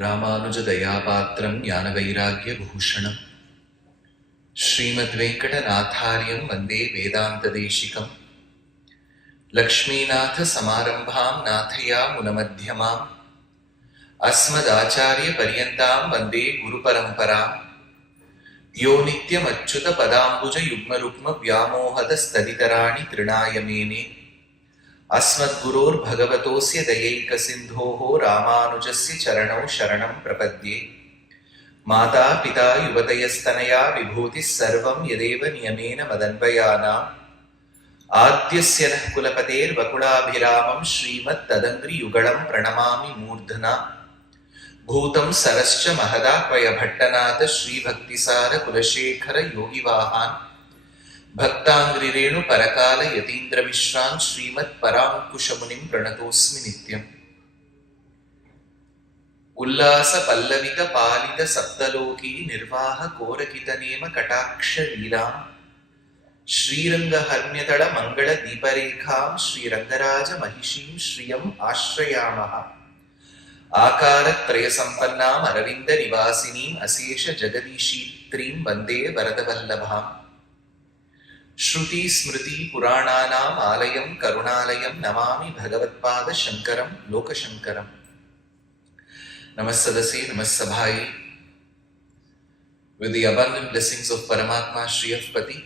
रामानुजदयापात्रं ज्ञानवैराग्यभूषणं श्रीमद्वेङ्कटनाथार्यं वन्दे वेदान्तदेशिकं लक्ष्मीनाथसमारम्भां नाथयामुनमध्यमाम् अस्मदाचार्यपर्यन्तां वन्दे गुरुपरम्परां यो नित्यमच्युतपदाम्बुजयुग्मरुक्मव्यामोहदस्तदितराणि तृणाय मेने अस्मद्गुरोर्भगवतोऽस्य दयैकसिन्धोः रामानुजस्य चरणौ शरणं प्रपद्ये। माता पिता युवतयस्तनया विभूतिः सर्वं यदेव नियमेन मदन्वयानाम् आद्यस्य नः कुलपतेर्वकुलाभिरामं श्रीमत्तदङ्घ्रियुगलं प्रणमामि मूर्धना। भूतं सरश्च महदाह्वयभट्टनाथ श्रीभक्तिसार कुलशेखर योगिवाहान् भक्ताङ्घ्रिरेणु परकाल यतीन्द्रमिश्रान् श्रीमत्पराङ्कुशमुनिं प्रणतोऽस्मि नित्यम्। उल्लास पल्लवित पालित सप्तलोकी निर्वाह कोरकितनेम कटाक्ष लीलाम् श्रीरङ्गहर्म्यतल मंगल दीपरेखां श्रीरङ्गराज महिषीं श्रियम् आश्रयामः। आकारत्रय सम्पन्नाम् अरविन्द निवासिनीम् अशेष जगदीशीत्रीं वन्दे वरदवल्लभाम्। श्रुति स्मृति पुराणानाम् आलयं करुणालयं Namami भगवत्पाद शंकरं लोकशंकरं। नमस्सदसे नमस्सभाये। With the abundant blessings of Paramatma Shri of Pati,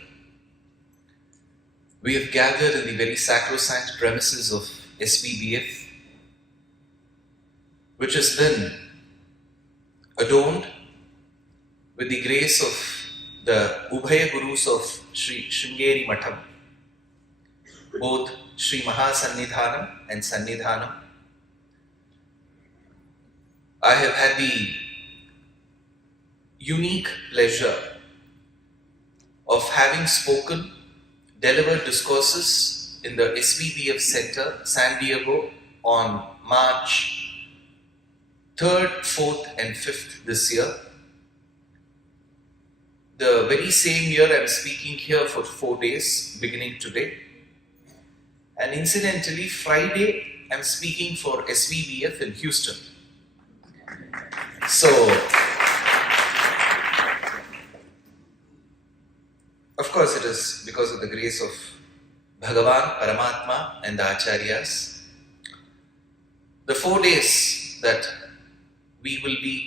we have gathered in the very sacrosanct premises of SBBF, which has been adorned with the grace of the Ubhaya Gurus of Sri Sringeri Matham, both Sri Mahasannidhanam and Sannidhanam. I have had the unique pleasure of having delivered discourses in the SBBF Center, San Diego on March 3rd, 4th and 5th this year. The very same year I am speaking here for 4 days, beginning today. And incidentally, Friday I am speaking for SBBF in Houston. So, of course it is because of the grace of Bhagavan, Paramatma and the Acharyas. The 4 days that we will be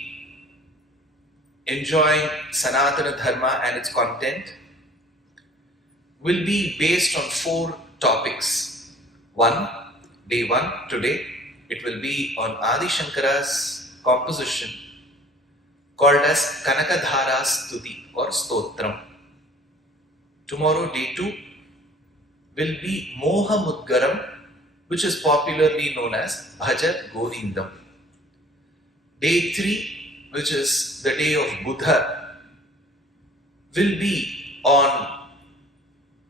enjoying Sanatana Dharma and its content will be based on 4 topics. Day 1 today, it will be on Adi Shankara's composition called as Kanakadhara Stotram or Stotram. Tomorrow, day 2, will be Moha Mudgaram, which is popularly known as Bhaja Govindam. Day 3, which is the day of Buddha, will be on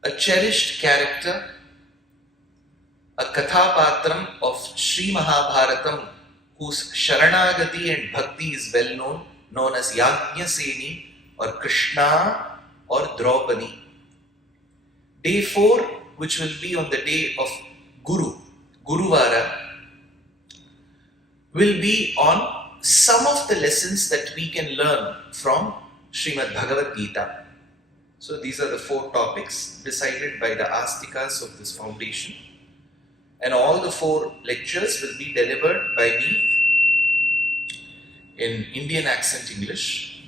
a cherished character, a Kathapatram of Sri Mahabharatam, whose Sharanagati and Bhakti is well known as Yajñaseni or Krishna or Draupadi. Day 4, which will be on the day of Guruvara, will be on some of the lessons that we can learn from Srimad Bhagavad Gita. So these are the 4 topics decided by the Astikas of this foundation. And all the 4 lectures will be delivered by me in Indian accent English.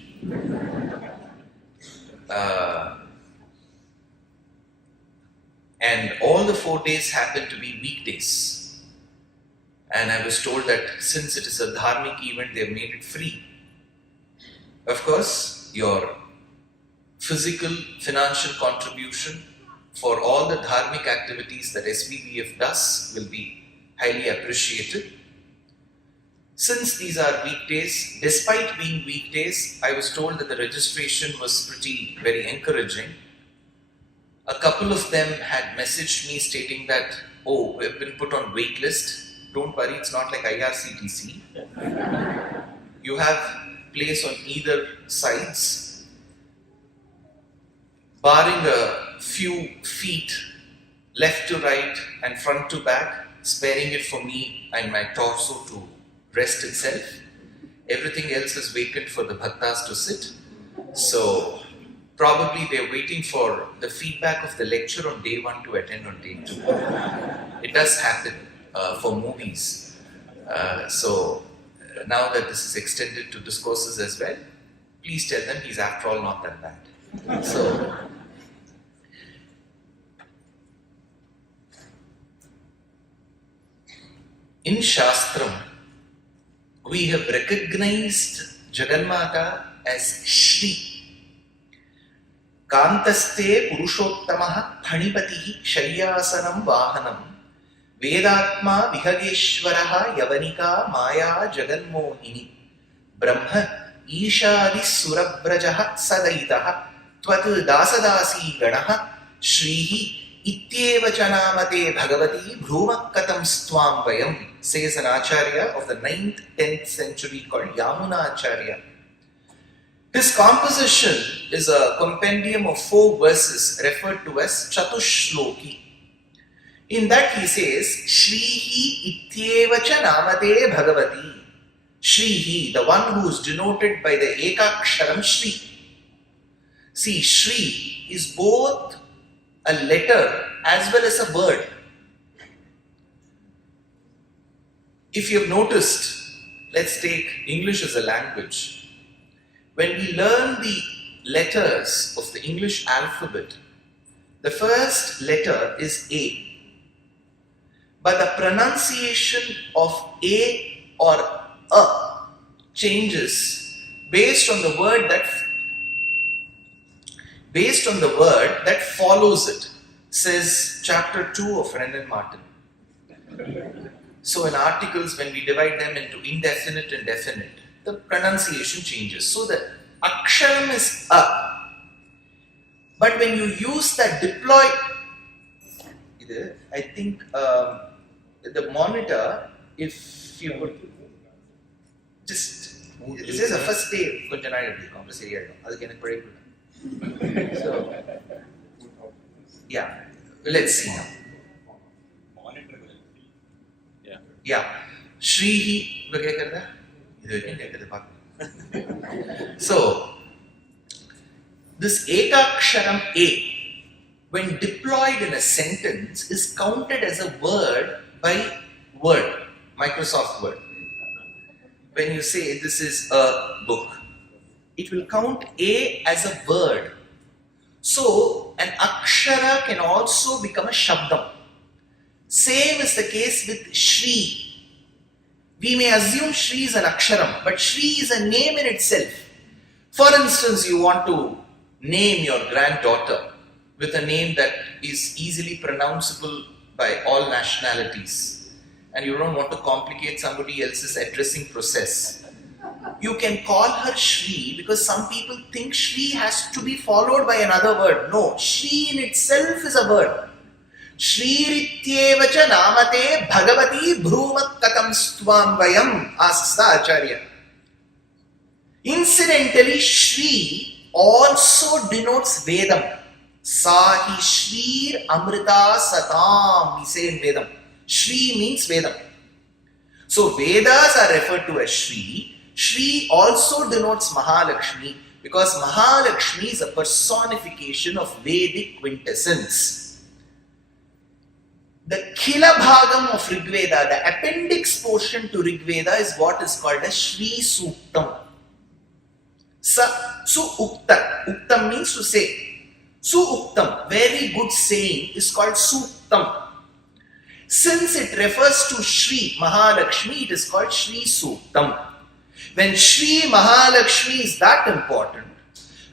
And all the 4 days happen to be weekdays. And I was told that since it is a dharmic event, they have made it free. Of course, your physical, financial contribution for all the dharmic activities that SBBF does will be highly appreciated. Since these are weekdays, despite being weekdays, I was told that the registration was very encouraging. A couple of them had messaged me stating that, oh, we have been put on wait list. Don't worry, it's not like IRCTC. You have place on either sides. Barring a few feet left to right and front to back, sparing it for me and my torso to rest itself. Everything else is vacant for the bhaktas to sit. So probably they're waiting for the feedback of the lecture on day 1 to attend on day 2. It does happen for movies. So now that this is extended to discourses as well, please tell them he's after all not that bad. So in Shastram, we have recognized Jagannatha as Shri. Kantaste Purushottamaha Phanipatihi Shayyasanam Vahanam Vedatma Vihageshwaraha Yavanika Maya Jaganmohini Brahma Ishadi Surabrajaha Sadaitaha Tvat Dasadasi Ganaha Shrihi Ityeva Chanamate Bhagavati Bhruma Katam Stvam Vayam, says an Acharya of the 9th, 10th century called Yamuna Acharya. His composition is a compendium of 4 verses referred to as Chatushloki. In that he says, Shrihi Ityevacha Namate Bhagavati. Shrihi, the one who is denoted by the Ekaksharam Shri. See, Shri is both a letter as well as a word. If you have noticed, let's take English as a language. When we learn the letters of the English alphabet, the first letter is A. But the pronunciation of A or A changes based on the word that follows it, says chapter 2 of Brennan Martin. So in articles, when we divide them into indefinite and definite, the pronunciation changes. So the aksharam is A. But when you use that deploy, I think the monitor, if you would just, this is a first day, so yeah, let's see now. Yeah, Shrihi, so this Ekaksharam A, when deployed in a sentence, is counted as a word by Word, Microsoft Word. When you say this is a book, it will count A as a word. So an akshara can also become a shabdam. Same is the case with Shri. We may assume Shri is an aksharam, but Shri is a name in itself. For instance, you want to name your granddaughter with a name that is easily pronounceable by all nationalities, and you don't want to complicate somebody else's addressing process. You can call her Shri because some people think Shri has to be followed by another word. No, Shri in itself is a word. Shri Rityevacha Namate Bhagavati Bhruma Katam Stvam Vayam, asks the Acharya. Incidentally, Shri also denotes Vedam. Sahi Shrir Amrita Satam, we say in Vedam. Shri means Vedam. So Vedas are referred to as Shri. Shri also denotes Mahalakshmi because Mahalakshmi is a personification of Vedic quintessence. The Khila Bhagam of Rigveda, the appendix portion to Rigveda, is what is called as Shri Suktam. Su Uktam. Uktam means to say. Su Uktam, very good saying, is called Suktam. Since it refers to Shri Mahalakshmi, it is called Shri Suktam. When Shri Mahalakshmi is that important,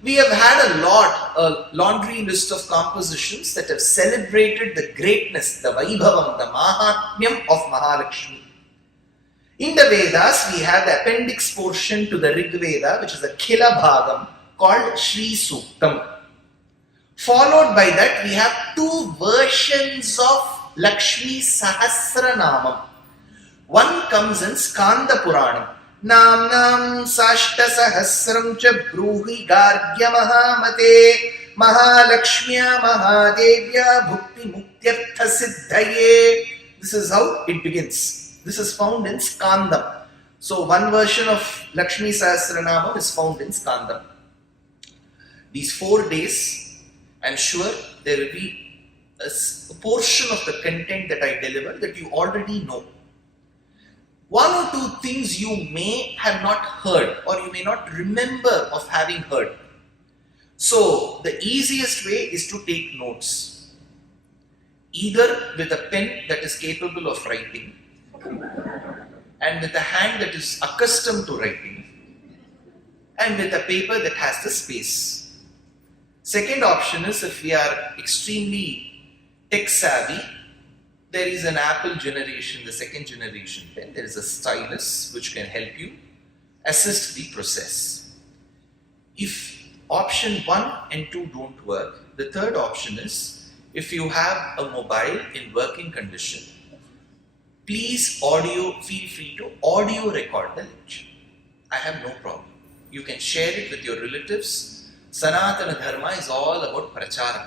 we have had a laundry list of compositions that have celebrated the greatness, the Vaibhavam, the Mahatmyam of Mahalakshmi. In the Vedas, we have the appendix portion to the Rig Veda, which is the Khila Bhagam, called Shri Suktam. Followed by that, we have 2 versions of Lakshmi Sahasranamam. One comes in Skanda Puranam. Nam Nam Sashta Sahasram Cha Bruhi Gargya Mahamate Mahalakshmiya Mahadevya Bhukti Muktyartha Siddhaye. This is how it begins. This is found in Skandam. So one version of Lakshmi Sahasranama is found in Skandam. These 4 days, I'm sure there will be a portion of the content that I deliver that you already know. 1 or 2 things you may have not heard or you may not remember of having heard. So the easiest way is to take notes, either with a pen that is capable of writing and with a hand that is accustomed to writing and with a paper that has the space. Second option is, if we are extremely tech savvy, there is an Apple generation, the 2nd generation pen. There is a stylus which can help you assist the process. If option 1 and 2 don't work, the third option is, if you have a mobile in working condition, please feel free to audio record the lecture. I have no problem. You can share it with your relatives. Sanatana Dharma is all about prachara.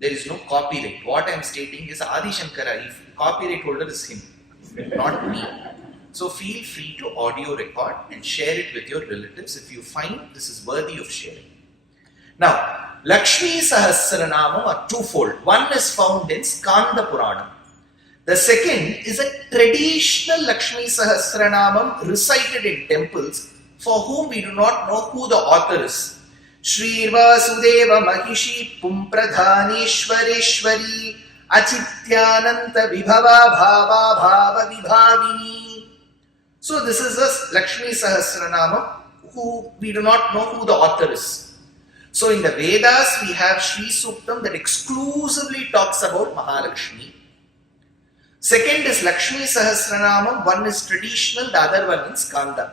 There is no copyright. What I am stating is Adi Shankara, if copyright holder is him, not me. So feel free to audio record and share it with your relatives if you find this is worthy of sharing. Now, Lakshmi Sahasranama are twofold. One is found in Skanda Puranam. The second is a traditional Lakshmi Sahasranamam recited in temples for whom we do not know who the author is. Shri Vasudeva Mahishi Pumpradhaneshwareshwari Achityananta Vibhava Bhava Bhava Vibhavini. So this is a Lakshmi Sahasranamam who we do not know who the author is. So in the Vedas we have Shri Suktam that exclusively talks about Mahalakshmi. Second is Lakshmi Sahasranamam, one is traditional, the other one is Skanda.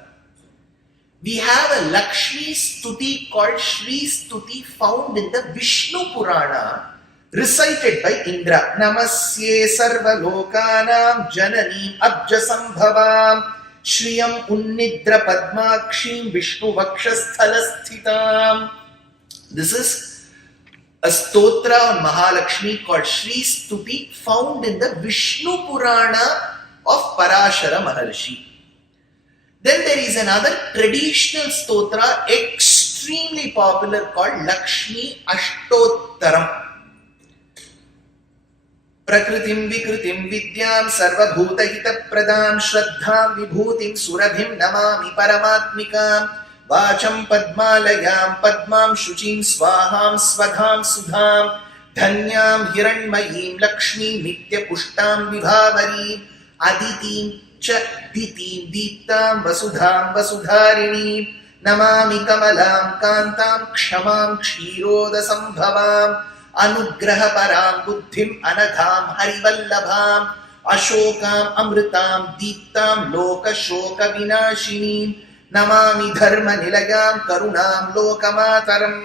We have a Lakshmi Stuti called Shri Stuti found in the Vishnu Purana, recited by Indra. Namasye Sarva Lokanam Jananim Abjasambhavam Shriyam Unnidra Padmakshim Vishnu Vakshasthalassthitam. This is a stotra on Mahalakshmi called Shri Stuti found in the Vishnu Purana of Parashara Maharshi. Then there is another traditional stotra extremely popular called Lakshmi Ashtottaram. Prakritim Vikritim Vidyam Sarvabhuta Hita Pradam Shraddham Vibhutim Surabhim Namami Paramatmikam Vacham Padmalayam Padmam Shuchim Swaham Swadham Sudham Dhanyam Hiranmayim Lakshmi Nitya Pushtam Vibhavari Aditim Cha Ditim Deeptam Vasudham Vasudharini Namami Kamalam Kantam Kshamam Kshiroda Sambhavam Anugraha Param Buddhim Anadham Harivallabham Ashokam Amritam Deeptam Loka Shoka Vinashini Namami Dharma Nilayam Karunam Lokamataram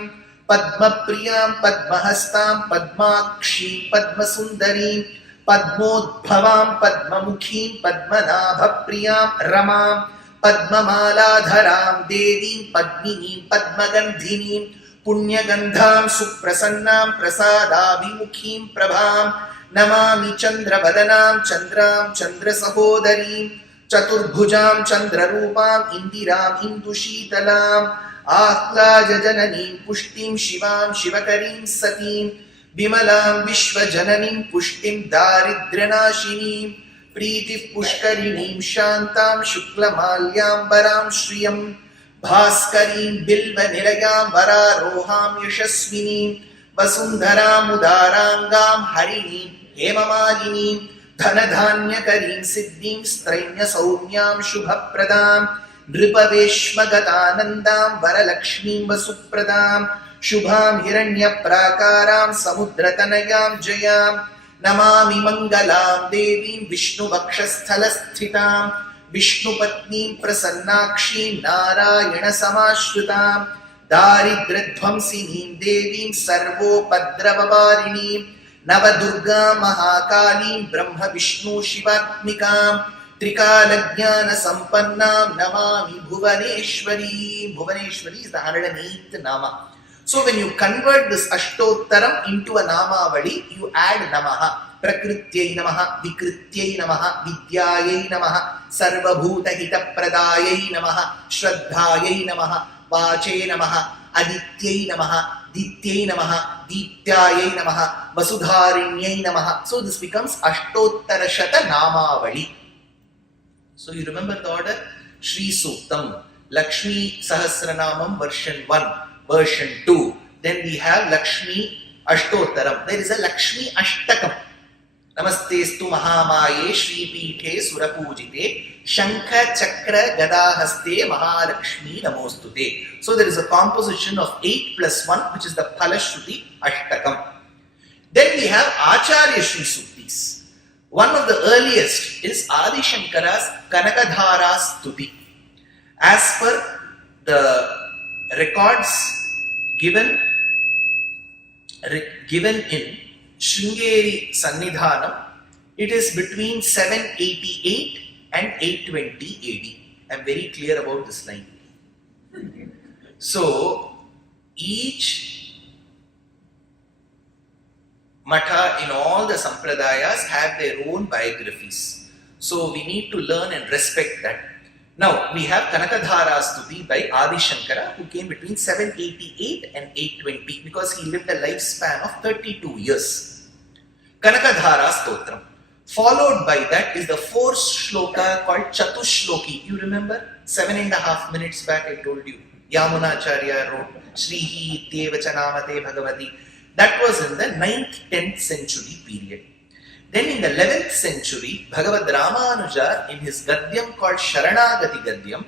Padma Priyam Padmahastam Padmakshim Padmasundarim Padmodbhavam Padmamukhim Padmanabha Priyam Ramam Padmamaladharam Devim Padminim Padmagandhinim Punyagandham Suprasannam Prasadabhimukhim Prabham Namami Chandravadanam Chandram Chandrasahodarim Chaturbhujam Chandrarupam Indiram Indushitalam Ahlaja Jananim Pushtim Shivam Shivakarim Satim Bimalam Vishwajananim Pushtim Daridranashinim Pritif Pushkarinim Shantam Shuklamalyam Baram Shriyam Bhaskarim Bilva Nilayam Vararoham Yashasvinim Vasundharam Udarangam Harinim Hemamalinim Dhanadhanyakarim Siddhim Strainya Saumyam Shubhapradam Nripaveshmagatanandam Varalakshmim Vasupradam Shubham Hiranya Prakaram Samudratanayam Jayam Namami Mangalam Devim Vishnu Vakshasthalassthitam Vishnu Patnim Prasannakshim Narayana Samashrutam Daridradvamsinim Devim Sarvo Padravavarinim Navadurga Mahakalim Brahma Vishnu Shivatmikam Trikalajnana Sampannam Namami Bhuvaneshwari. Bhuvaneshwari is the 108th Nama. So when you convert this Ashtottaram into a Namavali, you add Namaha. Prakrityai Namaha, Vikrityai Namaha, Vidyayai Namaha, Sarvabhuta Hita Pradayai Namaha, Shraddhayai Namaha, Vache Namaha, Adityai Namaha, Dityai Namaha, Dityayai Namaha, Vasudharinyai Namaha. So this becomes Ashtottara Shata Namavali. So you remember the order? Shri Suktam, Lakshmi Sahasranamam version 1, version 2. Then we have Lakshmi Ashtottaram. There is a Lakshmi Ashtakam. Namastestu Mahamaye Shri Pithe Surapujite Shankha Chakra Gadahaste Mahalakshmi Namostute. So there is a composition of 8 plus 1, which is the Palashruti Ashtakam. Then we have Acharya Shri Suktis. One of the earliest is Adi Shankara's Kanakadhara Stotram. As per the records given in Sringeri Sannidhanam, it is between 788 and 820 AD. I am very clear about this line. So, each Matha in all the Sampradayas have their own biographies. So, we need to learn and respect that. Now, we have Kanakadhara Stuti by Adi Shankara, who came between 788 and 820 because he lived a lifespan of 32 years. Kanakadhara Stotram. Followed by that is the 4th shloka called Chatushloki. You remember? 7.5 minutes back I told you. Yamunacharya wrote Shrihi Ityevacha Namate Bhagavati. That was in the 9th, 10th century period. Then in the 11th century, Bhagavad Ramanuja in his Gadyam called Sharanagati Gadyam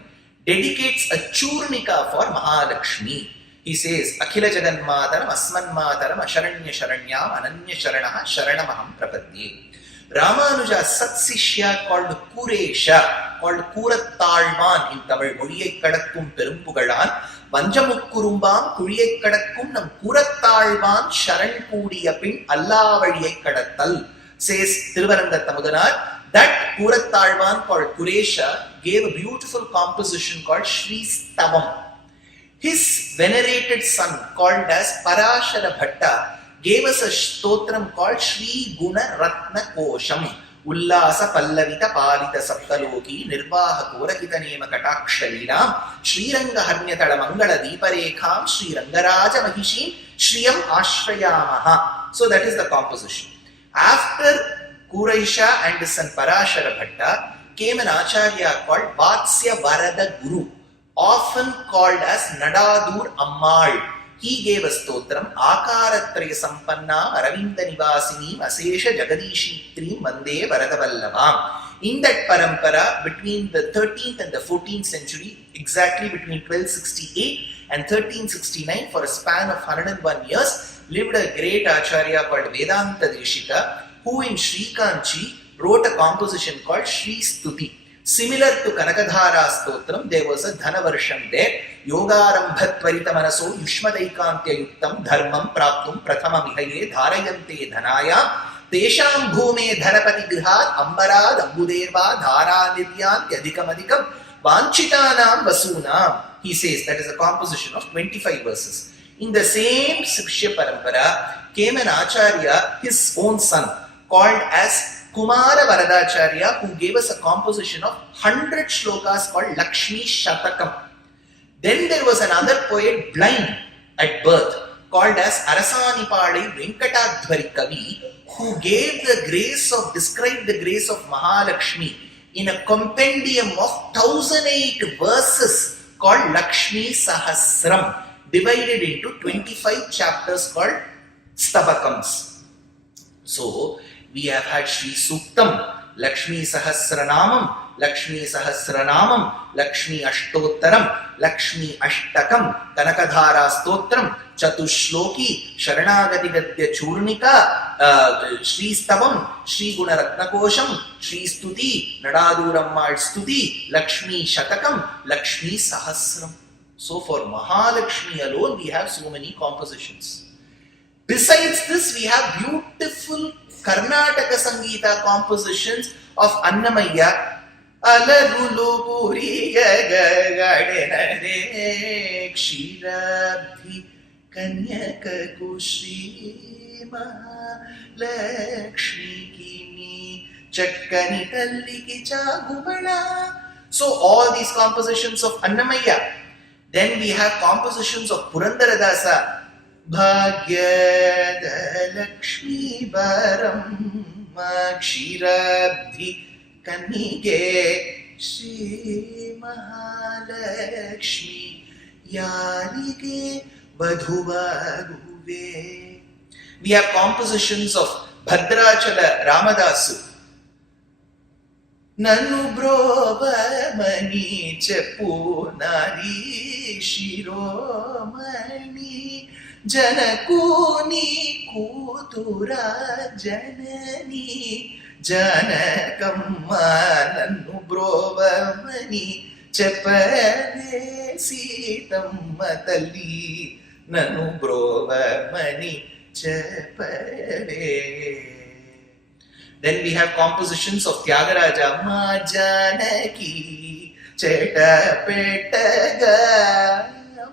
dedicates a Churnika for Mahalakshmi. He says, Akhila Jagan Mataram Asman Mataram Asharanya Sharanyam Ananya Sharanaha Sharanamaham Prapadye. Ramanuja's Satsishya called Kuresha, called Kurattalman in Tamil, Mudiyai Kadakkum Perumpugalan, Vanjamukkurumbam Kuriyai Kadakkum Nam Kurattalman Sharan Kudiyapin Allah Vadiyai Kadattal, says Thiruvaranga Tamudanar. That Kurattalman called Kuresha gave a beautiful composition called Shri Stavam. His venerated son called as Parashara Bhatta gave us a stotram called Shri Guna Ratna Kosham. Ullasa Pallavita Palita Saptaloki Nirvaha Korakita Nema Katakshalinam Shri Ranga Harnyatala Mangala Deeparekham Shri Rangaraja Mahishim Shriyam Ashrayamaha. So that is the composition. After Kuresha and his son Parashara Bhatta came an Acharya called Vatsya Varada Guru, often called as Nadadur Ammal. He gave a stotram Akaratraya Sampanna Aravinda Nivasini Asesha Jagadishitrim Vande Varadavallavam. In that parampara, between the 13th and the 14th century, exactly between 1268 and 1369, for a span of 101 years, lived a great Acharya called Vedanta Deshika, who in Srikanchi wrote a composition called Shri Stuti. Similar to Kanakadhara Stotram, there was a Dhanavarsham there. Yogarambhat Tvaritamanaso Yushmadaikantya Yuktam Dharmam Praptum Prathama Mihaye Dharayante Dhanaya Tesham Bhume Dharapati Grihat Ambarad Ambudeva Dhara Niryant Yadhikamadikam Vanchitanam Vasunam. He says that is a composition of 25 verses. In the same Shishya Parampara came an Acharya, his own son, called as Kumara Varadacharya, who gave us a composition of 100 shlokas called Lakshmi Shatakam. Then there was another poet, blind at birth, called as Arasanipadi Venkatadhvari Kavi, who gave the grace of, described the grace of Mahalakshmi in a compendium of 1008 verses called Lakshmi Sahasram, divided into 25 chapters called Stavakams. So, we have had Shri Suktam, Lakshmi Sahasranamam, Lakshmi Sahasranamam, Lakshmi Ashtottaram, Lakshmi Ashtakam, Kanakadhara Stotram, Chatushloki, Sharanagati Gadya Churnika, Shri Stavam, Shri Gunaratna Kosham, Shri Stuti, Nadadurammal Stuti, Lakshmi Shatakam, Lakshmi Sahasram. So for Mahalakshmi alone, we have so many compositions. Besides this, we have beautiful Karnataka Sangeeta compositions of Annamaya. Alarulu Puriya Gagadena Kshirabdhi Kanyaka Kushri Mahalakshmi ki chakkani talliki chagumala. So all these compositions of Annamaya. Then we have compositions of Purandaradasa. Bhagyada Lakshmi Baram Kshirabdhi Kanige Shri Mahalakshmi Yalige Badhuvaguve. We have compositions of Bhadrachala Ramadasu. Nanu Brobamani Chepu Nari Shiromani Janakuni Kutura Janani Janakamma Nanu Brobamani Chepane Sitamma Talli Nanu Brobamani Chepane. Then we have compositions of Tyagaraja. Ma Janaki Cheta Petaga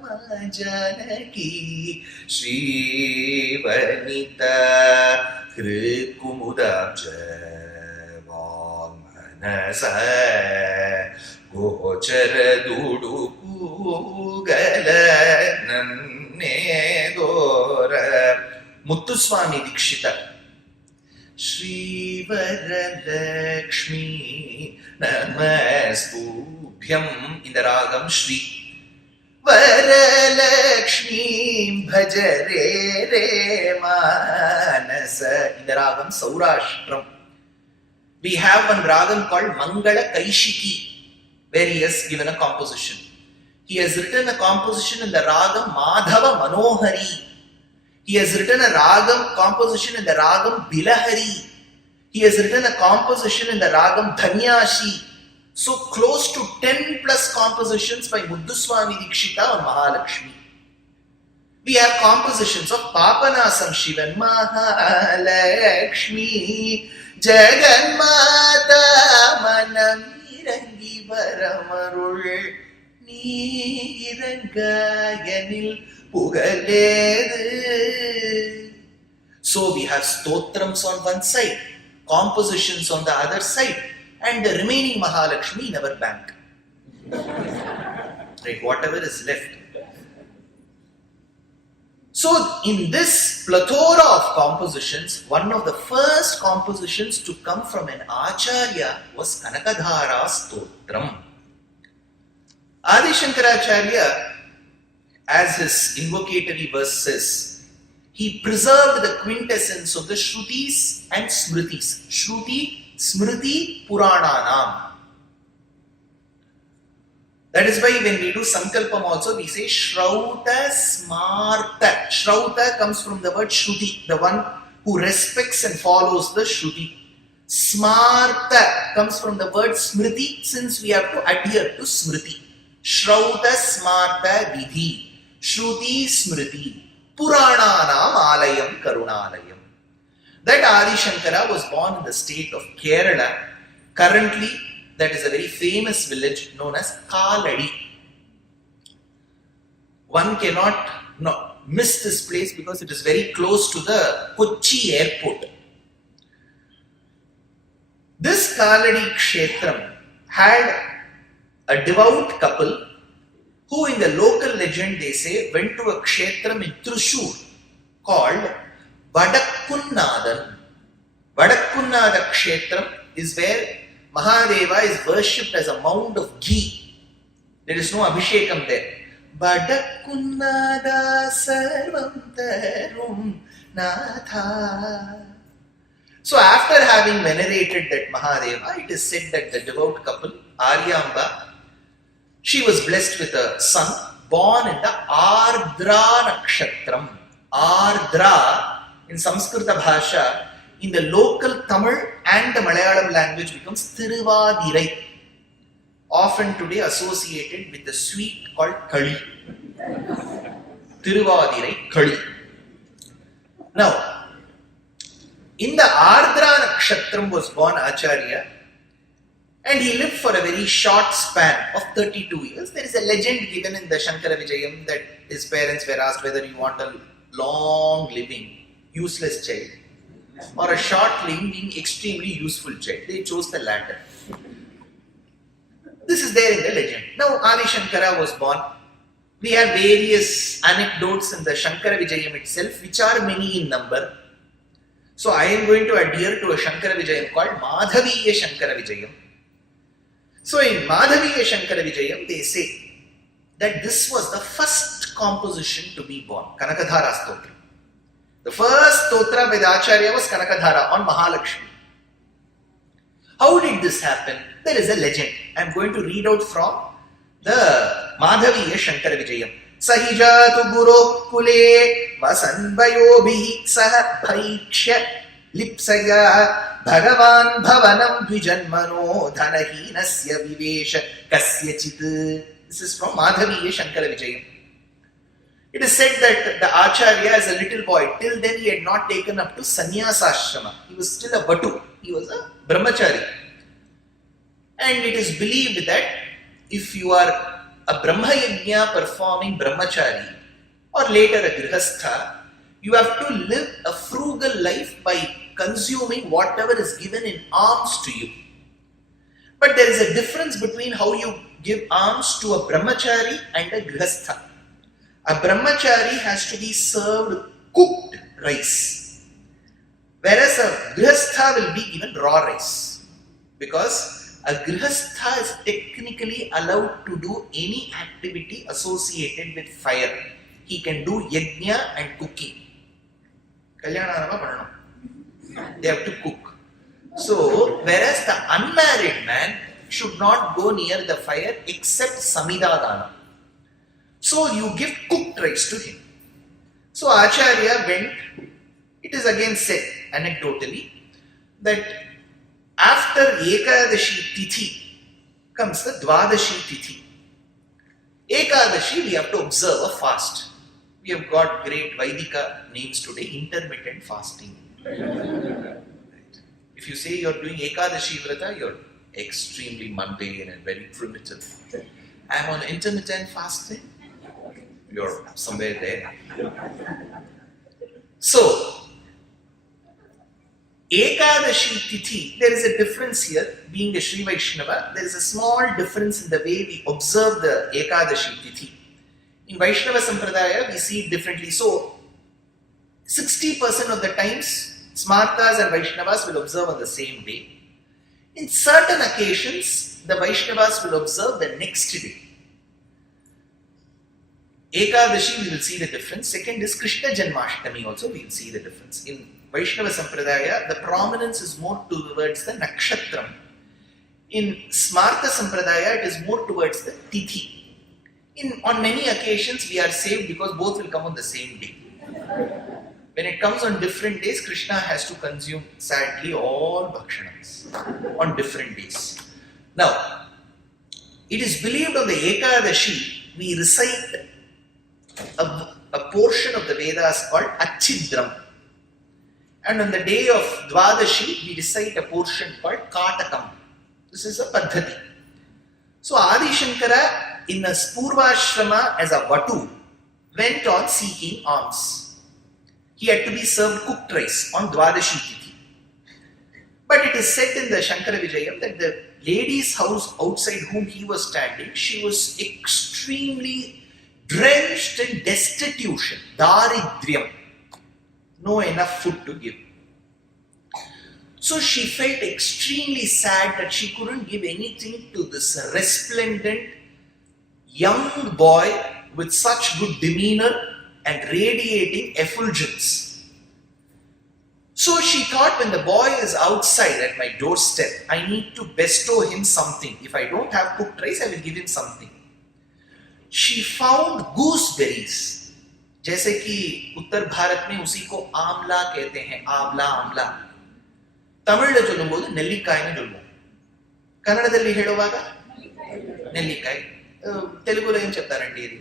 Ma Janaki Shri Vanita Krit Kumudabja Vam Manasa Gochara Dudu Kugala Nanne Dora Muthuswami Dikshita Shri Varalakshmi Namastubhyam in the ragam Shri Varalakshmi Bhajare Re Manasa in the ragam Saurashtram. We have one ragam called Mangala Kaishiki where he has given a composition. He has written a composition in the ragam Madhava Manohari. He has written a ragam composition in the ragam Bilahari. He has written a composition in the ragam Dhanyashi. So close to 10 plus compositions by Muthuswami Dikshita on Mahalakshmi. We have compositions of Papanasam Shivan Mahalakshmi Jaganmata Manamirangi Varamarul Nirangayanil So we have stotrams on one side, compositions on the other side, and the remaining Mahalakshmi in our bank. Right, whatever is left. So in this plethora of compositions, one of the first compositions to come from an Acharya was Kanakadhara Stotram. Adi Shankaracharya, as his invocatory verse says, he preserved the quintessence of the Shrutis and Smritis. Shruti, Smriti, Purananam. That is why when we do Sankalpam also, we say Shrauta Smarta. Shrauta comes from the word Shruti, the one who respects and follows the Shruti. Smarta comes from the word Smriti, since we have to adhere to Smriti. Shrauta Smarta Vidhi. Shruti Smriti Purananam Alayam Karunalayam. That Adi Shankara was born in the state of Kerala. Currently, that is a very famous village known as Kaladi. One cannot miss this place because it is very close to the Kochi airport. This Kaladi Kshetram had a devout couple who in the local legend they say went to a kshetram in Thrissur called Vadakkunnadan. Vadakkunnada Kshetram is where Mahadeva is worshipped as a mound of ghee. There is no Abhishekam there. Vadakkunnada sarvam tarum natha. So after having venerated that Mahadeva, it is said that the devout couple, Aryamba, she was blessed with a son born in the Ardra Nakshatram. Ardra in Samskrita Bhasha, in the local Tamil and the Malayalam language becomes Thiruvadirai, often today associated with the sweet called Kali. Thiruvadirai Kali. Now, in the Ardra Nakshatram was born Acharya, and he lived for a very short span of 32 years. There is a legend given in the Shankara Vijayam that his parents were asked whether you want a long living useless child, or a short limb being extremely useful child. They chose the latter. This is there in the legend. Now Adi Shankara was born. We have various anecdotes in the Shankara Vijayam itself, which are many in number. So I am going to adhere to a Shankara Vijayam called Madhaviya Shankara Vijayam. So in Madhaviya Shankara Vijayam, they say that this was the first composition to be born, Kanakadhara Stotram. The first stotra by the Acharya was Kanakadhara on Mahalakshmi. How did this happen? There is a legend. I am going to read out from the Madhaviya Shankara Vijayam. Sahijatu Guru Kule Vasanbayobhi Saha Bhaikshya Lipsaya Bhagavan Bhavanam Dvijanmano Dhanahinasya Vivesha Kasyachit. This is from Madhaviya Shankara Vijayam. It is said that the Acharya as a little boy, till then he had not taken up to sannyasa ashrama. He was still a batu. He was a brahmachari. And it is believed that if you are a Brahma Yajna performing brahmachari or later a grihastha, you have to live a frugal life by consuming whatever is given in alms to you. But there is a difference between how you give alms to a brahmachari and a grihastha. A brahmachari has to be served cooked rice, whereas a grihastha will be given raw rice, because a grihastha is technically allowed to do any activity associated with fire. He can do yajna and cooking. They have to cook. So, whereas the unmarried man should not go near the fire except samidadana. So you give cooked rice to him. So Acharya went, it is again said anecdotally, that after Ekadashi Tithi comes the Dwadashi Tithi. Ekadashi we have to observe a fast. We have got great Vaidika names today, intermittent fasting. Right. If you say you are doing Ekadashi Vrata, you are extremely mundane and very primitive. I am on intermittent fasting. You're somewhere there. So, Ekadashi Tithi, there is a difference here. Being a Sri Vaishnava, there is a small difference in the way we observe the Ekadashi Tithi. In Vaishnava Sampradaya, we see it differently. So, 60% of the times, Smartas and Vaishnavas will observe on the same day. In certain occasions, the Vaishnavas will observe the next day. Ekadashi, we will see the difference. Second is Krishna Janmashtami also, we will see the difference. In Vaishnava Sampradaya, the prominence is more towards the Nakshatram. In Smarta Sampradaya, it is more towards the Tithi. On many occasions, we are saved because both will come on the same day. When it comes on different days, Krishna has to consume, sadly, all bhakshanams on different days. Now, it is believed on the Ekadashi, we recite a portion of the Vedas called Achidram. And on the day of Dwadashi, we recite a portion called Katakam. This is a Paddhati. So Adi Shankara in a Purvashrama as a Vatu went on seeking alms. He had to be served cooked rice on Dwadashi Tithi. But it is said in the Shankara Vijayam that the lady's house outside whom he was standing, she was extremely drenched in destitution, daridryam, no enough food to give. So she felt extremely sad that she couldn't give anything to this resplendent young boy with such good demeanor and radiating effulgence. So she thought, when the boy is outside at my doorstep, I need to bestow him something. If I don't have cooked rice, I will give him something. She found gooseberries. जैसे कि उत्तर भारत में उसी को आमला कहते हैं, आमला आमला. ತಮಿಳು ಜೊಲ್ಲಬಹುದು ನೆಲ್ಲಿಕಾಯಿನ ಜೊಲ್ಲಬಹುದು. ಕನ್ನಡದಲ್ಲಿ ಹೇಳುವಾಗ ನೆಲ್ಲಿಕಾಯಿ. తెలుగులో ఏం చెప్తారండి ఇది?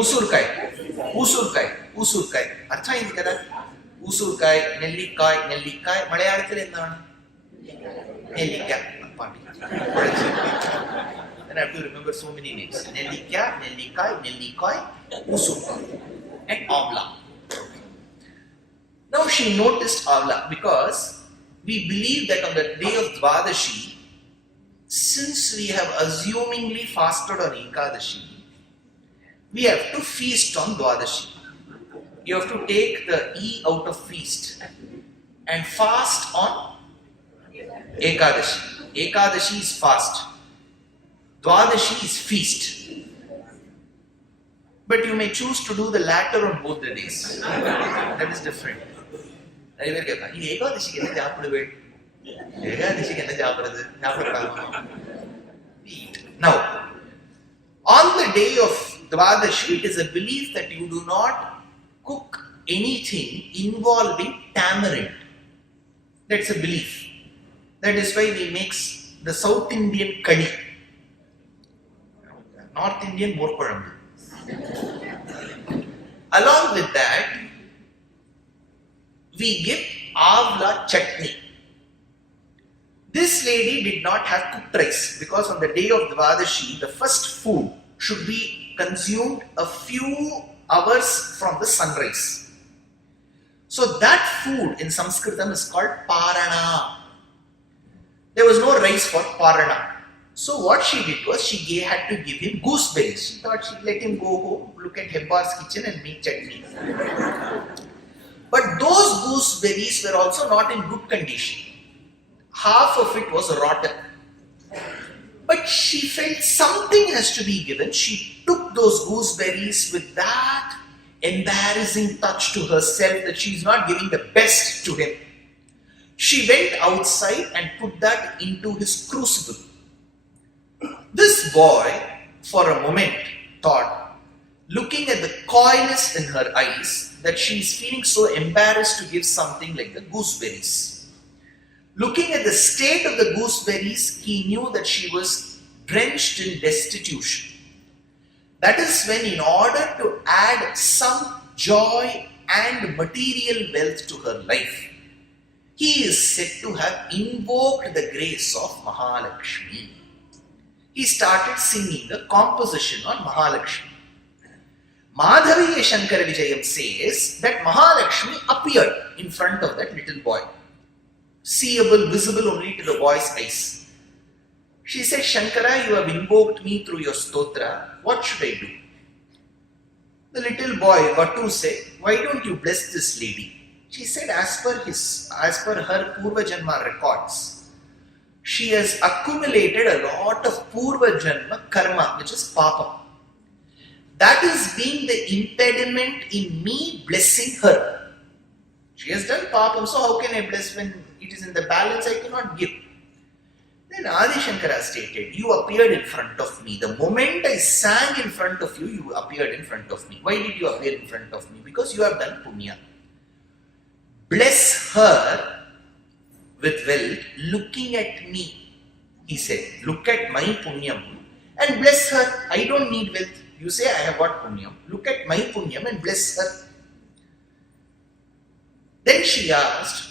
ఉసూర్కాయ. ఉసూర్కాయ. ఉసూర్కాయ. అర్థమైంది కదా? ఉసూర్కాయ, నెల్లికాయ, నెల్లికాయ. మలయాళത്തിൽ എന്താണ്? నెల్లికాయ. Then I have to remember so many names. Nellikya, Nellikai, Nellikai, Usuka, and Amla. Now she noticed Avla because we believe that on the day of Dvadashi, since we have assumingly fasted on Ekadashi, we have to feast on Dvadashi. You have to take the E out of feast and fast on Ekadashi. Ekadashi is fast. Dvadashi is feast. But you may choose to do the latter on both the days. That is different. Now, on the day of Dvadashi, it is a belief that you do not cook anything involving tamarind. That's a belief. That is why we mix the South Indian curry. North Indian morkurambu. Along with that, we give avla chutney. This lady did not have cooked rice because on the day of Dvadashi, the first food should be consumed a few hours from the sunrise. So that food in Sanskritam is called parana. There was no rice for parana. So what she did was she had to give him gooseberries. She thought she'd let him go home, look at Hebbar's kitchen and make chutney. But those gooseberries were also not in good condition. Half of it was rotten. But she felt something has to be given. She took those gooseberries with that embarrassing touch to herself that she is not giving the best to him. She went outside and put that into his crucible. This boy, for a moment, thought, looking at the coyness in her eyes, that she is feeling so embarrassed to give something like the gooseberries. Looking at the state of the gooseberries, he knew that she was drenched in destitution. That is when, in order to add some joy and material wealth to her life, he is said to have invoked the grace of Mahalakshmi. He started singing a composition on Mahalakshmi. Madhaviya Shankara Vijayam says that Mahalakshmi appeared in front of that little boy, seeable, visible only to the boy's eyes. She said, Shankara, you have invoked me through your stotra. What should I do? The little boy, Vatu, said, why don't you bless this lady? She said, as per her Purva Janma records, she has accumulated a lot of Purva Janma karma, which is papa. That is being the impediment in me blessing her. She has done papam, so how can I bless when it is in the balance? I cannot give. Then Adi Shankara stated, you appeared in front of me. The moment I sang in front of you, you appeared in front of me. Why did you appear in front of me? Because you have done punya. Bless her with wealth, looking at me. He said, look at my punyam and bless her. I don't need wealth. You say I have got punyam. Look at my punyam and bless her. Then she asked,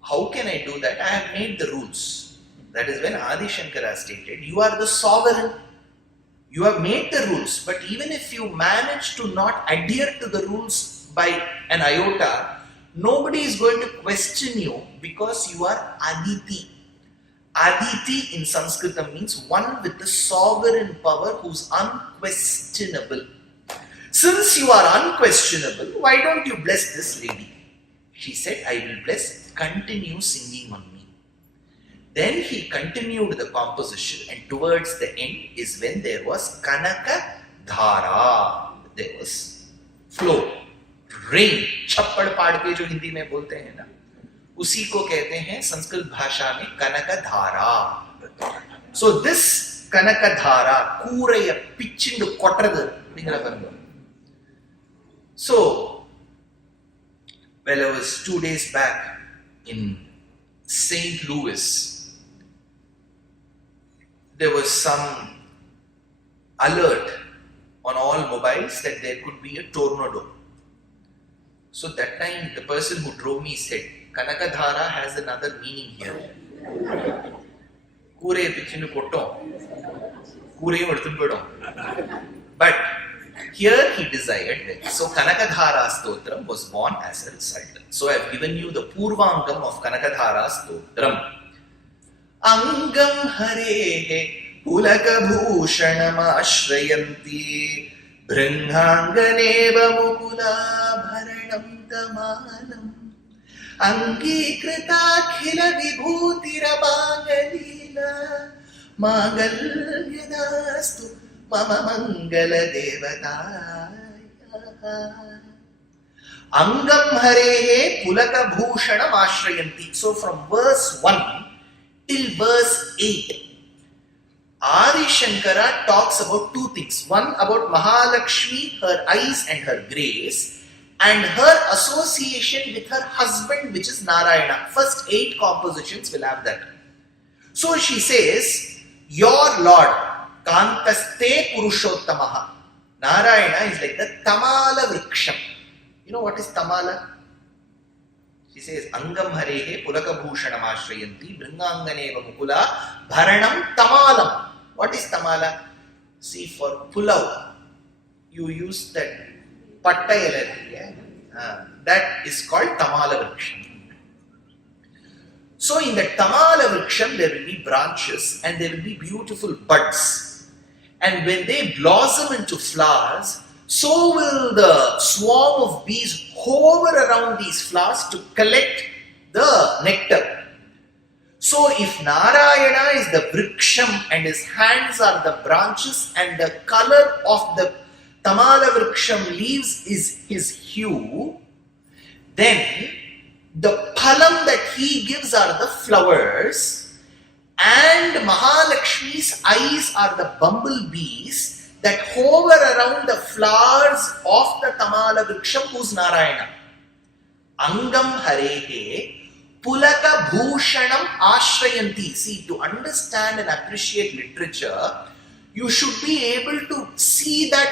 how can I do that? I have made the rules. That is when Adi Shankara stated, you are the sovereign. You have made the rules, but even if you manage to not adhere to the rules by an iota, nobody is going to question you because you are Aditi. Aditi in Sanskritam means one with the sovereign power who's unquestionable. Since you are unquestionable, why don't you bless this lady? She said, I will bless, continue singing on me. Then he continued the composition, and towards the end is when there was Kanakadhara. There was flow, rain. छप्पड़ पाड़ के जो हिंदी में बोलते हैं ना, उसी को कहते हैं संस्कृत भाषा में Kanakadhara. So this Kanakadhara, கூரைய பிச்சிண்டு கொட்டுறது அப்படிங்கிற பாருங்க. So, well, I was 2 days back in St. Louis. There was some alert on all mobiles that there could be a tornado. So that time the person who drove me said, Kanakadhara has another meaning here. But Here he desired wealth. So Kanakadhara Stotram was born as a result. So I have given you the Purvangam of Kanakadhara Stotram. Angam Harehe Pulakabhushanam Ashrayanti Bringanganeva Mukula Bharanam Tamalam Angikritakila Vibhutirabhangalila Mangalyadastu Mama Mangala Devataya Angam Harehe Pulaka Bhushanam Ashrayanti. So from verse 1 till verse 8, Adi Shankara talks about two things. One about Mahalakshmi, her eyes and her grace, and her association with her husband, which is Narayana. First 8 compositions will have that. So she says, your Lord, Kantaste Purushottamaha. Narayana is like the Tamala Vriksham. You know what is Tamala? She says, Angam Harehe Pulaka Bhushanam Ashrayanti Bringanganeva Mukula Bharanam Tamalam. What is Tamala? See, for Pulav, you use that Pattayala. Yeah? That is called Tamala Vriksham. So in the Tamala Vriksham, there will be branches and there will be beautiful buds. And when they blossom into flowers, so will the swarm of bees hover around these flowers to collect the nectar. So if Narayana is the Vriksham and his hands are the branches and the color of the Tamala Vriksham leaves is his hue, then the phalam that he gives are the flowers, and Mahalakshmi's eyes are the bumblebees that hover around the flowers of the Tamala Vriksham, who's Narayana. Angam Harehe Pulaka Bhushanam Ashrayanti. See, to understand and appreciate literature, you should be able to see that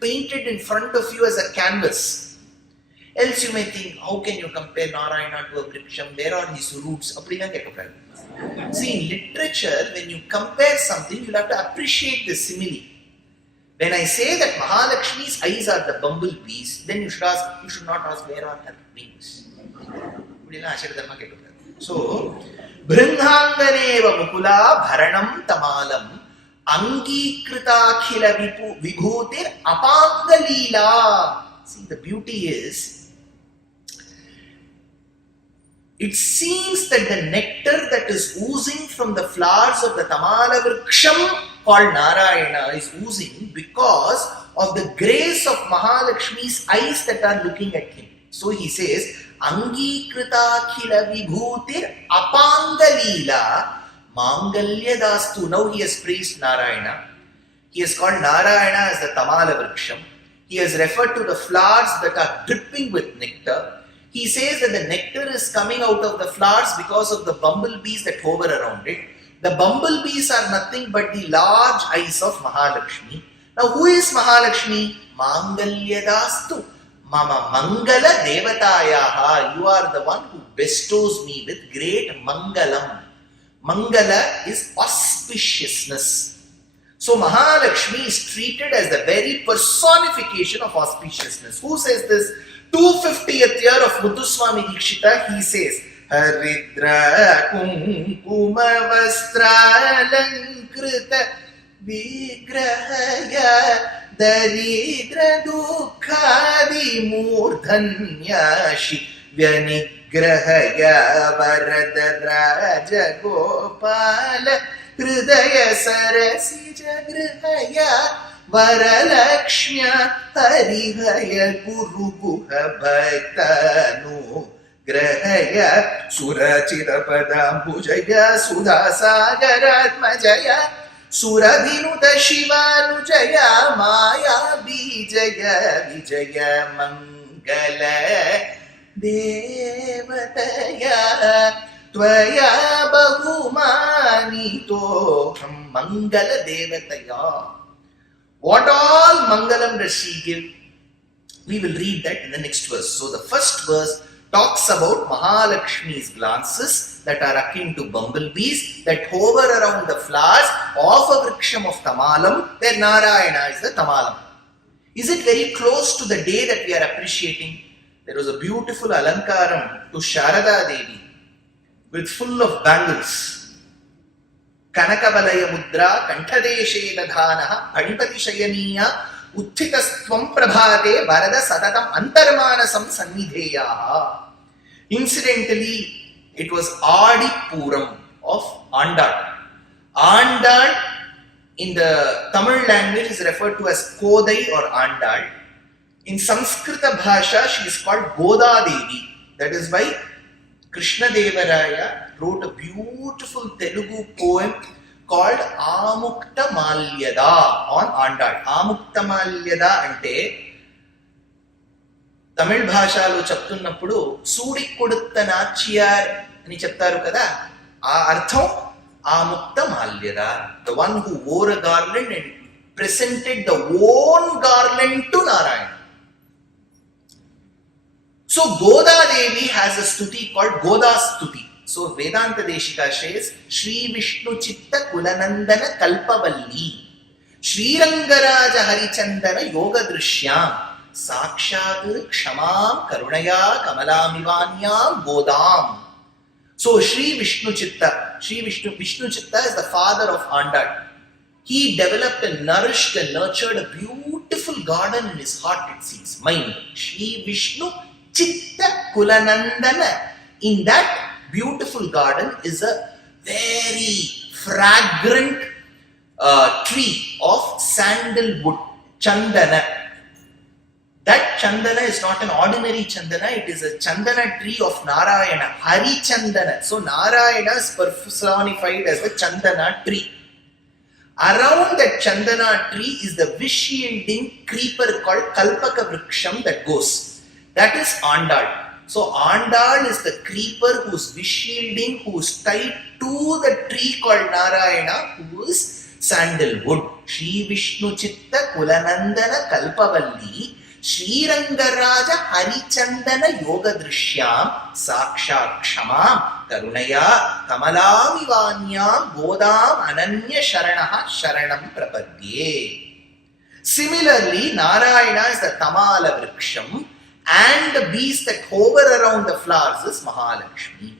painted in front of you as a canvas. Else you may think, how can you compare Narayana to a Vriksham? Where are his roots? See, in literature, when you compare something, you'll have to appreciate the simile. When I say that Mahalakshmi's eyes are the bumblebees, then you should not ask where are her wings. So, Bringanganeva Mukula Bharanam Tamalam Angikrita Khila Vibhutir Apangalila. See, the beauty is, it seems that the nectar that is oozing from the flowers of the Tamala Vriksham called Narayana is oozing because of the grace of Mahalakshmi's eyes that are looking at him. So he says, Angikrita Khila Vibhutir Apangalila Mangalyadastu. Now he has praised Narayana. He has called Narayana as the Tamala Vriksham. He has referred to the flowers that are dripping with nectar. He says that the nectar is coming out of the flowers because of the bumblebees that hover around it. The bumblebees are nothing but the large eyes of Mahalakshmi. Now who is Mahalakshmi? Mangalyadastu. Mama Mangala Devatayaha. You are the one who bestows me with great Mangalam. Mangala is auspiciousness. So Mahalakshmi is treated as the very personification of auspiciousness. Who says this? 250th year of Muthuswami Dikshita, he says, Haridra Kumkuma Vastralankrita Vigrahaya Daridra Dukhadi Murdhanyashi Vyanigrahaya Varadaraja Gopala Hridaya Sarasi Jagrahaya Varalakshmya Harihaya Guru Guha Bhaktanu Grahaya Surachita Padambujaya Sudhasagaratmajaya Surabhinuta Shivanujaya Maya Bijaya Vijaya Mangala Devataya Tvaya Bahumanito Mangala Devataya. What all Mangalam does she give? We will read that in the next verse. So the first verse talks about Mahalakshmi's glances that are akin to bumblebees that hover around the flowers of a Vriksham of Tamalam, where Narayana is the Tamalam. Is it very close to the day that we are appreciating? There was a beautiful alankaram to Sharada Devi with full of bangles. Kanakabalaya mudra kantadeshe dadhanaha adipati shayaniya uttitastvam prabhate varada satatam antarmanasam sannidheyaha. Incidentally, it was Adi Puram of Andal. Andal in the Tamil language is referred to as Kodai or Andal. In Sanskrita Bhasha, she is called Goda Devi. That is why Krishna Devaraya wrote a beautiful Telugu poem called Amukta Malyada on Andal. Amukta Malyada ante తమిళ భాషలో చెప్తున్నప్పుడు సూడి కొడుత నాచ్యార్ అని చెప్తారు కదా, ఆ అర్థం Amukta Malyada. The one who wore a garland and presented the own garland to Narayana. So Goda Devi has a stuti called Goda Stuti. So Vedanta Deshika says Shri Vishnu Chitta Kulanandana Kalpavalli Shri Rangaraja Harichandana Yoga Drishyam Sakshat Kshamam Karunaya Kamalamivanyam Godam. So Shri Vishnu Chitta, Vishnu Chitta is the father of Andal. He developed and nourished and nurtured a beautiful garden in his heart, it seems, mind. Shri Vishnu Chitta Kulanandana. In that beautiful garden is a very fragrant tree of sandalwood, Chandana. That Chandana is not an ordinary Chandana, it is a Chandana tree of Narayana, Hari Chandana. So Narayana is personified as the Chandana tree. Around that Chandana tree is the wish-yielding creeper called Kalpaka Vriksham that goes. That is Andal. So Andal is the creeper who is wish-yielding, who is tied to the tree called Narayana, who is sandalwood. Shri Vishnu Chitta Kulanandana Kalpavalli Shri Rangaraja Harichandana Yoga Drishyam Sakshat Kshamam Karunaya Kamalamivanyam Godam Ananya Sharanaha Sharanam Prapadye. Similarly, Narayana is the Tamala Vriksham and the beast that hover around the flowers is Mahalakshmi.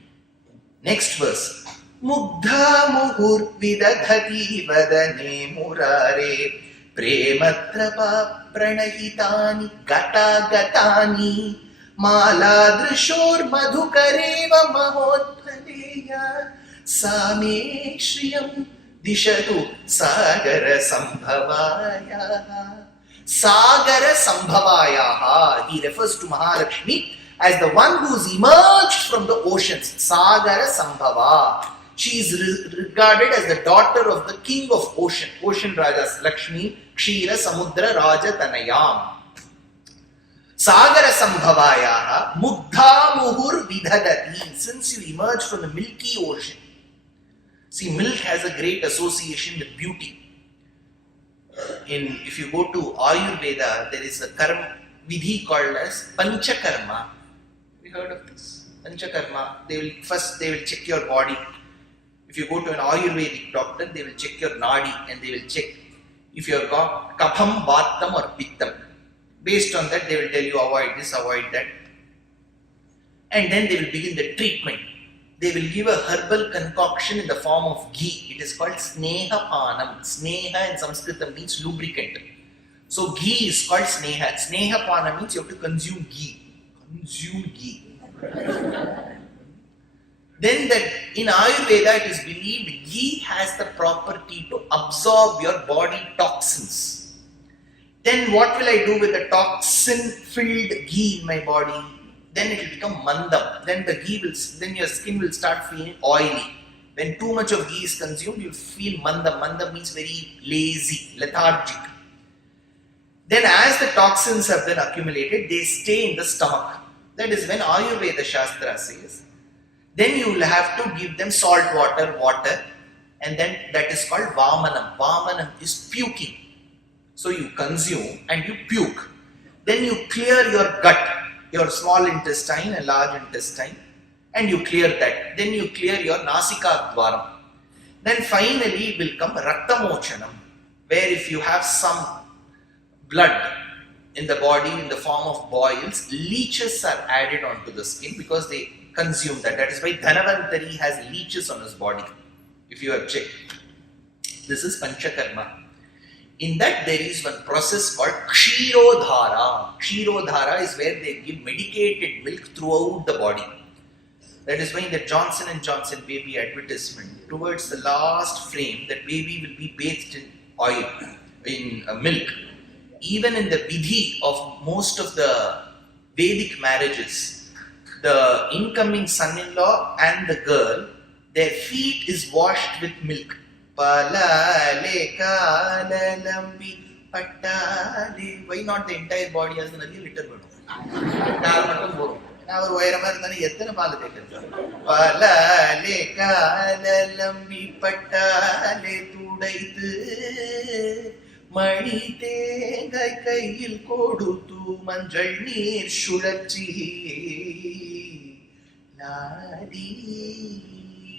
Next verse. Mugdha muhur vidadhati vadane murare Prematrapa pranahitani gata gatani Maladrishor madhukareva mahodhaleya Same shriyam dishatu sagara sambhavaya. Sagara sambhavayaha. He refers to Mahalakshmi as the one who is emerged from the oceans. Sagara sambhava. She is regarded as the daughter of the king of ocean. Ocean Rajas, Lakshmi, Kshira, Samudra, Raja, Tanayam. Sagara sambhavayaha mugdha muhur vidhadati. Since you emerge from the milky ocean. See, milk has a great association with beauty. If you go to Ayurveda, there is a karma vidhi called as Panchakarma. Have you heard of this? Panchakarma. They will check your body. If you go to an Ayurvedic doctor, they will check your nadi and they will check if you have got kapham, vatam or pittam. Based on that, they will tell you avoid this, avoid that. And then they will begin the treatment. They will give a herbal concoction in the form of ghee. It is called sneha panam. Sneha in Sanskrit means lubricant. So ghee is called sneha. Sneha panam means you have to consume ghee. Consume ghee. Then that in Ayurveda it is believed ghee has the property to absorb your body toxins. Then what will I do with the toxin-filled ghee in my body? Then it will become mandam. Then your skin will start feeling oily. When too much of ghee is consumed, you will feel mandam. Mandam means very lazy, lethargic. Then as the toxins have been accumulated, they stay in the stomach. That is when Ayurveda Shastra says, then you will have to give them salt water, and then that is called vamanam. Vamanam is puking. So you consume and you puke. Then you clear your gut, your small intestine and large intestine, and you clear that. Then you clear your nasika dwaram. Then finally will come raktamochanam, where if you have some blood in the body in the form of boils. Leeches are added onto the skin because they consume that. That is why Dhanavantari has leeches on his body. If you have checked, this is Panchakarma. In that there is one process called Kshirodhara. Kshirodhara is where they give medicated milk throughout the body. That is why in the Johnson & Johnson baby advertisement, towards the last frame, that baby will be bathed in oil, in milk. Even in the vidhi of most of the Vedic marriages, the incoming son-in-law and the girl, their feet is washed with milk. Palale kalalambi pattale. Why not the entire body as a litter? Now we are going to get Palale kalalambi pattale tudaitu Mani tengai kaiyil kodutu manjal neer sulachi Nadi.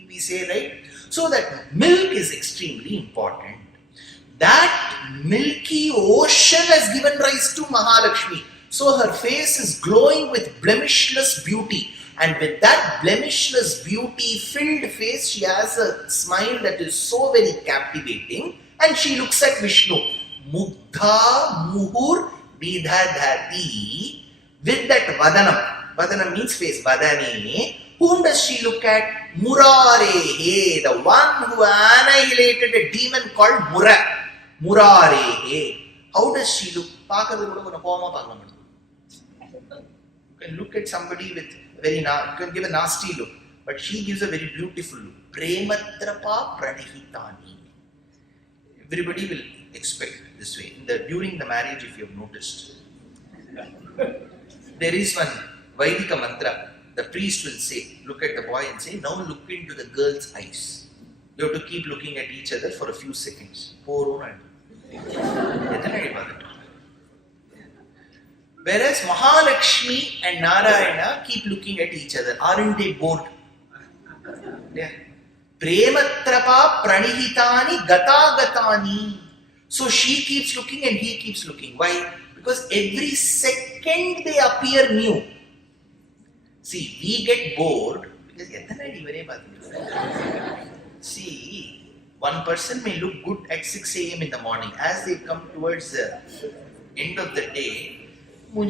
We say, right? So that milk is extremely important. That milky ocean has given rise to Mahalakshmi. So her face is glowing with blemishless beauty. And with that blemishless beauty filled face, she has a smile that is so very captivating. And she looks at Vishnu. Mugdha muhur vidhadhati. With that vadanam. Vadanam means face. Vadane. Whom does she look at? Murarehe, the one who annihilated a demon called Mura. Murarehe. How does she look? You can look at somebody with very, you can give a nasty look, but she gives a very beautiful look. Prematrapa pranihitani. Everybody will expect this way. During the marriage, if you have noticed, there is one Vaidika mantra. The priest will say, look at the boy and say, now look into the girl's eyes. You have to keep looking at each other for a few seconds. Whereas Mahalakshmi and Narayana keep looking at each other. Aren't they bored? Yeah. Prematrapa pranihitani gata gatani. So she keeps looking and he keeps looking. Why? Because every second they appear new. See, we get bored because see, one person may look good at 6 a.m. in the morning. As they come towards the end of the day, but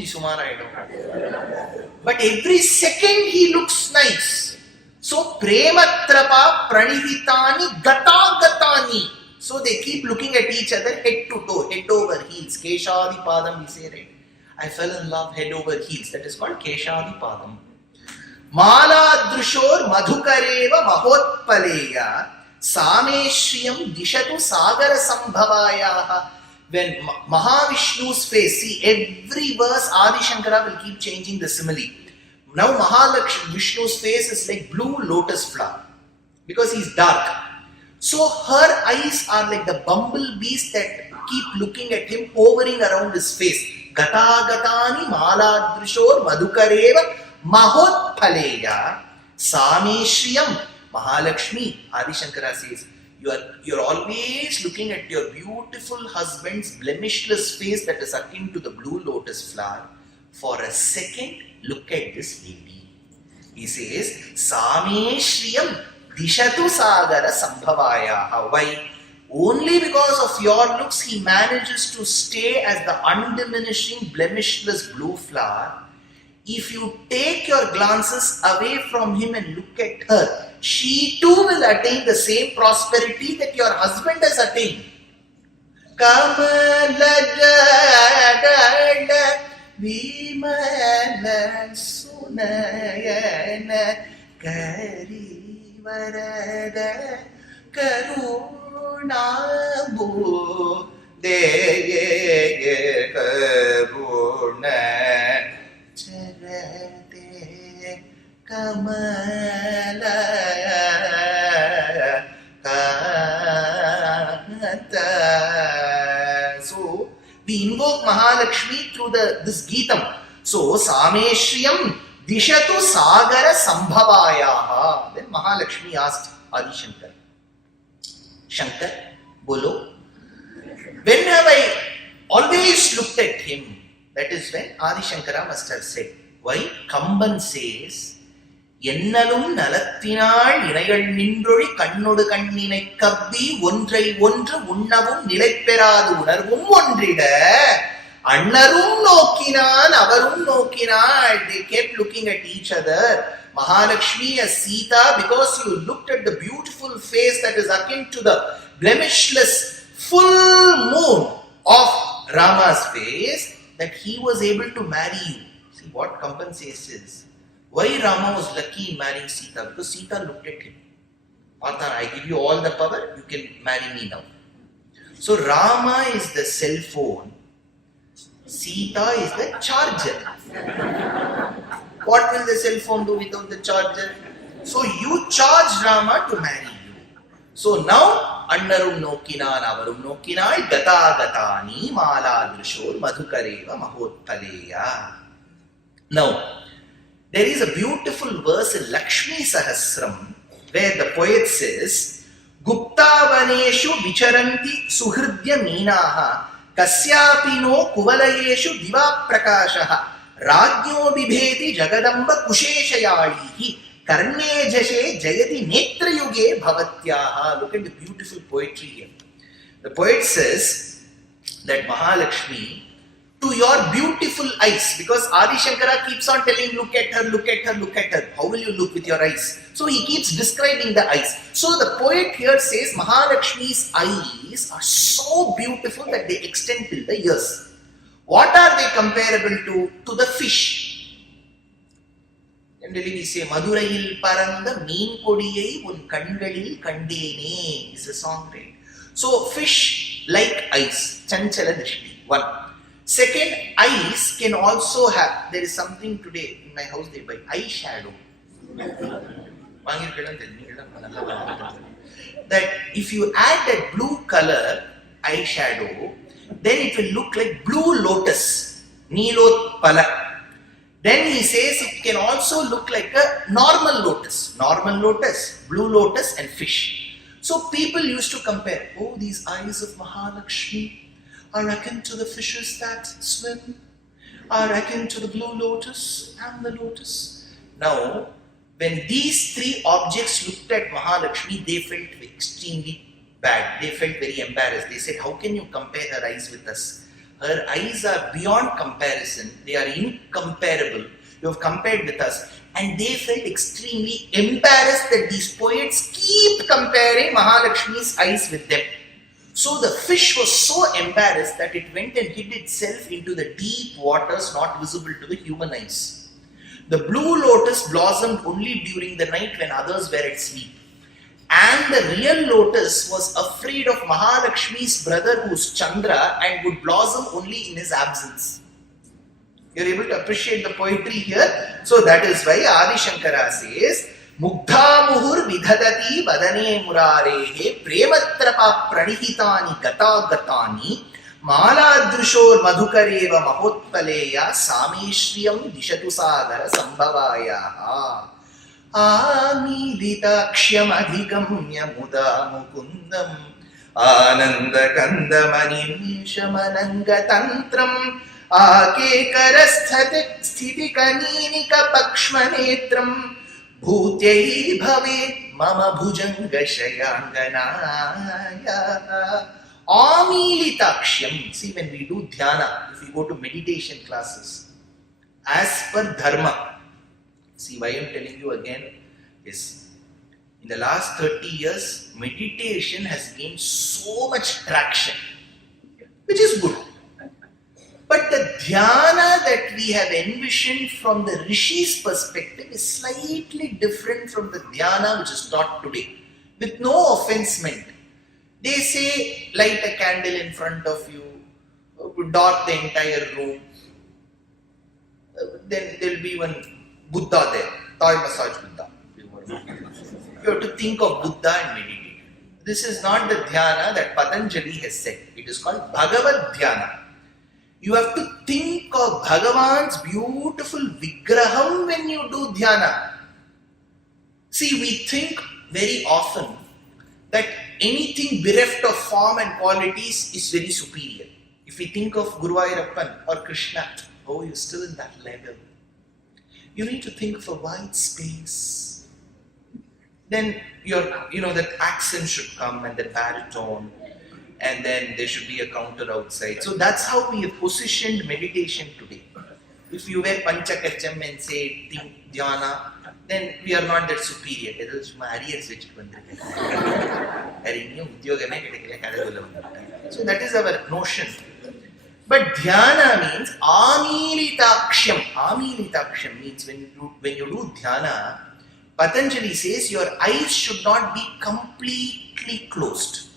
every second he looks nice. So, prematrapa pranihitani gata gatani. So they keep looking at each other head to toe, head over heels. Keshadi padam, we say, right? I fell in love head over heels. That is called Keshadi padam. Maladrushor madhukareva mahotpaleya sameshriyam dishatu sagara sambhavaya. When Mahavishnu's face, see every verse Adi Shankara will keep changing the simile. Now Mahalakshmi, Vishnu's face is like blue lotus flower because he's dark. So her eyes are like the bumblebees that keep looking at him, hovering around his face. Gata gatani maladrushor madhukareva mahotpaleya sameshriyam. Mahalakshmi, Adi Shankara says, you're always looking at your beautiful husband's blemishless face that is akin to the blue lotus flower. For a second, look at this lady. He says, sameshriyam dishatu sagara sambhavaya. Why? Only because of your looks he manages to stay as the undiminishing blemishless blue flower. If you take your glances away from him and look at her, she too will attain the same prosperity that your husband has attained. Kamalajada vimala sunayana karivarada karunabu deye karuna charate kamala kanta. So we invoke Mahalakshmi through this Geetam. So sameshriyam dishatu sagara sambhavayaha. Then Mahalakshmi asked Adi Shankar, Shankar, bolo, when have I always looked at him? That is when Adi Shankara must have said. Why? Kamban says, Ennalum nalathinal inaigal nindroli kannodu kanninai kabbi ஒன்றை ஒன்று உண்ணவும் நிலைப்பெறாது உணர்வும் ஒன்றிட அண்ணரும் நோக்கினான் அவரும் நோக்கினாள். They kept looking at each other. Mahalakshmi as Sita, because you looked at the beautiful face that is akin to the blemishless full moon of Rama's face, that he was able to marry you. See what compensates is, why Rama was lucky in marrying Sita? Because Sita looked at him. Partha, I give you all the power, you can marry me now. So Rama is the cell phone, Sita is the charger. What will the cell phone do without the charger? So you charge Rama to marry you. So now, Annarum Nokinan Avarum Nokinai Gata Gatani Mala Drishor Madhukareva Mahotpaleya. Now, there is a beautiful verse in Lakshmi Sahasram where the poet says, Guptavaneshu Vicharanti Suhridya Minaha Kasyapino Kuvalayeshu Diva Prakashaha Rajyo Bibheti Jagadamba Kusheshayalihi Karne Jashe Jayati Netra Yuge Bhavatyaha. Look at the beautiful poetry here. The poet says that Mahalakshmi, to your beautiful eyes, because Adi Shankara keeps on telling, look at her, look at her, look at her. How will you look with your eyes? So he keeps describing the eyes. So the poet here says Mahalakshmi's eyes are so beautiful that they extend till the ears. What are they comparable to? To the fish. Generally we say, Madurayil paranda meen kodiyai un kangalil kandene is a song, right? So fish like eyes, chanchala drishti. One. Second, eyes can also have, there is something today in my house they buy, eyeshadow. That if you add that blue color eyeshadow, then it will look like blue lotus, Nilot Pala. Then he says it can also look like a normal lotus, blue lotus and fish. So people used to compare, oh, these eyes of Mahalakshmi are akin to the fishes that swim, are akin to the blue lotus and the lotus. Now, when these three objects looked at Mahalakshmi, they felt extremely bad. They felt very embarrassed. They said, how can you compare her eyes with us? Her eyes are beyond comparison. They are incomparable. You have compared with us. And they felt extremely embarrassed that these poets keep comparing Mahalakshmi's eyes with them. So the fish was so embarrassed that it went and hid itself into the deep waters not visible to the human eyes. The blue lotus blossomed only during the night when others were at sleep. And the real lotus was afraid of Mahalakshmi's brother, who is Chandra, and would blossom only in his absence. You are able to appreciate the poetry here. So that is why Adi Shankara says, Mugdha muhur vidhadati vadane murarehe prematrapa pranihitani gata gatani maladrushor madhukareva mahotpaleya sameshriyam dishatu sagara sambhavaya amilitaksham adhigamya muda mukundam anandakandamanimishamananga tantram akekarasthati sthitikanika pakshmanetram Bhutyai bhave mama bhujanga shayanganaya amilitaksham. See, when we do dhyana, if we go to meditation classes, as per dharma, see why I am telling you again is, in the last 30 years, meditation has gained so much traction, which is good. But the dhyana that we have envisioned from the Rishi's perspective is slightly different from the dhyana which is taught today. With no offense meant. They say, light a candle in front of you, dark the entire room. Then there will be one Buddha there, toy massage Buddha. You have to think of Buddha and meditate. This is not the dhyana that Patanjali has said. It is called Bhagavad Dhyana. You have to think of Bhagavan's beautiful Vigraham when you do dhyana. See, we think very often that anything bereft of form and qualities is very superior. If we think of Guruvayurappan or Krishna, oh, you're still in that level. You need to think of a wide space. Then that accent should come and the baritone, and then there should be a counter outside. So that's how we have positioned meditation today. If you wear Panchakacham and say think dhyana, then we are not that superior. So that is our notion. But dhyana means amilitaksham. Amilitaksham means when you do dhyana, Patanjali says your eyes should not be completely closed.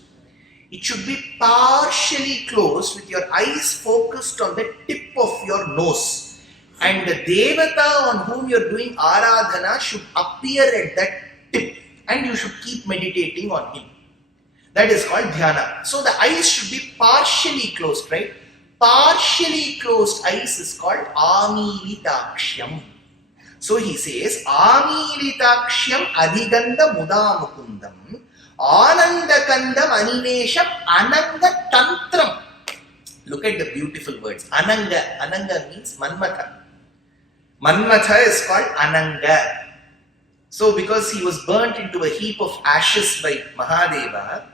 It should be partially closed with your eyes focused on the tip of your nose. And the Devata on whom you are doing Aradhana should appear at that tip. And you should keep meditating on him. That is called dhyana. So the eyes should be partially closed, right? Partially closed eyes is called amilitaksham. So he says, amilitaksham adhiganda mudamukundam anandakandam animesham ananga tantram. Look at the beautiful words. Ananga. Ananga means Manmatha. Manmatha is called Ananga. So because he was burnt into a heap of ashes by Mahadeva,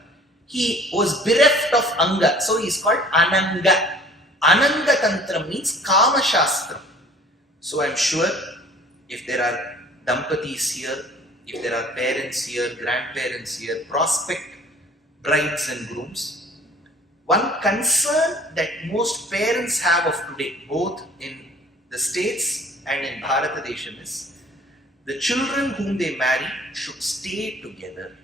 he was bereft of Anga. So he is called Ananga. Ananga Tantra means Kama Shastra. So I'm sure if there are Dampatis here, if there are parents here, grandparents here, prospect brides and grooms, one concern that most parents have of today, both in the States and in Bharatadesham, is the children whom they marry should stay together.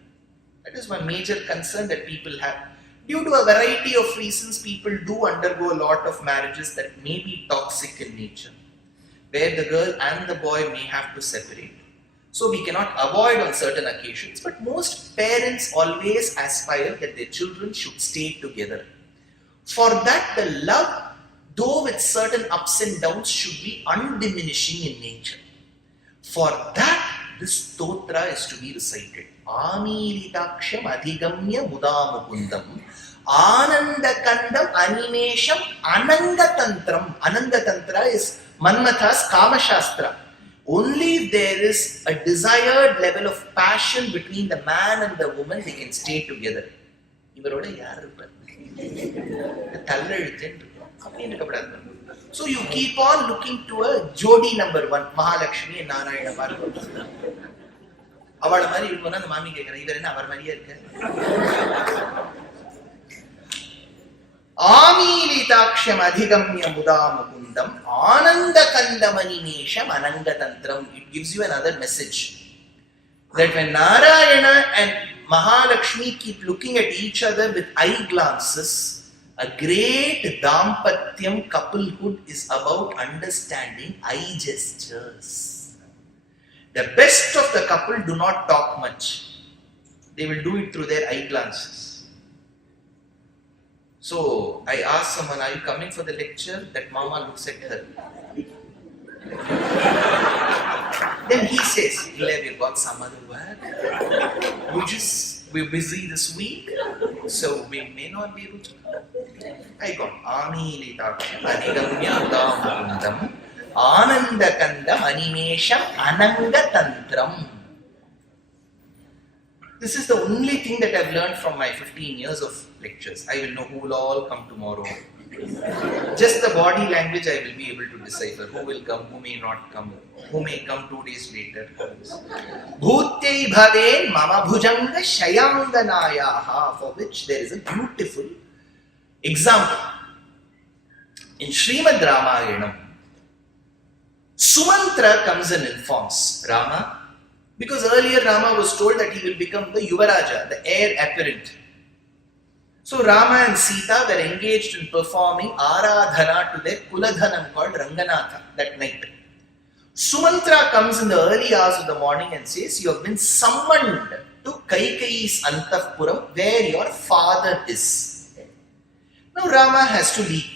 That is one major concern that people have. Due to a variety of reasons, people do undergo a lot of marriages that may be toxic in nature, where the girl and the boy may have to separate. So we cannot avoid on certain occasions, but most parents always aspire that their children should stay together. For that, the love, though with certain ups and downs, should be undiminishing in nature. For that, this stotra is to be recited. Amilitaksham adhigamya mudamukundam anandakandam animesham anangatantram. Anangatantra is Manmatha's Kama Shastra. Only if there is a desired level of passion between the man and the woman, they can stay together. So you keep on looking to a Jodi number one, Mahalakshmi and Narayana Bhargava. அவள மாதிரி இருக்கும்னா அந்த மாமி கேக்குற இவர் என்ன அவர் மாதிரியே இருக்கு. ஆமீலிதாக்ஷம் அதிகம்ய முதாமுகுந்தம் ஆனந்தகந்தமனிமேஷம் அனங்கதந்திரம். It gives you another message that when Narayana and Mahalakshmi keep looking at each other with eye glances, a great dampatyam couplehood is about understanding eye gestures. The best of the couple do not talk much. They will do it through their eye glances. So I asked someone, are you coming for the lecture? That mama looks at her. Then he says, we've got some other work. We're busy this week, so we may not be able to come. I got Amilitaksham Adigamya Udamukundam Anandakandam Animesham Anangatantram. This is the only thing that I've learned from my 15 years of lectures. I will know who will all come tomorrow. Just the body language I will be able to decipher. Who will come, who may not come, who may come 2 days later. Bhutyai bhaven mama bhujanga shayanganayaha, for which there is a beautiful example. In Srimad Ramayanam, Sumantra comes and informs Rama, because earlier Rama was told that he will become the Yuvaraja, the heir apparent. So Rama and Sita were engaged in performing Aradhana to their Kuladhanam called Ranganatha that night. Sumantra comes in the early hours of the morning and says, you have been summoned to Kaikeyi's Antahpuram where your father is. Now Rama has to leave.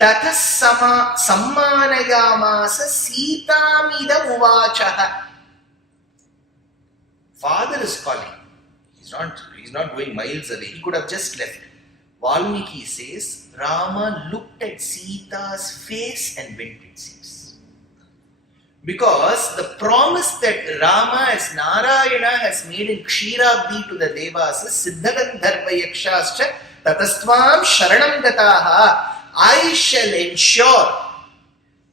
Tatha sammanayamasa Sitamidam uvachaha. Father is calling. He's not going miles away. He could have just left. Valmiki says, Rama looked at Sita's face and went, it seems. Because the promise that Rama as Narayana has made in Kshirabdi to the Devas is Siddhagandharva Yakshascha Tatastvam Sharanam Gataha. I shall ensure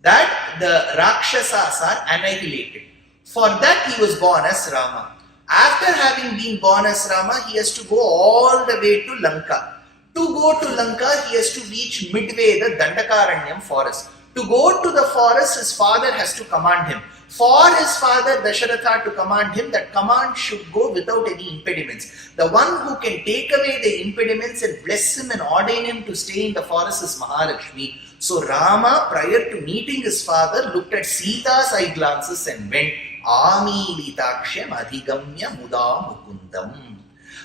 that the Rakshasas are annihilated. For that he was born as Rama. After having been born as Rama, he has to go all the way to Lanka. To go to Lanka, he has to reach midway the Dandakaranyam forest. To go to the forest, his father has to command him. For his father Dasharatha to command him, that command should go without any impediments. The one who can take away the impediments and bless him and ordain him to stay in the forest is Mahalakshmi. So Rama, prior to meeting his father, looked at Sita's eye glances and went, Amilitaksham adhigamya muda mukundam.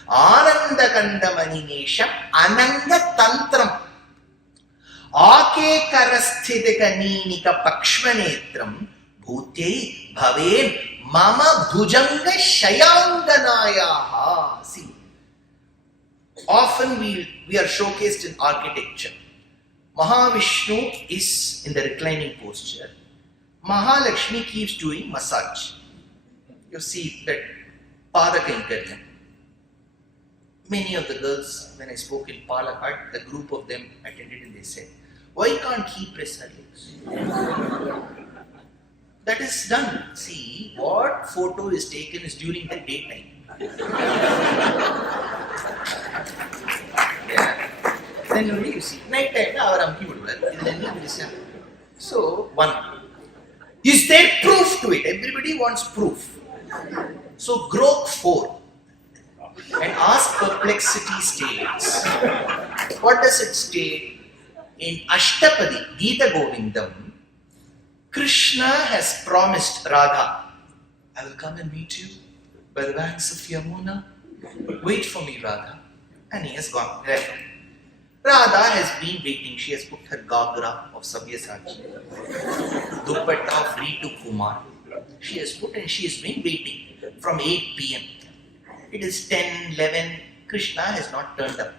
Ananda kandamanimesham ananga tantram. Ake karasthidika pakshmanetram. Bhutye bhaven mama bhujanga shayanganayaha. See, often we are showcased in architecture. Mahavishnu is in the reclining posture. Mahalakshmi keeps doing massage. You see that Padakainkarya. Many of the girls, when I spoke in Palakkad, a group of them attended and they said, why can't he press her legs? That is done. See, what photo is taken is during the daytime. Yeah. Then only you see. Night time, so, one. Is there proof to it? Everybody wants proof. So, Grok 4 and ask perplexity states. What does it state? In Ashtapadi, Gita Govindam, Krishna has promised Radha, I will come and meet you by the banks of Yamuna. Wait for me, Radha. And he has gone. Radha has been waiting. She has put her gagra of Sabyasachi, dupatta of Ritu Kumar. She has put and she has been waiting from 8 p.m. It is 10, 11. Krishna has not turned up.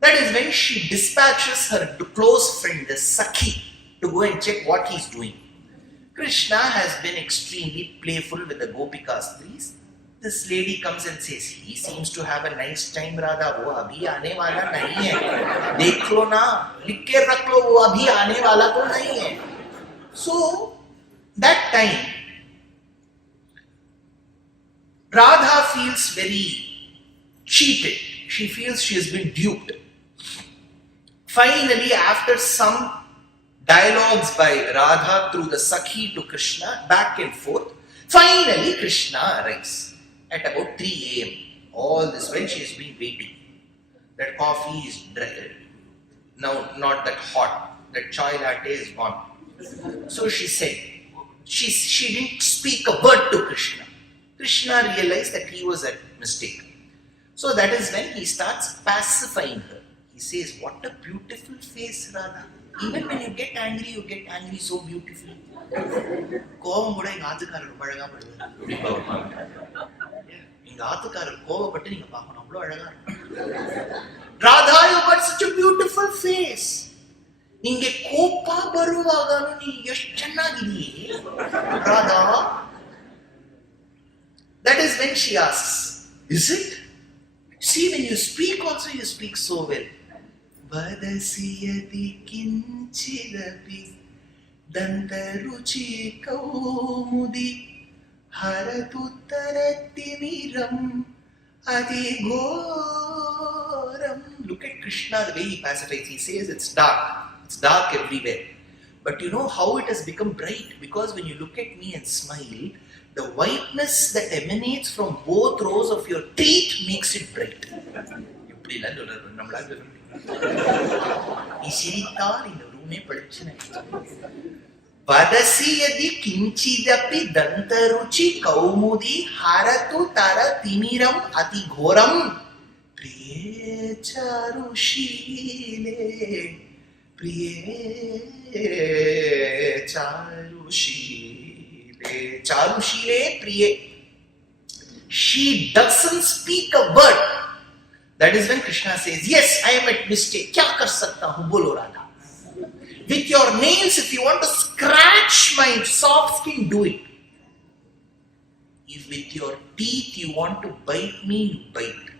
That is when she dispatches her close friend, the Sakhi, to go and check what he is doing. Krishna has been extremely playful with the Gopika Stris. This lady comes and says, he seems to have a nice time, Radha. Wo abhi aane wala nahi hai. Dekh lo na, likh ke rakh lo, wo abhi aane wala to nahi hai. So, that time, Radha feels very cheated. She feels she has been duped. Finally, after some dialogues by Radha through the Sakhi to Krishna, back and forth, finally Krishna arrives at about 3 a.m. All this while she has been waiting. That coffee is dry. Now, not that hot. That chai latte is gone. So she said, she didn't speak a word to Krishna. Krishna realized that he was at mistake. So that is when he starts pacifying her. He says, what a beautiful face, Radha. Even when you get angry so beautifully. கோபம் கூட எங்க ஆத்துக்காரர் ரொம்ப அழகா படுவார். எங்க ஆத்துக்காரர் கோபப்பட்டு நீங்க பார்க்கணும், அவ்வளவு அழகா இருக்கும். Radha, you got such a beautiful face. ನಿಂಗೆ ಕೋಪ ಬರುವಾಗನು ನೀ ಎಷ್ಟು ಚೆನ್ನಾಗಿದೆಯೇ Radha. That is when she asks, is it? See, when you speak also, you speak so well. Vadasiyati kinchidapi dantaruchi kaumudi haratuttarativiram adigoram. Look at Krishna, the way he pacifies. He says it's dark. It's dark everywhere. But you know how it has become bright? Because when you look at me and smile, the whiteness that emanates from both rows of your teeth makes it bright. நீ சிரித்தால் இந்த ரூமே பளிச்சுன்னு. வதசியதி கிஞ்சிதபி தந்தருச்சி கௌமுதி ஹரது தர திமிரம் அதிகோரம் பிரியே சாருஷீலே பிரியே சாருஷீலே Charushile Priye. She doesn't speak a word. That is when Krishna says, yes, I am at mistake. Kya kar sakta hu, bolo Radha. With your nails, if you want to scratch my soft skin, do it. If with your teeth you want to bite me, you bite.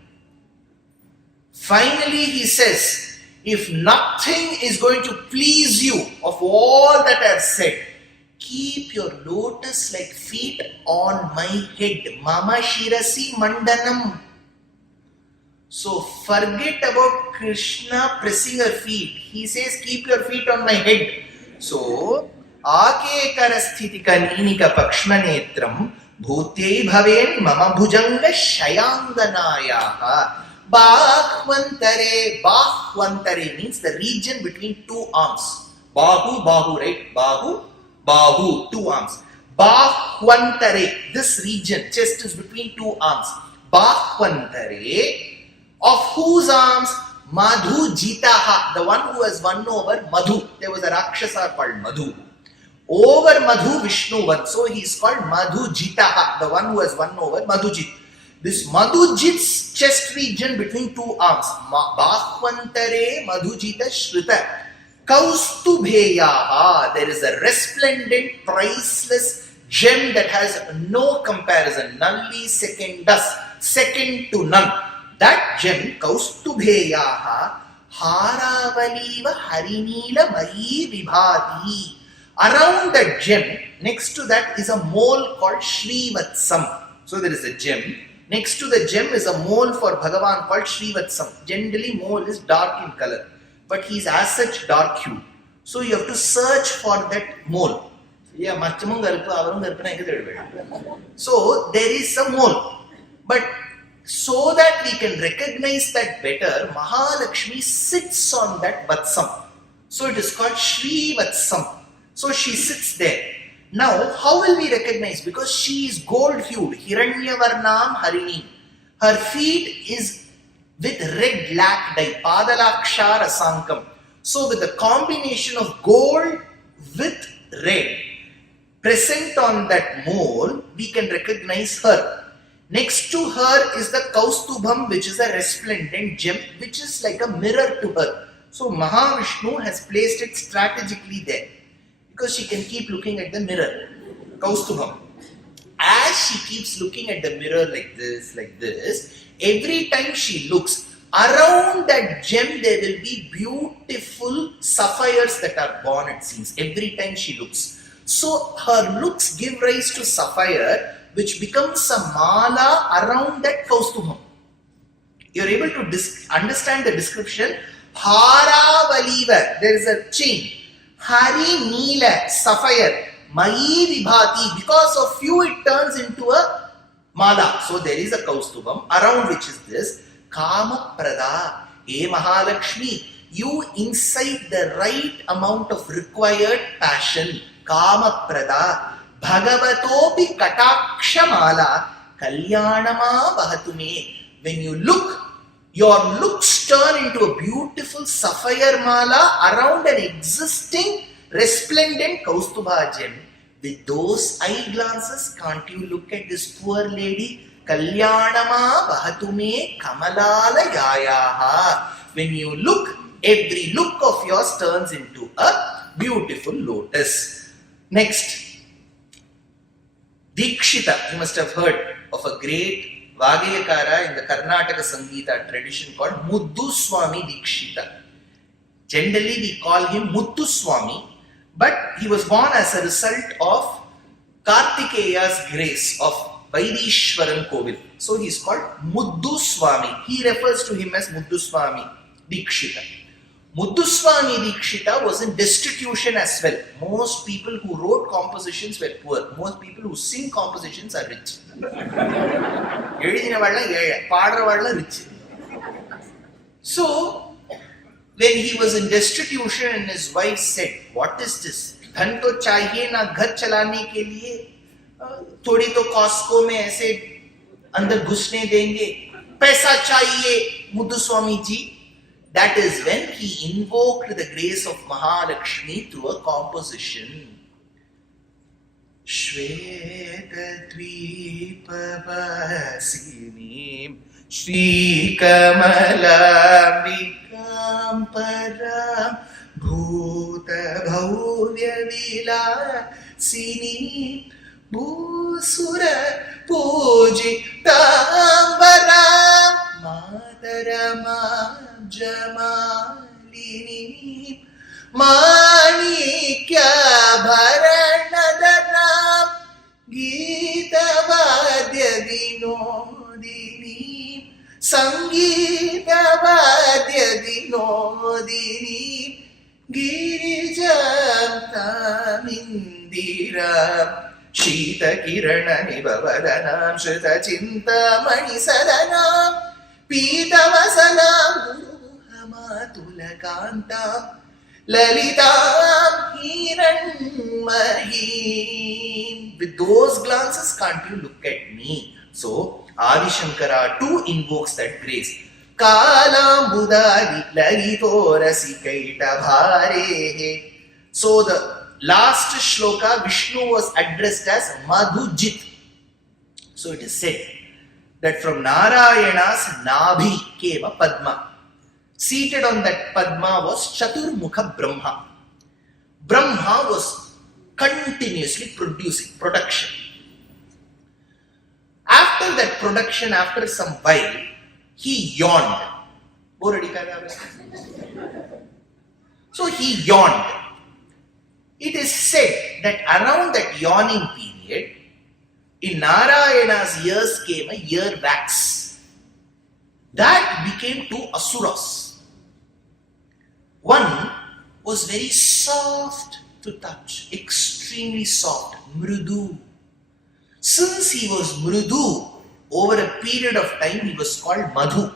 Finally, he says, if nothing is going to please you of all that I have said, keep your lotus-like feet on my head. Mama Shirasi Mandanam. So forget about Krishna pressing her feet. He says, keep your feet on my head. So, Ake karasthitika ninika pakshmanetram bhutyai bhaven mama bhujanga shayanganayaha. Bahvantare means the region between two arms. Bahu, right? Bahu, two arms. Bahvantare, this region, chest is between two arms. Bahvantare, of whose arms? Madhu Jitaha, the one who has won over Madhu. There was a Rakshasa called Madhu. Over Madhu Vishnu won. So he is called Madhu Jitaha, the one who has won over Madhujit. This Madhujit's chest region between two arms. Bahvantare Madhujita Shrita. Kaustubheyaha. There is a resplendent, priceless gem that has no comparison. Nulli secondus. Second to none. That gem, Kaustubheyaha, Haravaliva Harinila Mayi Vibhati. Around that gem, next to that is a mole called Srivatsam. So there is a gem. Next to the gem is a mole for Bhagavan called Srivatsam. Generally, mole is dark in color, but he is as such dark hue. So you have to search for that mole. So there is a mole. But so that we can recognize that better, Mahalakshmi sits on that Vatsam. So it is called Shri Vatsam. So she sits there. Now, how will we recognize? Because she is gold hued, Hiranyavarnam Harini. Her feet is with red lac dye, Padalakshara Sankam. So with the combination of gold with red present on that mole, we can recognize her. Next to her is the Kaustubham, which is a resplendent gem, which is like a mirror to her. So Mahavishnu has placed it strategically there, because she can keep looking at the mirror, Kaustubham. As she keeps looking at the mirror like this, every time she looks, around that gem there will be beautiful sapphires that are born, it seems, every time she looks. So her looks give rise to sapphire, which becomes a mala around that Kaustubham. You are able to understand the description. Haravaliva, there is a chain. Hari Neela, sapphire. Mayi Vibhati, because of you it turns into a mala. So there is a Kaustubham, around which is this. Kama Prada, Hey Mahalakshmi, you incite the right amount of required passion. Kama Prada, Bhagavatopi Katakshamala, Kalyanama Bahatume. When you look, your looks turn into a beautiful sapphire mala around an existing resplendent Kaustubha gem. With those eye glances, can't you look at this poor lady? Kalyanama Bahatume Kamalala Yayaha. When you look, every look of yours turns into a beautiful lotus. Next, Dikshita. You must have heard of a great Vagayakara in the Karnataka Sangeeta tradition called Mudduswami Dikshita. Generally, we call him Muthuswami, but he was born as a result of Kartikeya's grace of Vairishwaran Kovil. So he is called Mudduswami. He refers to him as Mudduswami Dikshita. Mudduswami Dikshita was in destitution as well. Most people who wrote compositions were poor. Most people who sing compositions are rich. Rich. So, when he was in destitution and his wife said, what is this? Dhan to chahiye na ghar chalane ke liye. Thodi to Costco mein aise andar ghusne denge. Paisa chahiye, Mudduswami ji. That is when he invoked the grace of Mahalakshmi through a composition. Shweta Dvipa Vasinim Shri Kamalambikam Param Bhuta Bhauvya Vilasini Bhusura Pujitambaram Mataramam Jamalini Manikya Bharanadaram Gita Vadya Vinodini Sangita Vadya Vinodini Girijam Tamindiram Shita Kirana Nibavadanam Shrita Chintamani Sadanam Pita Vasanam Hamatulakantam Lalitam Hiranmahim. With those glances, can't you look at me? So, Adi Shankara too invokes that grace. Kalam Budari Lalito Rasikaita Bharehe. So, the last shloka, Vishnu was addressed as Madhujit. So, it is said that from Narayana's Nabhi came a Padma. Seated on that Padma was Chaturmukha Brahma. Brahma was continuously producing production. After that production, after some while, he yawned. So he yawned. It is said that around that yawning period, in Narayana's ears came a earwax. That became two asuras. One was very soft to touch, extremely soft, mrudu. Since he was mrudu, over a period of time he was called Madhu.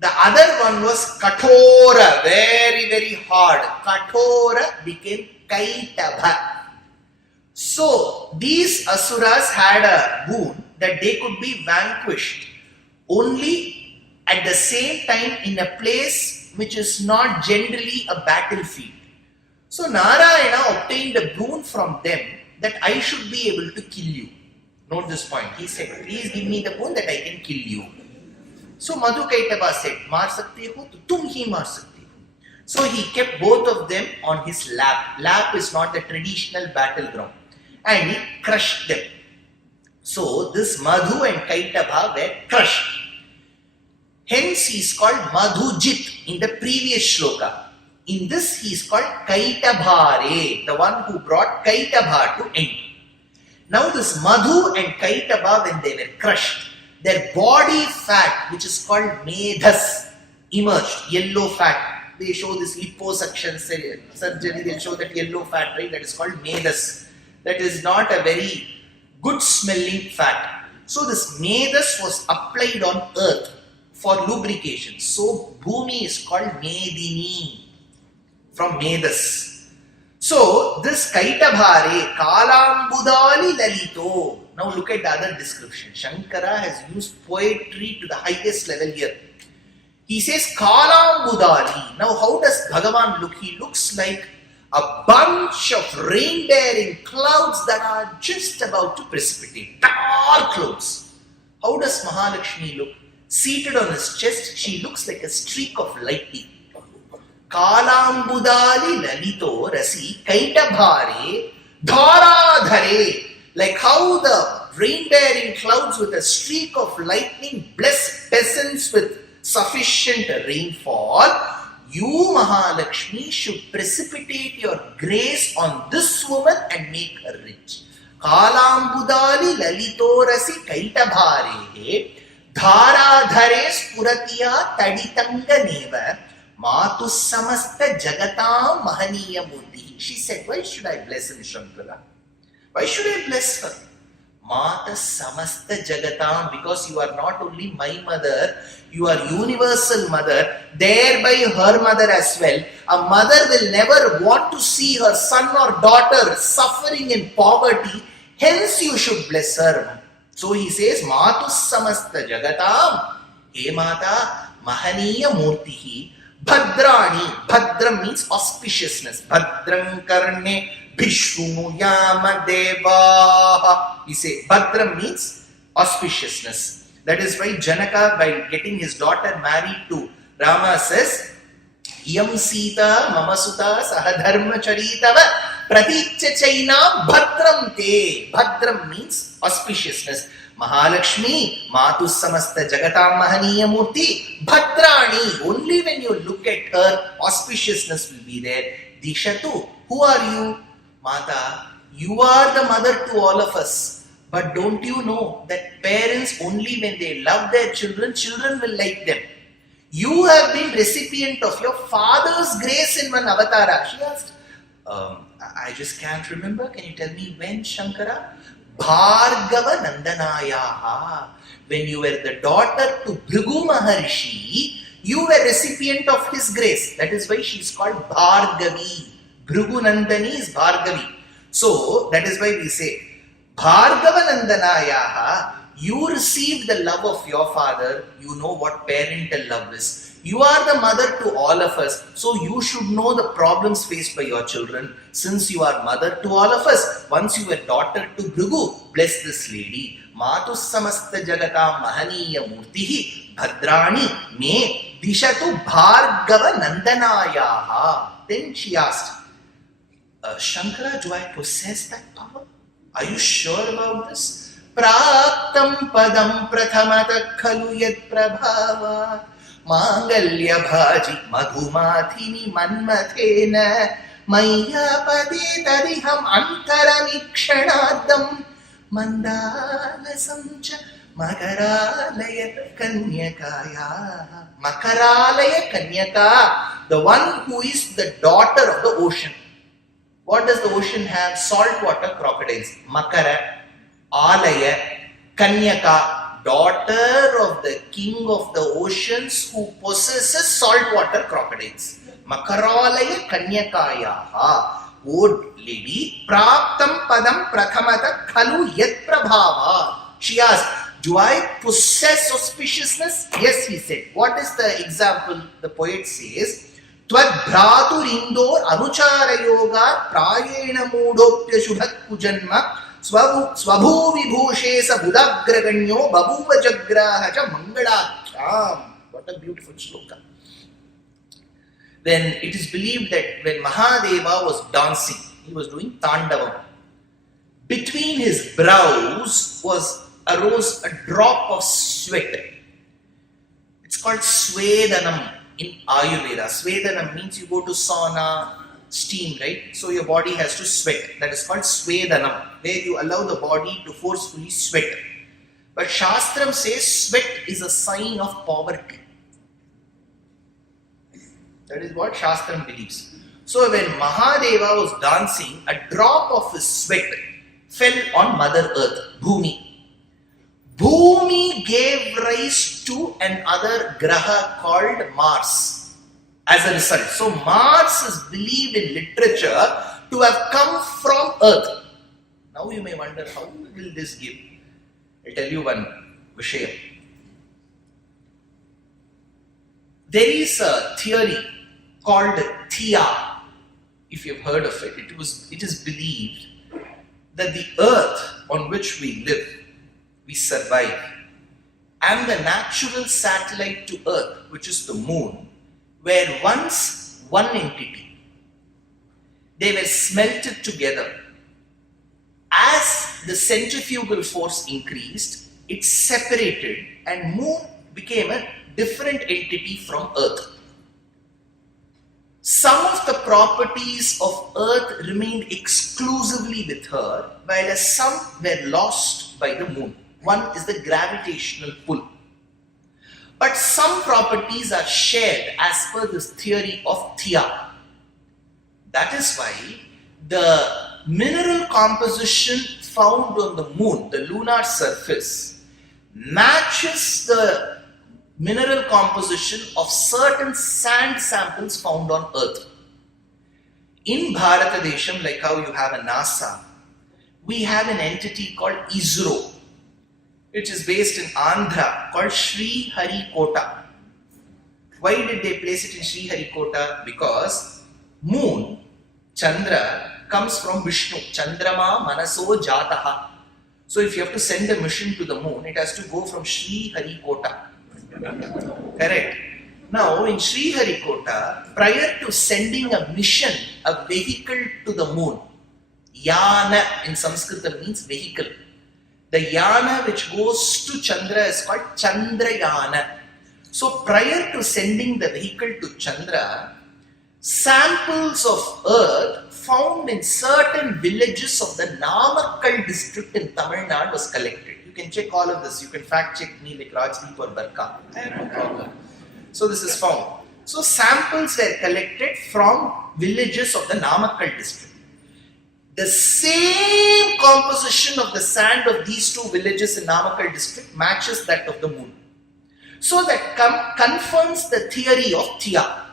The other one was Kathora, very, very hard. Kathora became Kaitabha. So, these asuras had a boon that they could be vanquished only at the same time in a place which is not generally a battlefield. So Narayana obtained a boon from them that I should be able to kill you. Note this point. He said, please give me the boon that I can kill you. So Madhu Kaitaba said, maar sakte ho to tum hi maar sakte ho. So he kept both of them on his lap. Lap is not the traditional battleground. And he crushed them. So this Madhu and Kaitaba were crushed. Hence he is called Madhujit in the previous shloka. In this he is called Kaitabhare, the one who brought Kaitabha to end. Now this Madhu and Kaitaba, when they were crushed, their body fat, which is called Medhas, emerged, yellow fat. They show this liposuction surgery, they show that yellow fat, right? That is called Medhas. That is not a very good smelling fat. So this Medhas was applied on earth for lubrication. So Bhumi is called Medini from Medhas. So this Kaitabhare, Kalambudali Lalito. Now look at the other description. Shankara has used poetry to the highest level here. He says Kalambudali. Now how does Bhagavan look? He looks like a bunch of rain-bearing clouds that are just about to precipitate. Dark clouds. How does Mahalakshmi look? Seated on his chest, she looks like a streak of lightning. Kalambudali lalito rasi kaitabhare dharadhare. Like how the rain-bearing clouds with a streak of lightning bless peasants with sufficient rainfall. You, Mahalakshmi, should precipitate your grace on this woman and make her rich. Kalambudali lalito rasi kaitabhare Dharadhare spuratiya taditanga neva matu samasta jagatam mahaniya murti. She said, why should I bless him, Shankara? Why should I bless her? Mata samasta jagatam, because you are not only my mother, you are universal mother, thereby her mother as well. A mother will never want to see her son or daughter suffering in poverty, hence you should bless her. So he says, Matu samasta jagatam, he mata mahaniya murtihi, bhadrani. Bhadram means auspiciousness. Bhadram karne bhishunu yama devaha. He says, Bhadram means auspiciousness. That is why Janaka, by getting his daughter married to Rama, says, Iyam Sita Mamasuta Sahadharma Charitava Pratitya Chaina Bhadram Te. Bhadram means auspiciousness. Mahalakshmi, Matu Samasta Jagatam Mahaniya Murti, Bhadrani. Only when you look at her, auspiciousness will be there. Dishatu, who are you? Mata, you are the mother to all of us. But don't you know that parents, only when they love their children, children will like them. You have been recipient of your father's grace in one avatara. She asked, I just can't remember. Can you tell me when, Shankara? Bhargava Nandanayaha. When you were the daughter to Bhrigu Maharshi, you were recipient of his grace. That is why she is called Bhargavi. Bhrigu Nandani is Bhargavi. So, that is why we say, Bhargava Nandanayaha, you received the love of your father, you know what parental love is. You are the mother to all of us, so you should know the problems faced by your children, since you are mother to all of us. Once you were daughter to Bhrigu, bless this lady. Matu samasta jagata mahaniya murtihi bhadrani me dishatu bhargava nandanayaha. Then she asked, Shankara, do I possess that power? Are you sure about this? Praptam padam prathamata khalu yad prabhava mangalya bhaji madhumathini manmathena maya pade tariham antaramikshanaddam mandala samcha makaralaya kanyakaya. Makaralaya kanyaka, the one who is the daughter of the ocean. What does the ocean have? Saltwater crocodiles. Makara, Alaya, Kanyaka, daughter of the king of the oceans who possesses saltwater crocodiles. Makaralaya Kanyakayaha. Oh lady, Praptam Padam Prathamata Khalu Yat Prabhava. She asked, do I possess auspiciousness? Yes, he said. What is the example? The poet says, Tvad bhratu rindor anuchara yoga prayena mudopya shubhat kujanma swabhu vibhushe sa budagraganyo babuva jagraha cha mangalakhyam. What a beautiful sloka. Then it is believed that when Mahadeva was dancing, he was doing tandavam. Between his brows arose a drop of sweat. It's called Swedanam. In Ayurveda, Swedanam means you go to sauna, steam, right? So your body has to sweat. That is called Swedanam, where you allow the body to forcefully sweat. But Shastram says sweat is a sign of poverty. That is what Shastram believes. So when Mahadeva was dancing, a drop of his sweat fell on Mother Earth, Bhumi. Bhumi gave rise to another graha called Mars as a result. So Mars is believed in literature to have come from Earth. Now you may wonder, how will this give? I'll tell you one Vishaya. There is a theory called Thea. If you've heard of it, it is believed that the Earth on which we live, we survive, and the natural satellite to Earth, which is the moon, were once one entity. They were smelted together. As the centrifugal force increased, it separated and moon became a different entity from Earth. Some of the properties of Earth remained exclusively with her, while some were lost by the moon. One is the gravitational pull. But some properties are shared as per this theory of Thea. That is why the mineral composition found on the moon, the lunar surface, matches the mineral composition of certain sand samples found on Earth. In Bharatadesham, like how you have a NASA, we have an entity called ISRO, which is based in Andhra, called Sri Harikota. Why did they place it in Sri Harikota? Because moon, Chandra, comes from Vishnu. Chandrama Manaso Jataha. So if you have to send a mission to the moon, it has to go from Sri Harikota. Correct? Now in Sri Harikota, prior to sending a mission, a vehicle to the moon, Yana in Sanskrit means vehicle. The Yana which goes to Chandra is called Chandrayana. So prior to sending the vehicle to Chandra, samples of earth found in certain villages of the Namakkal district in Tamil Nadu was collected. You can check all of this. You can fact check me like Rajdeep or Barka. I have no problem. So this is found. So samples were collected from villages of the Namakkal district. The same composition of the sand of these two villages in Namakkal district matches that of the moon. So that confirms the theory of Thea.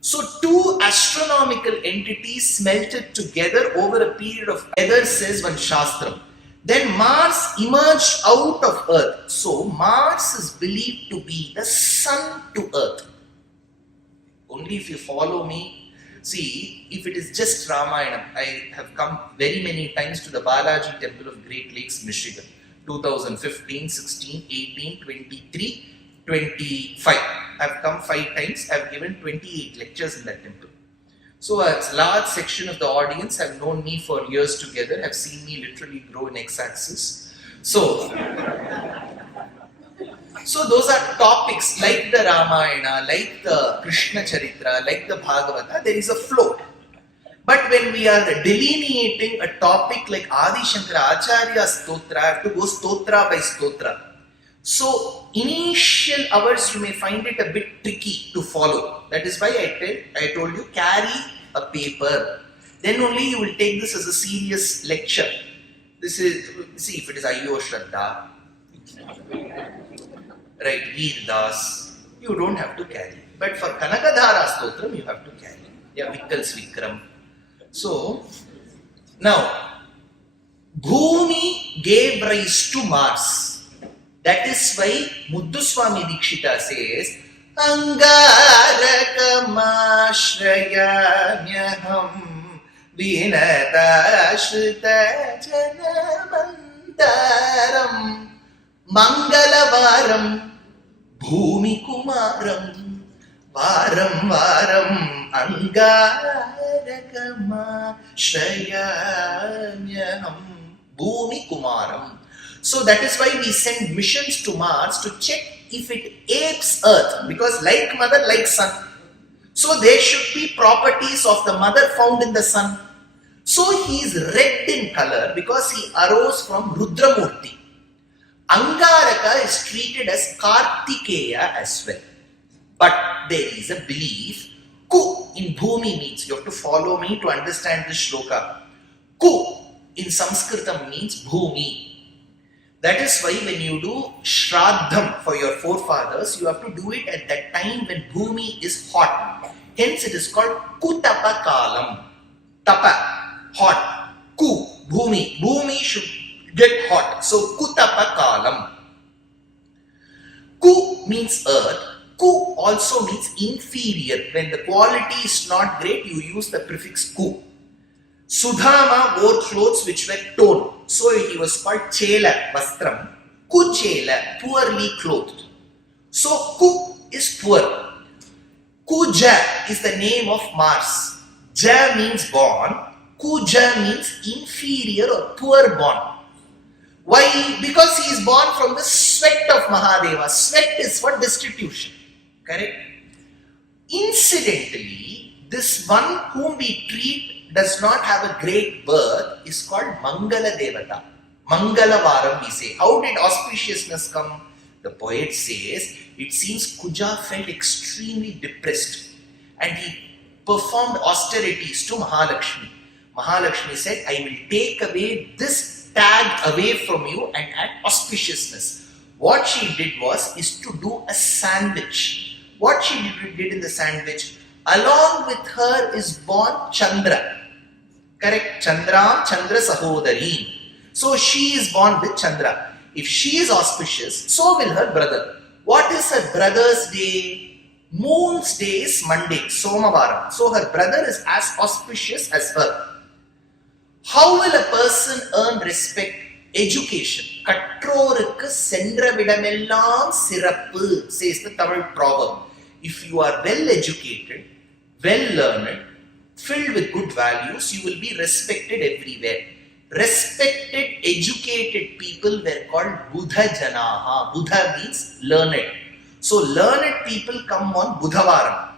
So two astronomical entities smelted together over a period of weather, says one Shastram. Then Mars emerged out of Earth. So Mars is believed to be the sun to Earth. Only if you follow me. See, if it is just Ramayana, I have come very many times to the Balaji Temple of Great Lakes, Michigan. 2015, 16, 18, 23, 25. I have come 5 times. I have given 28 lectures in that temple. So a large section of the audience have known me for years together, have seen me literally grow in x-axis. So those are topics like the Ramayana, like the Krishna Charitra, like the Bhagavata. There is a flow. But when we are delineating a topic like Adi Shankara Acharya Stotra, I have to go Stotra by Stotra. So initial hours you may find it a bit tricky to follow. That is why I told you carry a paper. Then only you will take this as a serious lecture. This is, see if it is Ayyo Shraddha, right, Veer Das, you don't have to carry. But for Kanakadhara Stotram you have to carry. Yeah, Vikkal's Vikram. So, now, Bhumi gave rise to Mars. That is why Mudduswami Dikshita says, Angarakama-shrayamyaham vinata-shrita janamantaram Mangalavaram Bhumi Kumaram Varam Varam Angarakama-shrayamyaham Bhumi Kumaram. So that is why we send missions to Mars to check if it apes Earth, because like mother, like son. So there should be properties of the mother found in the sun. So he is red in color because he arose from Rudramurti. Angaraka is treated as Kartikeya as well. But there is a belief, Ku in Bhumi means, you have to follow me to understand this shloka. Ku in Sanskritam means Bhumi. That is why when you do Shraddham for your forefathers, you have to do it at that time when Bhumi is hot. Hence it is called Kutapa Kalam. Tapa, hot. Ku, Bhumi. Bhumi should get hot. So Kutapa Kalam. Ku means earth. Ku also means inferior. When the quality is not great, you use the prefix Ku. Sudhama wore clothes which were torn. So he was called Chela Vastram. Kuchela, poorly clothed. So Ku is poor. Kuja is the name of Mars. Ja means born. Kuja means inferior or poor born. Why? Because he is born from the sweat of Mahadeva. Sweat is for destitution. Correct? Incidentally, this one whom we treat does not have a great birth is called Mangala Devata. Mangala Varam we say. How did auspiciousness come? The poet says, it seems Kuja felt extremely depressed and he performed austerities to Mahalakshmi. Mahalakshmi said, I will take away this tag away from you and add auspiciousness. What she did is to do a sandwich. What she did in the sandwich? Along with her is born Chandra. Correct? Chandra Sahodari. So she is born with Chandra. If she is auspicious, so will her brother. What is her brother's day? Moon's day is Monday, Somavaram. So her brother is as auspicious as her. How will a person earn respect education. Kattrorukku sendra vidamellam sirappu, says the Tamil proverb. If you are well educated, well learned, filled with good values, you will be respected everywhere. Respected, educated people were called Buddha Janaha. Buddha means learned. So learned people come on Budhavaram.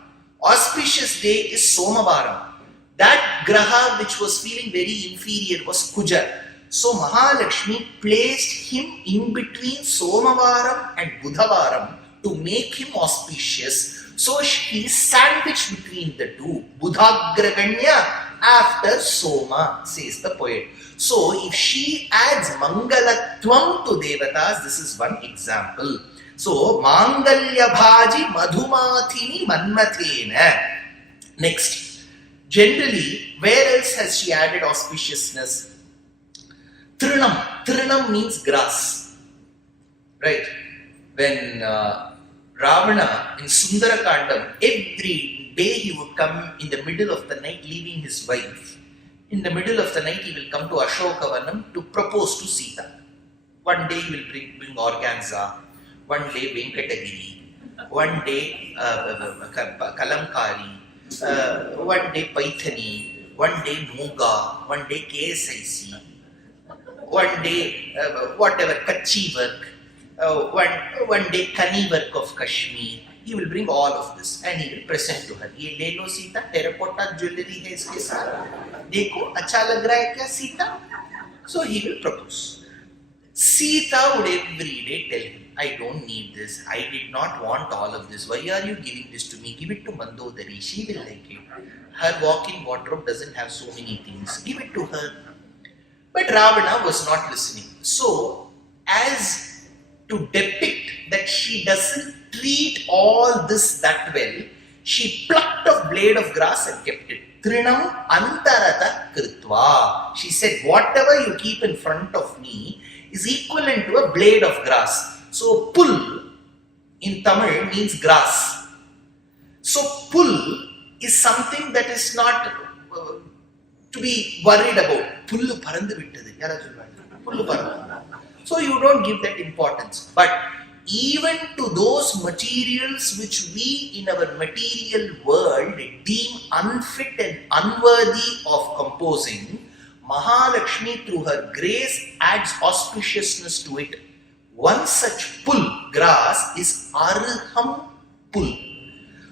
Auspicious day is Somavaram. That graha which was feeling very inferior was Kuja. So Mahalakshmi placed him in between Somavaram and Budhavaram to make him auspicious. So he is sandwiched between the two. Budhagraganya after Soma, says the poet. So if she adds Mangalatvam to Devatas, this is one example. So Mangalya Bhaji Madhumathini Manmathena. Next, generally, where else has she added auspiciousness? Trinam. Trinam means grass. Right? When Ravana in Sundarakandam, every day he would come in the middle of the night leaving his wife. In the middle of the night he will come to Ashokavanam to propose to Sita. One day he will bring organza, one day Venkatagiri, one day Kalamkari, one day Paithani, one day Muga, one day KSIC, one day whatever Kachi work, one day Kani work of Kashmir. He will bring all of this and he will present to her. Ye le lo Sita, terracotta jewelry hai iske saath. Dekho, acha lag raha hai kya Sita? So he will propose. Sita would every day tell him, I don't need this. I did not want all of this. Why are you giving this to me? Give it to Mandodari. She will like it. Her walk-in wardrobe doesn't have so many things. Give it to her. But Ravana was not listening. So, as to depict that she doesn't treat all this that well, she plucked a blade of grass and kept it. Trinam antarata kritva. She said, whatever you keep in front of me is equivalent to a blade of grass. So, pul in Tamil means grass. So, pul is something that is not to be worried about. Pullu parandu vittadu. Yara solvaanga. Pullu parandu. So, you don't give that importance. But even to those materials which we in our material world deem unfit and unworthy of composing, Mahalakshmi through her grace adds auspiciousness to it. One such pul, grass, is Arham pul.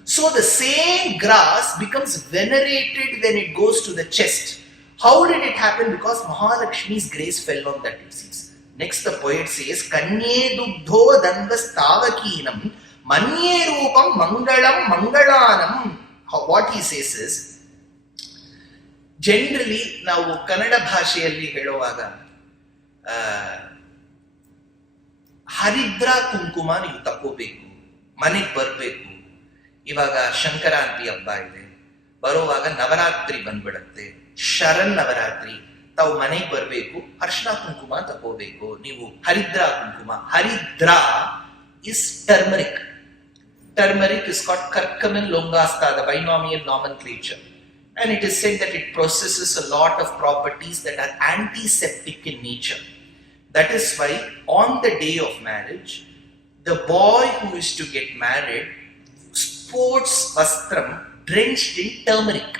So the same grass becomes venerated when it goes to the chest. How did it happen? Because Mahalakshmi's grace fell on that disease. Next the poet says, Kanye dugdho danvas tavakinam manye rupam mangalam mangalanam. What he says is, generally ನಾವು ಕನ್ನಡ ಭಾಷೆಯಲ್ಲಿ ಹೇಳುವಾಗ ಹರಿದ್ರ ಕುಂಕುಮ ನೀವು ತಗೋಬೇಕು, ಮನೆಗೆ ಬರಬೇಕು. ಇವಾಗ ಸಂಕ್ರಾಂತಿ ಹಬ್ಬ ಇದೆ, ಬರುವಾಗ ನವರಾತ್ರಿ ಬಂದ್ಬಿಡತ್ತೆ, ಶರಣ್ ನವರಾತ್ರಿ, ತಾವು ಮನೆಗೆ ಬರಬೇಕು, ಅರ್ಶನ ಕುಂಕುಮ ತಗೋಬೇಕು, ನೀವು ಹರಿದ್ರ ಕುಂಕುಮ. ಹರಿದ್ರ is turmeric. Turmeric is called curcumin longasta, the binomial nomenclature. And it is said that it possesses a lot of properties that are antiseptic in nature. That is why on the day of marriage, the boy who is to get married sports vastram drenched in turmeric,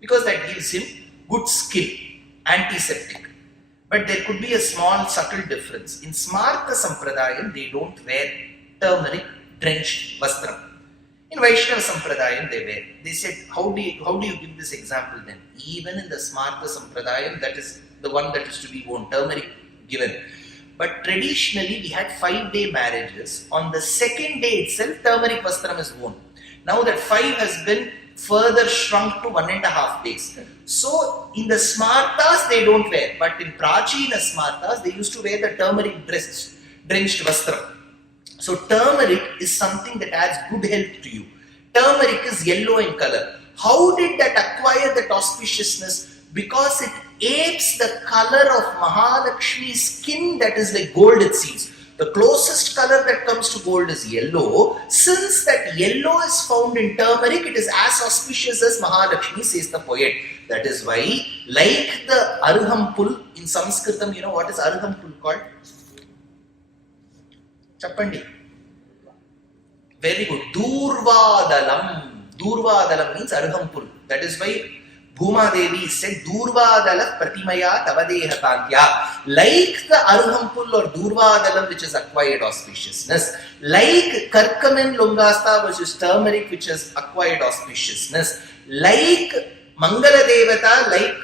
because that gives him good skill, antiseptic. But there could be a small subtle difference. In Smartha Sampradayam, they don't wear turmeric drenched vastram. In Vaishnava Sampradayam, they wear. They said, how do you give this example then? Even in the Smartha Sampradayam, that is the one that is to be worn, turmeric given. But traditionally, we had 5-day marriages. On the second day itself, turmeric vastram is worn. Now that 5 has been further shrunk to 1.5 days. So, in the Smartas, they don't wear. But in Prachina Smartas, they used to wear the turmeric drenched vastram. So, turmeric is something that adds good health to you. Turmeric is yellow in color. How did that acquire that auspiciousness? Because it apes the color of Mahalakshmi's skin, that is like gold, it seems. The closest color that comes to gold is yellow. Since that yellow is found in turmeric, it is as auspicious as Mahalakshmi, says the poet. That is why, like the Arhampul in Sanskritam, you know what is Arhampul called? Chappandi. Very good. Durvadalam. Durvadalam means Arhampul. That is why Bhuma Devi said, Durvadala Pratimaya Tavadeha Kantya. Like the Arhampul or Durvadalam, which is acquired auspiciousness. Like Karkaman Lungasta, which is turmeric, which has acquired auspiciousness. Like Mangala Devata, like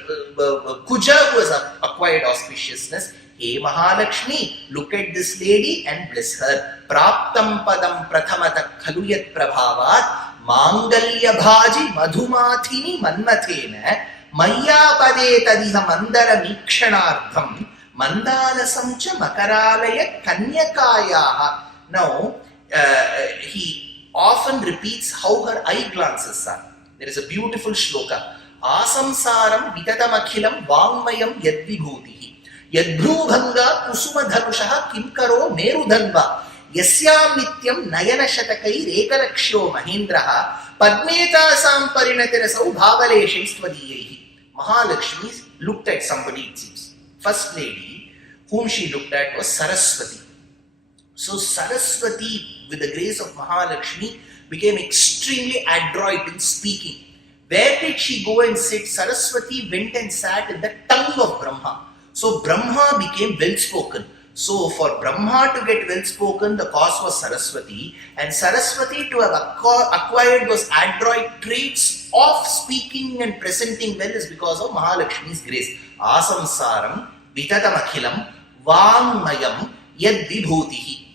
Kuja, who has acquired auspiciousness. Hey Mahalakshmi, look at this lady and bless her. Praptam padam prathamata khaluyat prabhavat. Mangalya bhaji madhumathini manmathena maya pade tadiha mandara mikshanartham mandalasam cha makaralaya kanyakayaha. Now, he often repeats how her eye glances are. There is a beautiful shloka. Asamsaram vitadamakhilam vangmayam yadvibhutihi yadbhrubhanga kusumadhanushaha kimkaro merudhanva Yasyam nityam nayana shatakai rekalaksho mahendraha padmetasam parinatirasau bhavaleshaitvadiyehi. Mahalakshmi looked at somebody, it seems. First lady whom she looked at was Saraswati. So Saraswati, with the grace of Mahalakshmi, became extremely adroit in speaking. Where did she go and sit? Saraswati went and sat in the tongue of Brahma. So Brahma became well spoken. So for Brahma to get well spoken, the cause was Saraswati, and Saraswati to have acquired those adroit traits of speaking and presenting well is because of Mahalakshmi's grace. Asamsaram vitatamakhilam vangmayam yad vibhutihi.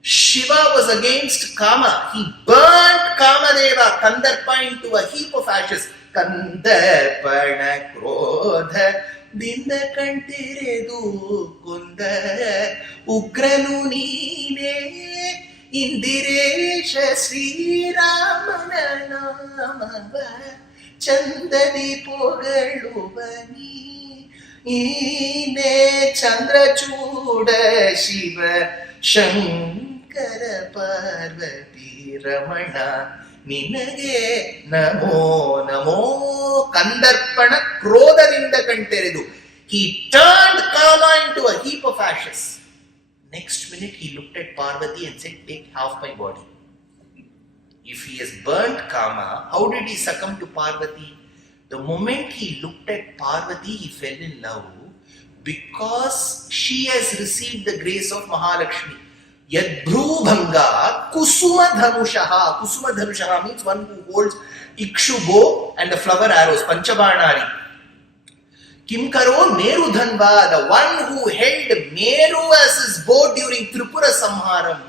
Shiva was against Kama. He burnt Kamadeva, Kandarpa, into a heap of ashes. Kandarpana krodha Dinda kantiredu kunda ugranu neene indiresha Sri Ramana namava chandadi pogaluvani ine chandra chuda Shiva Shankara Parvati Ramana Ninage namo namo Kandarpana krodharinda kanteredu. He turned Kama into a heap of ashes. Next minute he looked at Parvati and said, take half my body. If he has burnt Kama, how did he succumb to Parvati? The moment he looked at Parvati, he fell in love because she has received the grace of Mahalakshmi. Yadbhrubhanga kusuma dhanushaha. Kusuma dhanushaha means one who holds ikshu bow and the flower arrows, panchabanari. Kimkaro merudhanva, the one who held Meru as his bow during Tripura Samharam,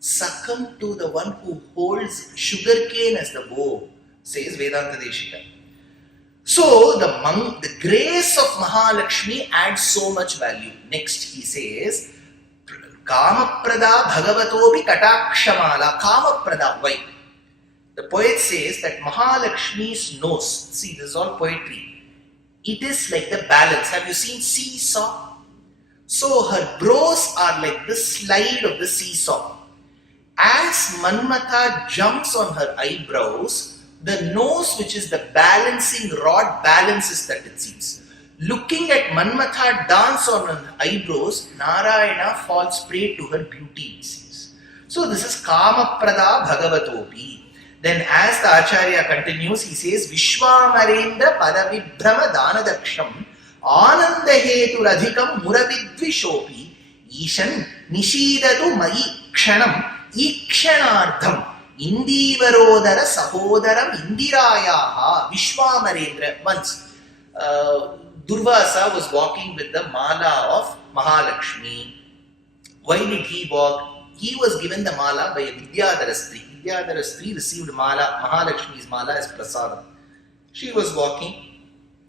succumbed to the one who holds sugarcane as the bow, says Vedanta Deshika. So the grace of Mahalakshmi adds so much value. Next he says, Kamaprada Bhagavatopi Katakshamala. Kamaprada, why? The poet says that Mahalakshmi's nose, see, this is all poetry, it is like the balance. Have you seen seesaw? So her brows are like the slide of the seesaw. As Manmatha jumps on her eyebrows, the nose, which is the balancing rod, balances that, it seems. Looking at Manmatha dance on her eyebrows, Narayana falls prey to her beauty, it seems. So this is Kamaprada Bhagavatopi. Then as the Acharya continues, he says, Vishwamarendra Padavibhrama Danadaksham Anandahetu Radhikam Muravidvishopi Ishan Nishidatu Mai Kshanam Ikshanardham Indivarodara Sahodaram Indirayaha. Vishwamarendra. Once Durvasa was walking with the mala of Mahalakshmi. Why did he walk? He was given the mala by a Vidyadhara Stri. Vidyadhara Stri received mala, Mahalakshmi's mala as prasadam. She was walking.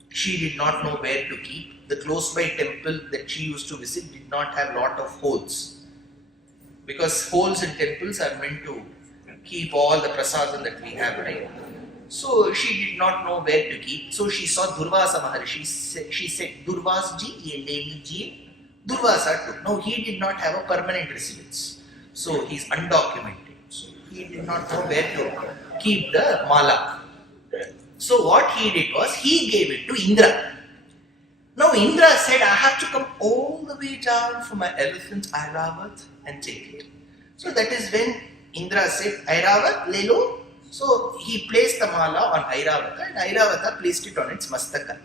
She did not know where to keep. The close by temple that she used to visit did not have lot of holes. Because holes in temples are meant to keep all the prasadam that we have, right? So she did not know where to keep. So she saw Durvasa Maharshi. She said, Durvasji, ye le lijiye. Durvasa took. No, he did not have a permanent residence. So he is undocumented. So he did not know where to keep the mala. So what he did was, he gave it to Indra. Now Indra said, I have to come all the way down for my elephant Airavat and take it. So that is when Indra said, Airavat, lelo. So he placed the mala on Airavata, and Airavata placed it on its mastaka.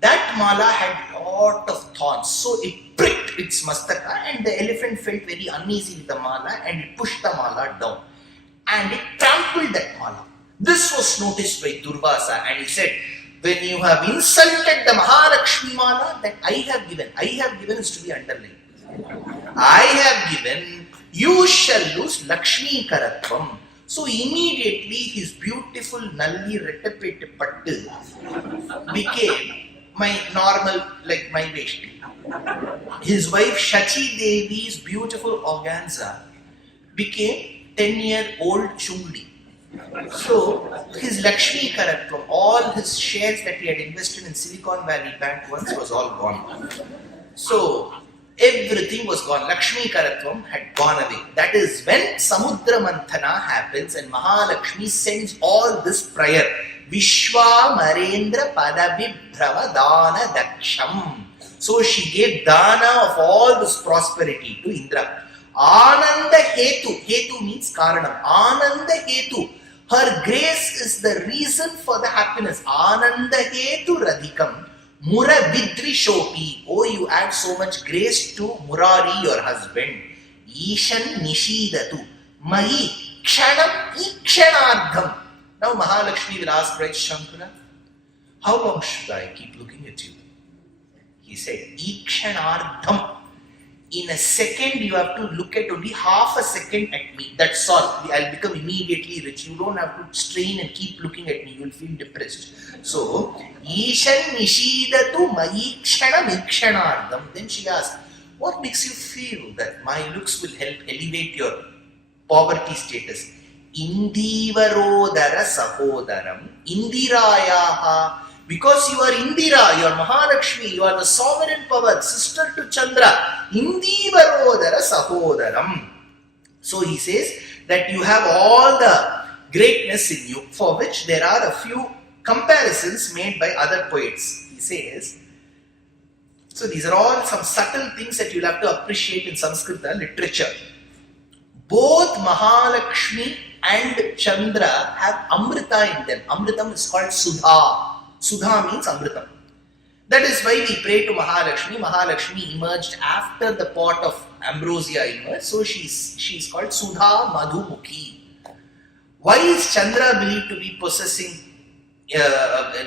That mala had lot of thorns, so it pricked its mastaka, and the elephant felt very uneasy with the mala, and it pushed the mala down. And it trampled that mala. This was noticed by Durvasa, and he said, when you have insulted the Mahalakshmi mala that I have given is to be underlined. I have given, you shall lose Lakshmi Karatvam. So immediately his beautiful Nalli Rettapete Pattu became my normal, like my Veshti. His wife Shachi Devi's beautiful organza became 10-year-old Chungli. So his Lakshmi Karatvam, all his shares that he had invested in Silicon Valley Bank once was all gone. So everything was gone. Lakshmi Karatvam had gone away. That is when Samudra Manthana happens and Mahalakshmi sends all this prayer. Vishwa Marendra Padabhibhrava Dana Daksham. So she gave dana of all this prosperity to Indra. Ananda Hetu. Hetu means Karanam. Ananda Hetu. Her grace is the reason for the happiness. Ananda Hetu Radhikam. Mura Vidri Shopi. Oh, you add so much grace to Murari, your husband. Ishan Nishidatu. Mahi Kshanam Ikshanardham. Now Mahalakshmi will ask Braj Shankara, how long should I keep looking at you? He said, Ikshanardham. In a second, you have to look at only half a second at me. That's all. I'll become immediately rich. You don't have to strain and keep looking at me. You will feel depressed. So, Ishan Nishidatu Mayikshanam Ikshanardham. Then she asked, what makes you feel that my looks will help elevate your poverty status? Indivarodara Sahodaram Indirayaha. Because you are Indira, you are Mahalakshmi, you are the sovereign power, sister to Chandra. Indivarodara Sahodaram. So he says that you have all the greatness in you, for which there are a few comparisons made by other poets. He says, so these are all some subtle things that you'll have to appreciate in Sanskrit literature. Both Mahalakshmi and Chandra have Amrita in them. Amritam is called Sudha. Sudha means Amritam. That is why we pray to Mahalakshmi. Mahalakshmi emerged after the pot of ambrosia emerged. So she's called Sudha Madhumukhi. Why is Chandra believed to be possessing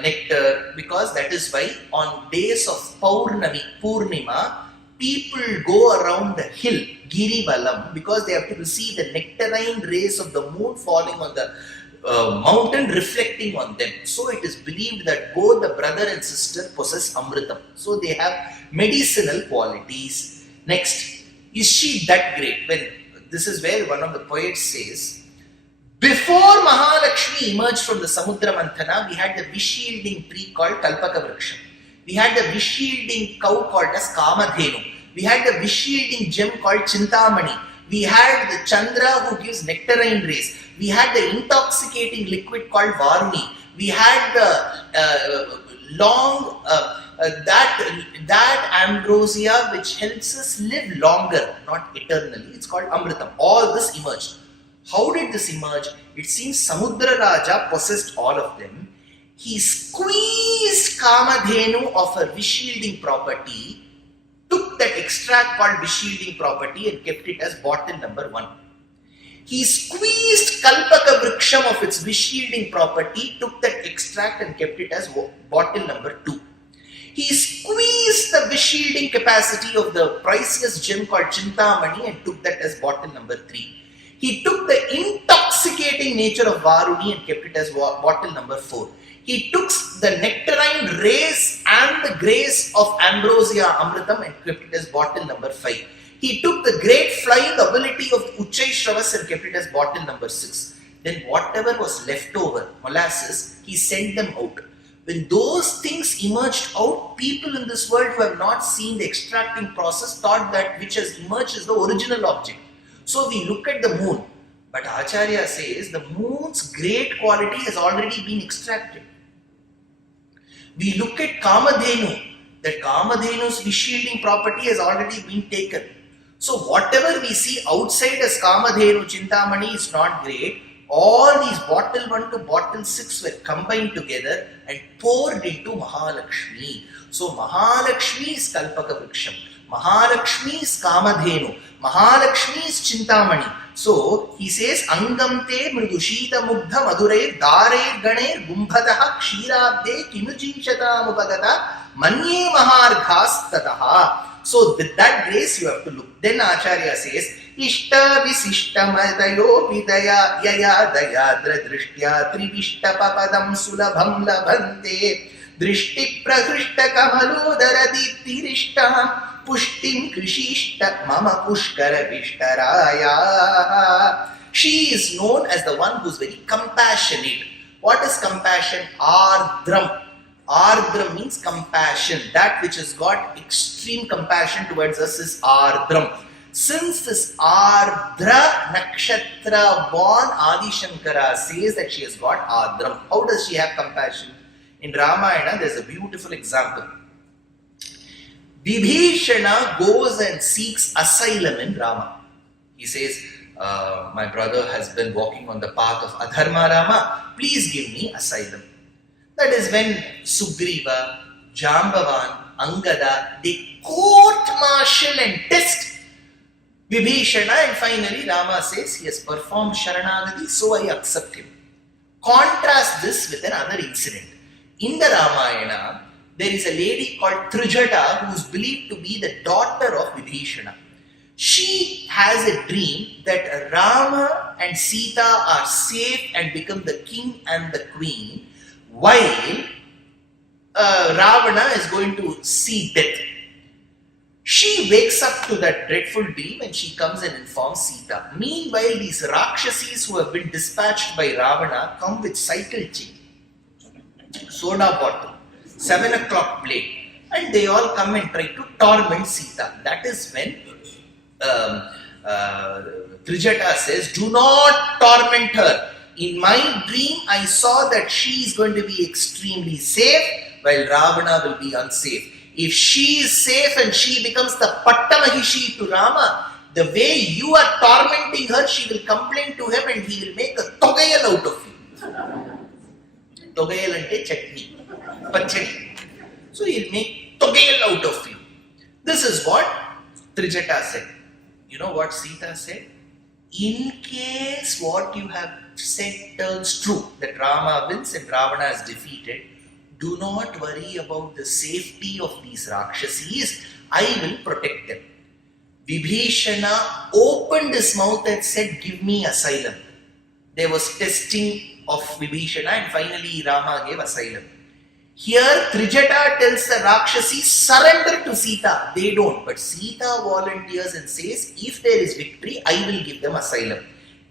nectar? Because that is why on days of Purnima, people go around the hill, Girivalam, because they have to receive the nectarine rays of the moon falling on the mountain, reflecting on them. So it is believed that both the brother and sister possess Amritam. So they have medicinal qualities. Next, is she that great? When this is where one of the poets says, before Mahalakshmi emerged from the Samudra Manthana, we had the wish-yielding tree called Kalpaka Vriksha. We had the wish-yielding cow called as Kamadhenu. We had the wish-yielding gem called Chintamani. We had the Chandra who gives nectarine rays. We had the intoxicating liquid called Varuni. We had the that ambrosia which helps us live longer, not eternally. It's called Amritam. All this emerged. How did this emerge? It seems Samudra Raja possessed all of them. He squeezed Kamadhenu of her wish-yielding property, took that extract called wish-yielding property and kept it as bottle number 1. He squeezed Kalpaka Vriksham of its wish-yielding property, took that extract and kept it as bottle number 2. He squeezed the wish-yielding capacity of the priceless gem called Chintamani and took that as bottle number 3. He took the intoxicating nature of Varuni and kept it as bottle number 4. He took the nectarine rays and the grace of ambrosia Amritam and kept it as bottle number 5. He took the great flying ability of Uchai Shravas and kept it as bottle number 6. Then whatever was left over, molasses, he sent them out. When those things emerged out, people in this world who have not seen the extracting process thought that which has emerged is the original object. So we look at the moon, but Acharya says the moon's great quality has already been extracted. We look at Kamadhenu, that Kamadhenu's wish-yielding property has already been taken. So whatever we see outside as Kamadhenu Chintamani is not great. All these bottle 1 to bottle 6 were combined together and poured into Mahalakshmi. So Mahalakshmi is Kalpaka Vriksham. Mahalakshmi is Kamadhenu. Mahalakshmi is Chintamani. So he says, Angamte Mrudushita Mugdha Madure Dare Ganer Gumbhataha Kshirabde Kinujishata Mupagata Manye Maharghas Tataha. So with that grace you have to look. Then Acharya says, Ishta Visishta Madayo Vidaya Yaya Dayadra Drishtya Trivishta Papadam Sulabham Labhante Drishti Prakrishta Kamalodara Diptirishta Pushtim Krishishta Mama Pushkara Vishtaraya. She is known as the one who is very compassionate. What is compassion? Ardram. Ardram means compassion. That which has got extreme compassion towards us is Ardram. Since this Ardra Nakshatra born Adi Shankara says that she has got Ardram. How does she have compassion? In Ramayana there is a beautiful example. Vibhishana goes and seeks asylum in Rama. He says, my brother has been walking on the path of Adharma Rama. Please give me asylum. That is when Sugriva, Jambavan, Angada, they court-martial and test Vibhishana, and finally Rama says he has performed Sharanagati, so I accept him. Contrast this with another incident. In the Ramayana, there is a lady called Trijata who is believed to be the daughter of Vibhishana. She has a dream that Rama and Sita are safe and become the king and the queen, while Ravana is going to see death. She wakes up to that dreadful dream and she comes and informs Sita. Meanwhile, these Rakshasis who have been dispatched by Ravana come with cycle chain, soda bottle, 7 o'clock plate, and they all come and try to torment Sita. That is when Trijata says, do not torment her. In my dream, I saw that she is going to be extremely safe, while Ravana will be unsafe. If she is safe and she becomes the Pattamahishi to Rama, the way you are tormenting her, she will complain to him and he will make a togayal out of you. Togayal ante chutney, pachadi. So he will make togayal out of you. This is what Trijata said. You know what Sita said? In case what you have said turns true, that Rama wins and Ravana is defeated, do not worry about the safety of these Rakshasis. I will protect them. Vibhishana opened his mouth and said, give me asylum. There was testing of Vibhishana and finally Rama gave asylum. Here Trijata tells the Rakshasis, surrender to Sita. They don't. But Sita volunteers and says, if there is victory, I will give them asylum.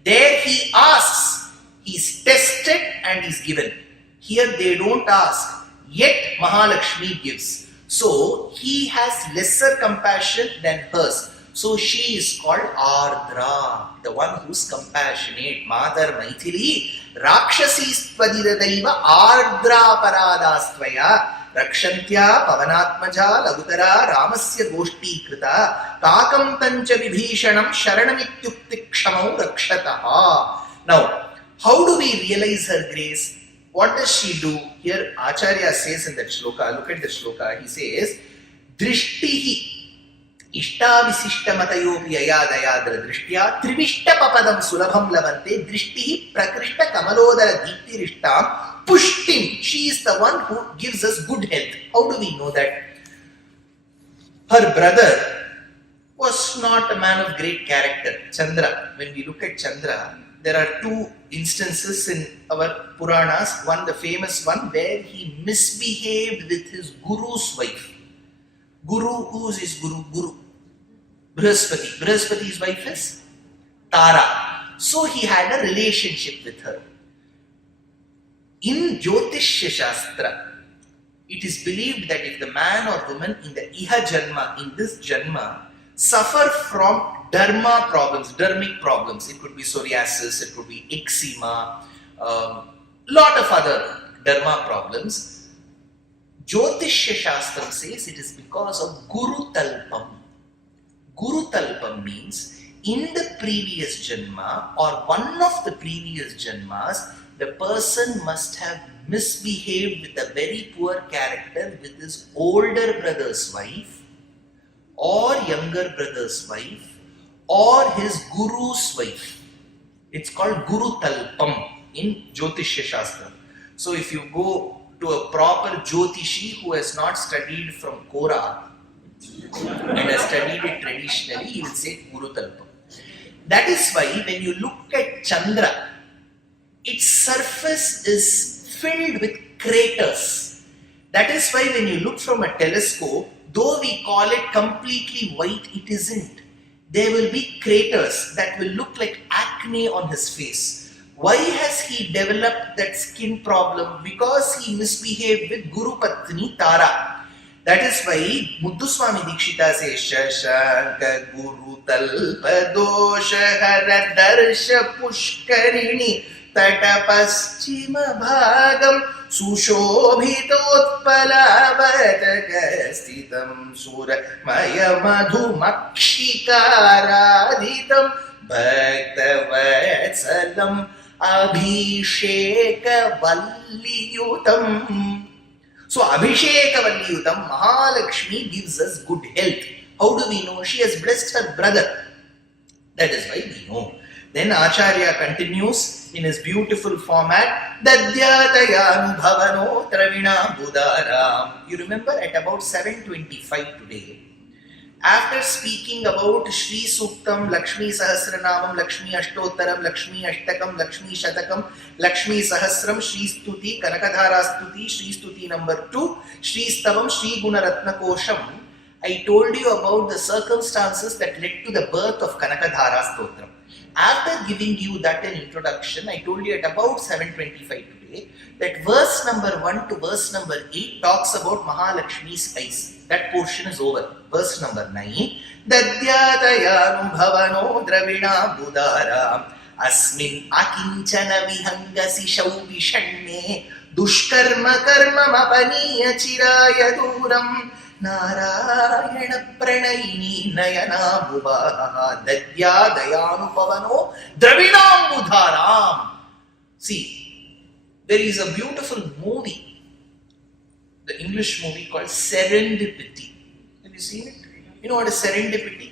There he asks, he's tested and he's given. Here they don't ask, yet Mahalakshmi gives. So he has lesser compassion than hers. So she is called Ardra, the one who is compassionate. Madar Maithili, Rakshasi Spadidadaiva Ardra Paradastvaya, Rakshantya Pavanatmaja Lagutara Ramasya Goshti Krita, Kakam Tancha Vibhishanam Sharanamityuktikshamau Rakshataha. Now, how do we realize her grace? What does she do? Here Acharya says in that shloka, look at the shloka, he says, Drishtihi Ishtavisishtamatayopi ayadayadra drishtya trivishta papadam sulabham lavante drishtihi prakrishta kamalodara diptirishtam pushtim. She is the one who gives us good health. How do we know that? Her brother was not a man of great character, Chandra. When we look at Chandra, there are two instances in our Puranas. One, the famous one, where he misbehaved with his guru's wife. Guru, who is his guru? Guru. Brihaspati. Brihaspati's wife is Tara. So he had a relationship with her. In Jyotishya Shastra, it is believed that if the man or woman in the Iha Janma, in this Janma, suffer from dharma problems, dharmic problems, it could be psoriasis, it could be eczema, lot of other dharma problems, Jyotishya Shastram says it is because of Guru Talpam. Guru Talpam means in the previous Janma or one of the previous Janmas, the person must have misbehaved with a very poor character with his older brother's wife or younger brother's wife or his guru's wife. It's called Guru Talpam in Jyotishya Shastra. So if you go to a proper Jyotishi who has not studied from Kora and has studied it traditionally, he will say Guru Talpam. That is why when you look at Chandra, its surface is filled with craters. That is why when you look from a telescope, though we call it completely white, it isn't. There will be craters that will look like acne on his face. Why has he developed that skin problem? Because he misbehaved with Guru Patni Tara. That is why Mudduswami Dikshita says, Shashanka Guru Talpa Dosha Hara Darsha Pushkarini Tata Paschima Bhagam Sushobhitotpalavataka Stitam Sura Maya Madhu Makshikaradhitam Bhakta Vatsalam Abhisheka Valliyutam. So Abhisheka Valliyutam, Mahalakshmi gives us good health. How do we know? She has blessed her brother. That is why we know. Then Acharya continues in his beautiful format, Dadyatayanubhavano Travina Budaram. You remember at about 7:25 today, after speaking about Shri Suktam, Lakshmi Sahasranamam, Lakshmi Ashtotaram, Lakshmi Ashtakam, Lakshmi Shatakam, Lakshmi Sahasram, Shri Stuti, Kanakadhara Stuti, Shri Stuti number 2, Shri Stavam, Shri Gunaratna Kosham, I told you about the circumstances that led to the birth of Kanakadhara Stotram. After giving you that in introduction, I told you at about 7:25 today that verse number 1 to verse number 8 talks about Mahalakshmi's eyes. That portion is over. Verse number 9, Dadyatayanu bhavano dravina budaram asmin akinchana vihangasi shauvishanne dushkarma karma mapaniya chiraya duram Narayana pranayini nayana bhuvaha dadya dayanu pavano dravinam budharam. See, there is a beautiful movie, the English movie called Serendipity. Have you seen it? You know what is serendipity?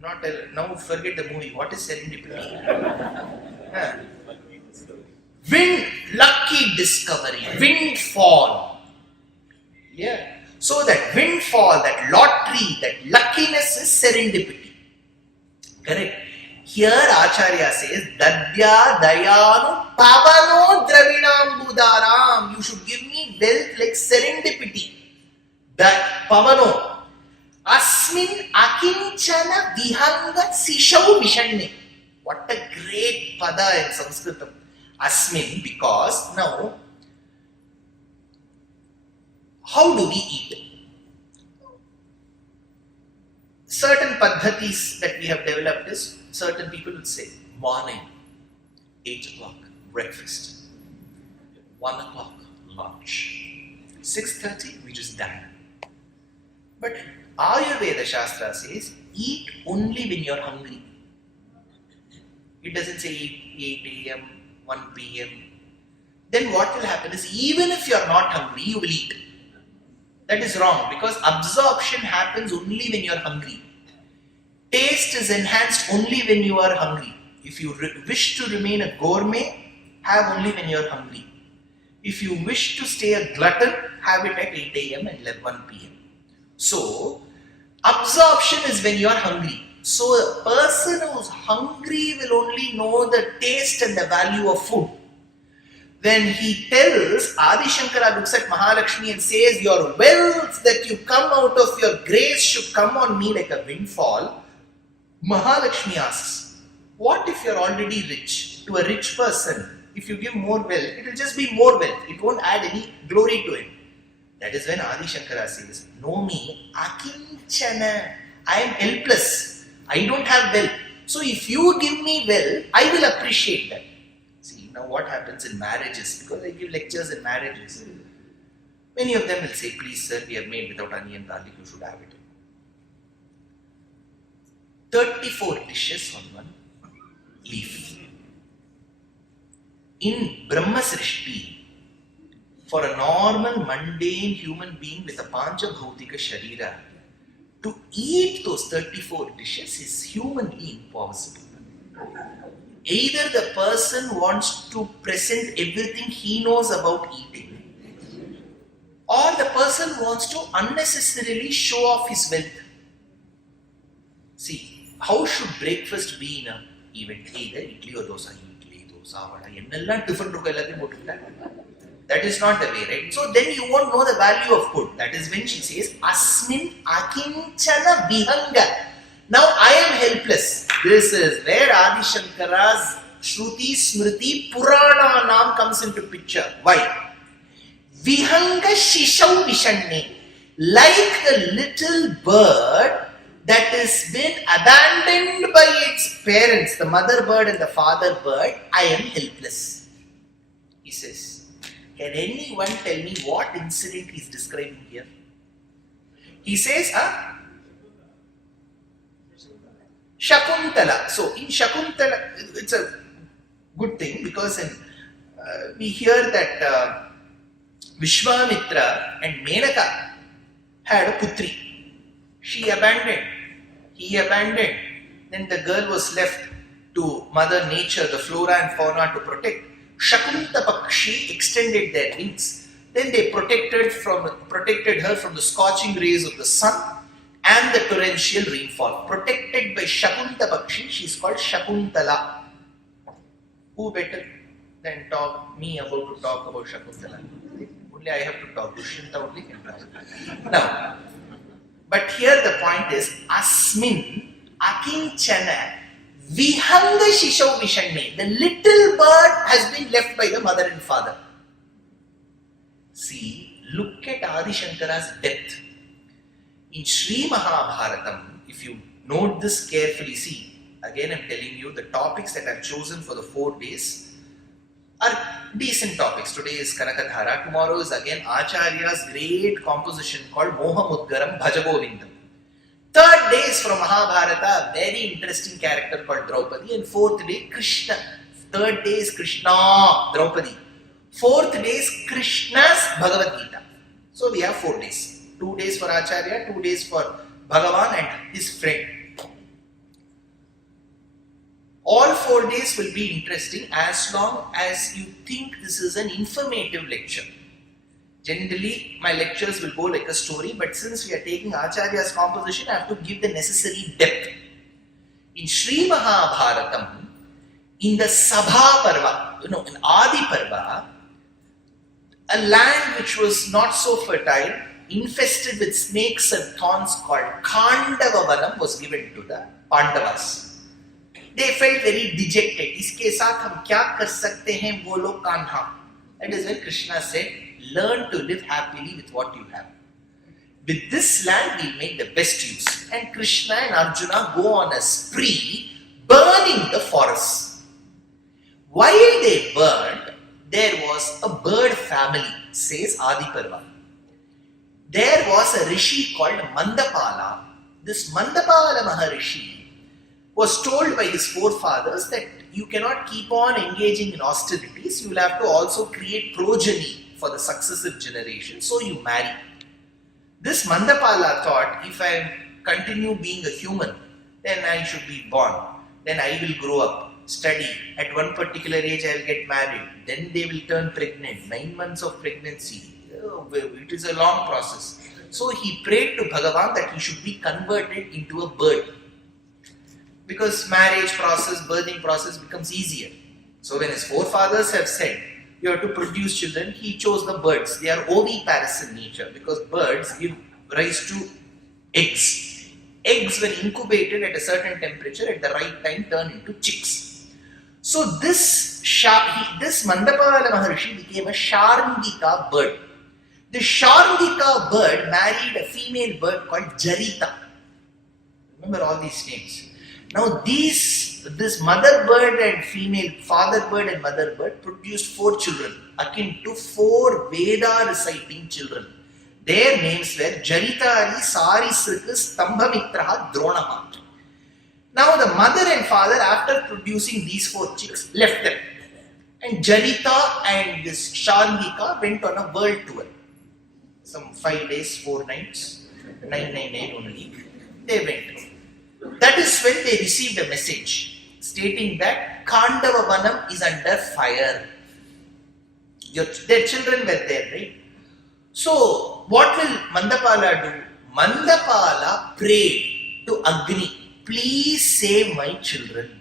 Now forget the movie. What is serendipity? Wind, lucky discovery, windfall. Yeah. So that windfall, that lottery, that luckiness is serendipity. Correct. Here Acharya says, Dadya Dayanu Pavano Dravinam Budaram. You should give me wealth like serendipity. That Pavano. Asmin Akinchana Vihanga Sishau Vishanne. What a great pada in Sanskritam. Asmin, because now, how do we eat? Certain paddhatis that we have developed is, certain people will say, morning, 8 o'clock, breakfast, 1 o'clock, lunch, 6:30, we just dine. But Ayurveda Shastra says, eat only when you're hungry. It doesn't say 8 a.m., 1 p.m. Then what will happen is, even if you're not hungry, you will eat. That is wrong, because absorption happens only when you are hungry. Taste is enhanced only when you are hungry. If you wish to remain a gourmet, have only when you are hungry. If you wish to stay a glutton, have it at 8 a.m. and 1 p.m. So, absorption is when you are hungry. So, a person who is hungry will only know the taste and the value of food. When he tells, Adi Shankara looks at Mahalakshmi and says, your wealth that you come out of your grace should come on me like a windfall. Mahalakshmi asks, what if you're already rich? To a rich person, if you give more wealth, it will just be more wealth. It won't add any glory to it. That is when Adi Shankara says, know me, akinchana. I am helpless. I don't have wealth. So if you give me wealth, I will appreciate that. See, now what happens in marriages, because I give lectures in marriages. Many of them will say, please sir, we have made without onion garlic, you should have it. 34 dishes on one leaf. In Brahma Srishti, for a normal, mundane human being with a Pancha Bhautika Sharira, to eat those 34 dishes is humanly impossible. Either the person wants to present everything he knows about eating, or the person wants to unnecessarily show off his wealth. See, how should breakfast be in an event? Either idli or dosa, vada, different. That is not the way, right? So then you won't know the value of food. That is when she says, Asmin akinchana vihanga. Now I am helpless. This is where Adi Shankara's Shruti Smriti Purana Naam comes into picture. Why? Vihanga Shishau Vishanne. Like the little bird that has been abandoned by its parents, the mother bird and the father bird, I am helpless. He says. Can anyone tell me what incident he is describing here? He says, Shakuntala. So in Shakuntala, it's a good thing because we hear that Vishwamitra and Menaka had a putri. She abandoned. He abandoned. Then the girl was left to Mother Nature, the flora and fauna to protect. Shakunta Pakshi extended their wings. Then they protected her from the scorching rays of the sun and the torrential rainfall. Protected by Shakunta Pakshi, she is called Shakuntala. Who better than me about to talk about Shakuntala? Only I have to talk. Dushyanth only can talk. Now, but here the point is Asmin Akinchana Vihanga Shishau Vishanne. The little bird has been left by the mother and father. See, look at Adi Shankara's depth. In Sri Mahabharatam, if you note this carefully, see, again I'm telling you, the topics that I've chosen for the 4 days are decent topics. Today is Kanakadhara, tomorrow is again Acharya's great composition called Mohamudgaram Bhajagovindam. 3rd day is from Mahabharata, a very interesting character called Draupadi, and 4th day Krishna. 3rd day is Krishna, Draupadi. 4th day is Krishna's Bhagavad Gita. So we have 4 days. 2 days for Acharya, 2 days for Bhagavan and his friend. All 4 days will be interesting as long as you think this is an informative lecture. Generally, my lectures will go like a story, but since we are taking Acharya's composition, I have to give the necessary depth. In Sri Mahabharatam, in the Sabha Parva, in Adi Parva, a land which was not so fertile, infested with snakes and thorns called Khandava Vanam was given to the Pandavas. They felt very dejected. Iske saath hum kya kar sakte hain, wo log kanha. That is when Krishna said, learn to live happily with what you have. With this land, we'll make the best use. And Krishna and Arjuna go on a spree, burning the forests. While they burned, there was a bird family, says Adi Parva. There was a rishi called Mandapala. This Mandapala Maharishi was told by his forefathers that you cannot keep on engaging in austerities, you will have to also create progeny for the successive generation, so you marry. This Mandapala thought, if I continue being a human, then I should be born, then I will grow up, study, at one particular age I will get married, then they will turn pregnant, 9 months of pregnancy, it is a long process. So he prayed to Bhagavan that he should be converted into a bird. Because marriage process, birthing process becomes easier. So when his forefathers have said, you have to produce children, he chose the birds. They are oviparous in nature because birds give rise to eggs. Eggs, when incubated at a certain temperature, at the right time turn into chicks. So this Mandapala Maharishi became a Sharngika bird. The Sharngika bird married a female bird called Jarita. Remember all these names. Now these this mother bird and female, father bird and mother bird produced 4 children, akin to 4 Veda reciting children. Their names were Jaritari, Sarisrika, Stambhamitra, Dronaha. Now the mother and father, after producing these 4 chicks, left them. And Jarita and this Shandika went on a world tour. Some 5 days, 4 nights, 999 only. They went. That is when they received a message stating that Kandavavanam is under fire. Their children were there, right? So, what will Mandapala do? Mandapala prayed to Agni, please save my children.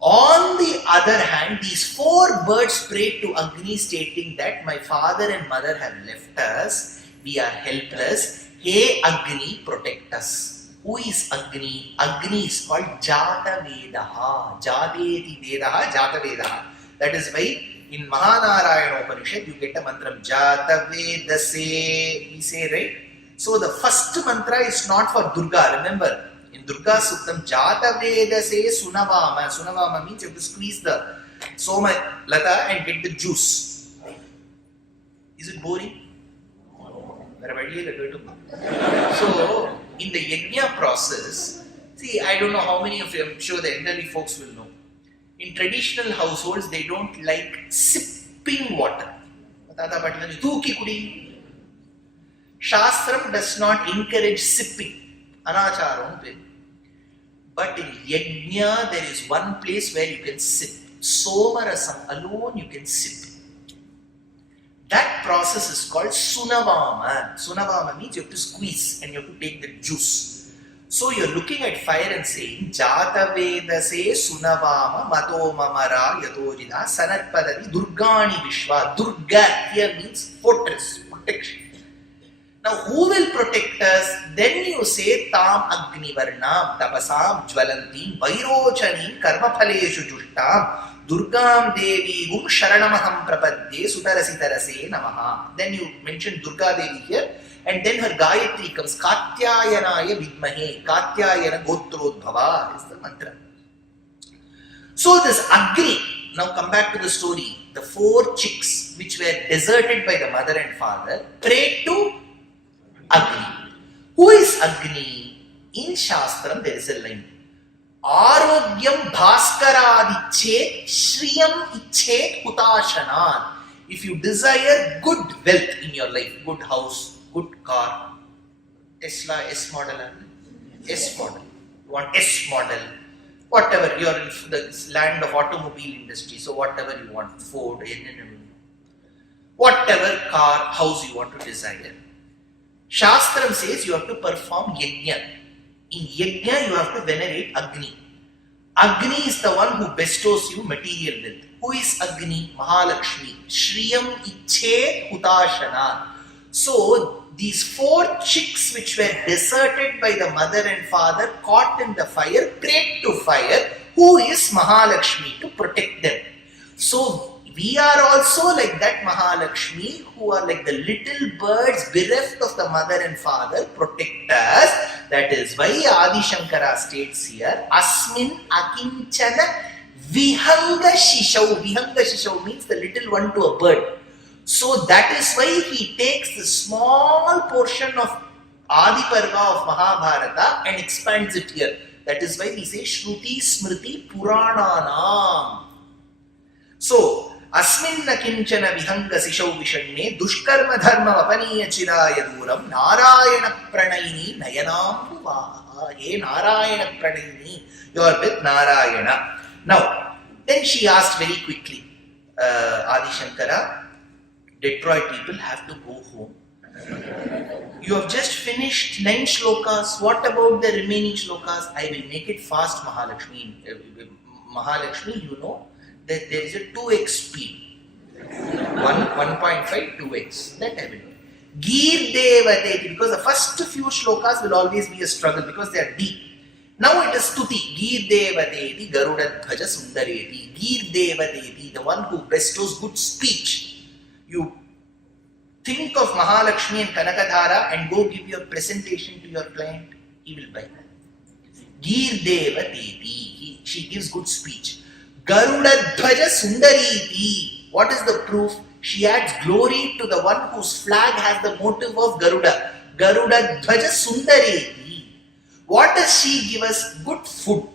On the other hand, these 4 birds prayed to Agni stating that my father and mother have left us, we are helpless. Hey Agni, protect us. Who is Agni? Agni is called Jata Vedaha. Jateti Vedaha, Jata Vedaha. That is why in Mahanarayana Upanishad you get a mantra Jata Vedase. We say, right? So the first mantra is not for Durga. Remember, in Durga Suktam, Jata Vedase Sunavama. Sunavama means you have to squeeze the Soma Lata and get the juice. Is it boring? So, in the yajna process, see, I don't know how many of you, I'm sure the elderly folks will know. In traditional households, they don't like sipping water. Shastram does not encourage sipping. Anacharam. But in yajna, there is one place where you can sip. Somarasam alone you can sip. That process is called Sunavama. Sunavama means you have to squeeze and you have to take the juice. So you're looking at fire and saying, Jata Vedase Sunavama Mato Mamara Yatorida Sanatpadari Durgani Vishwa. Durga here means fortress, protection. Now who will protect us? Then you say Tam Agni Varnam Tapasam Jvalantim Vairochanim Karmaphaleshu Jushtam Durgam Devi Gum Sharanamaham Prapadye Sutarasitarase Namaha. Then you mention Durga Devi here, and then her Gayatri comes Katyayanaaya Vidmahe. Katyayana Gotrodbhava is the mantra. So this Agni, now come back to the story. The 4 chicks which were deserted by the mother and father prayed to Agni. Who is Agni? In Shastram there is a line. Arogyam bhaskaradiche shriyam ichet hutashanan. If you desire good wealth in your life, good house, good car, Tesla S model, S model, you want S model, whatever, you are in the land of automobile industry, so whatever you want, Ford, whatever car, house you want to desire. Shastram says you have to perform yajna. In yajna, you have to venerate Agni. Agni is the one who bestows you material wealth. Who is Agni? Mahalakshmi. Shriyam Ichet Hutashana. So, these 4 chicks which were deserted by the mother and father, caught in the fire, prayed to fire. Who is Mahalakshmi? To protect them. So, we are also like that Mahalakshmi, who are like the little birds bereft of the mother and father, protect us. That is why Adi Shankara states here, Asmin Akinchana Vihanga Shishau. Vihanga Shishau means the little one to a bird. So that is why he takes the small portion of Adi Parva of Mahabharata and expands it here. That is why we say Shruti Smriti Purananam. So, Asmin Nakinchana Vihanga Sishau Vishanne Dushkarma Dharma Vapaniya Chiraya Duram Narayana Pranaini Nayanam Vaha. Hey Narayana Pranaini, you are with Narayana. Now, then she asked very quickly, Adi Shankara, Detroit people have to go home. You have just finished 9 shlokas. What about the remaining shlokas? I will make it fast, Mahalakshmi. Mahalakshmi, you know that there is a 2x speed. 1.5, 2x. That I will do. Gir Devadeti, because the first few shlokas will always be a struggle because they are deep. Now it is Stuti. Gir Devadeti, Garuda Dhvaja Sundareti. Gir Devadeti, the one who bestows good speech. You think of Mahalakshmi and Kanakadhara and go give your presentation to your client, he will buy. Girdeva Teti. She gives good speech. Garuda Dhwaja Sundariti. What is the proof? She adds glory to the one whose flag has the motive of Garuda. Garuda Dhwaja Sundariti. What does she give us? Good food.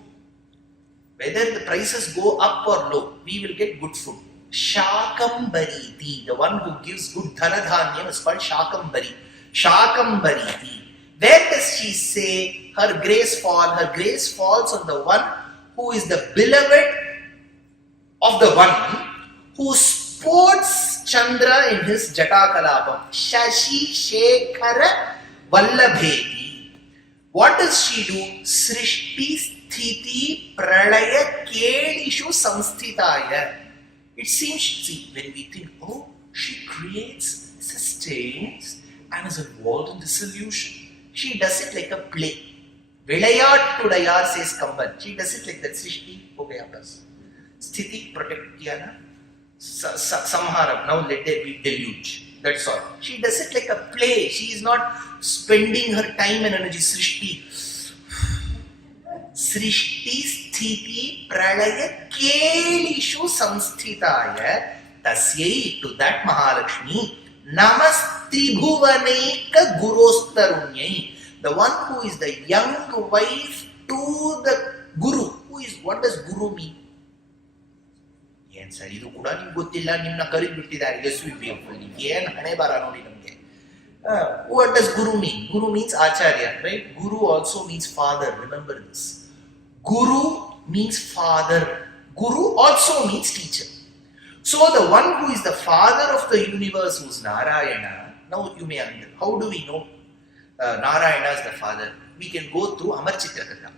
Whether the prices go up or low, we will get good food. Shakambariti, the one who gives good dhanadhanyam is called Shakambari. Shakambariti. Where does she say her grace fall? Her grace falls on the one who is the beloved of the one who sports Chandra in his Jatakalapam. Shashi Shekhara Vallabheti. What does she do? Srishti Sthiti Pralaya Kedishu Samsthitaya. It seems, see, when we think, oh, she creates, sustains, and is involved in dissolution, she does it like a play. Vilayatudayar says Kamban. She does it like that. Srishti, ho gaya plus. Sthiti, protect kiya na. Samharam, now let there be deluge. That's all. She does it like a play. She is not spending her time and energy. Srishti. Srishti Sthiti Pralaya Kelishu Samsthitaya. Tasyai, to that Mahalakshmi, Namastribhuvaneka Gurostarunyai. The one who is the young wife to the Guru. What does Guru mean? Yes, idu kuda nimge gottilla, nimna karid bittidare. Yes, we beautiful. Yen hane bara nodi namge. What does Guru mean? Guru means Acharya, right? Guru also means father. Remember this. Guru means father. Guru also means teacher. So the one who is the father of the universe, who is Narayana. Now you may understand. How do we know Narayana is the father? We can go through Amar Chitrakatha.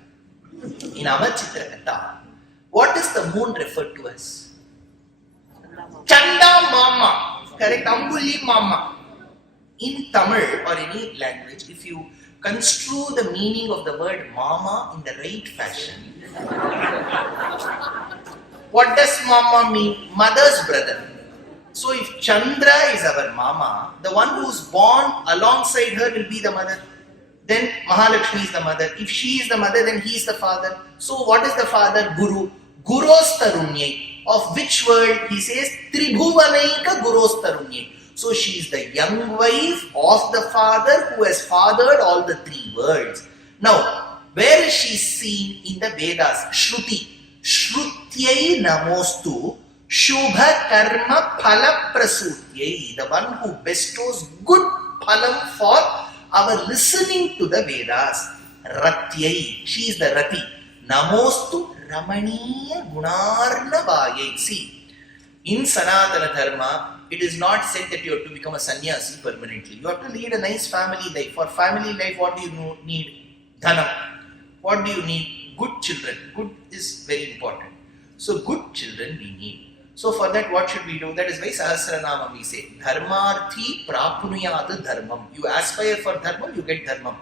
In Amar Chitrakatha, what is the moon referred to as? Chanda Mama. Correct? Ambuli Mama. In Tamil or any language, if you construe the meaning of the word Mama in the right fashion, what does Mama mean? Mother's brother. So if Chandra is our Mama, the one who is born alongside her will be the mother. Then Mahalakshmi is the mother. If she is the mother, then he is the father. So what is the father? Guru. Gurostarunyai. Of which word? He says Tribhuvanaika Gurostarunyai. So she is the young wife of the father who has fathered all the three worlds. Now, where is she seen in the Vedas? Shruti. Shrutyai namostu shubha karma phala prasutyai. The one who bestows good phalam for our listening to the Vedas. Ratyai. She is the Rati. Namostu ramaniya gunarnavayai. See, in Sanatana Dharma, it is not said that you have to become a sannyasi permanently. You have to lead a nice family life. For family life, what do you need? Dhanam. What do you need? Good children. Good is very important. So good children we need. So for that, what should we do? That is why Sahasranama we say, Dharmarthi prapnuyat dharmam. You aspire for dharmam, you get dharmam.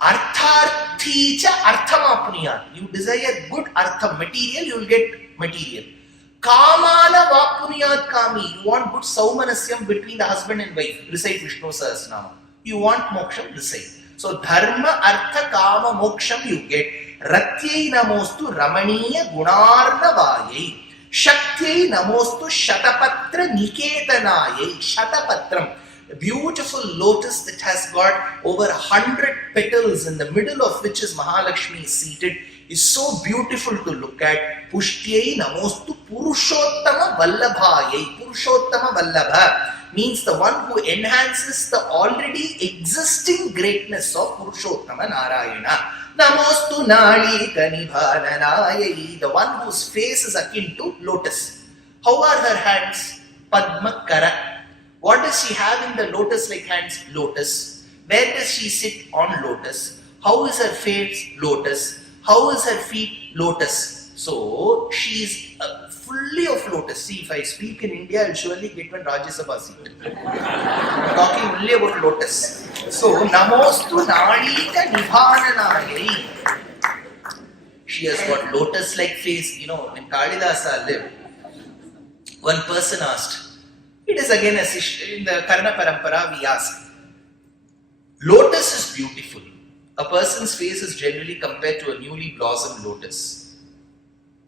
Artharthi cha arthamapnuyat. You desire good artham, material, you will get material. Kamana vapnuyat kami. You want good saumanasyam between the husband and wife. Recite Vishnu Sahasranama. You want moksham, recite. So dharma, artha, kama, moksham you get. Ratyai namostu ramaniya gunarnavayai. Shaktei namostu shatapatra niketanayai. Shatapatram. A beautiful lotus that has got over 100 petals, in the middle of which is Mahalakshmi seated, is so beautiful to look at. Pushtyai namostu purushottama vallabhayai. Purushottama vallabha means the one who enhances the already existing greatness of Purushottama Narayana. Namostu nalika nibhananayai. The one whose face is akin to lotus. How are her hands? Padmakara. What does she have in the lotus-like hands? Lotus. Where does she sit? On lotus. How is her face? Lotus. How is her feet? Lotus. So, she is fully of lotus. See, if I speak in India, I will surely get one Rajya Sabha seat. I'm talking only about lotus. So, Namostu Nadika Nibhananayai. She has got lotus-like face. You know, when Kalidasa lived, one person asked, it is again in the Karna Parampara we ask, lotus is beautiful. a person's face is generally compared to a newly blossomed lotus.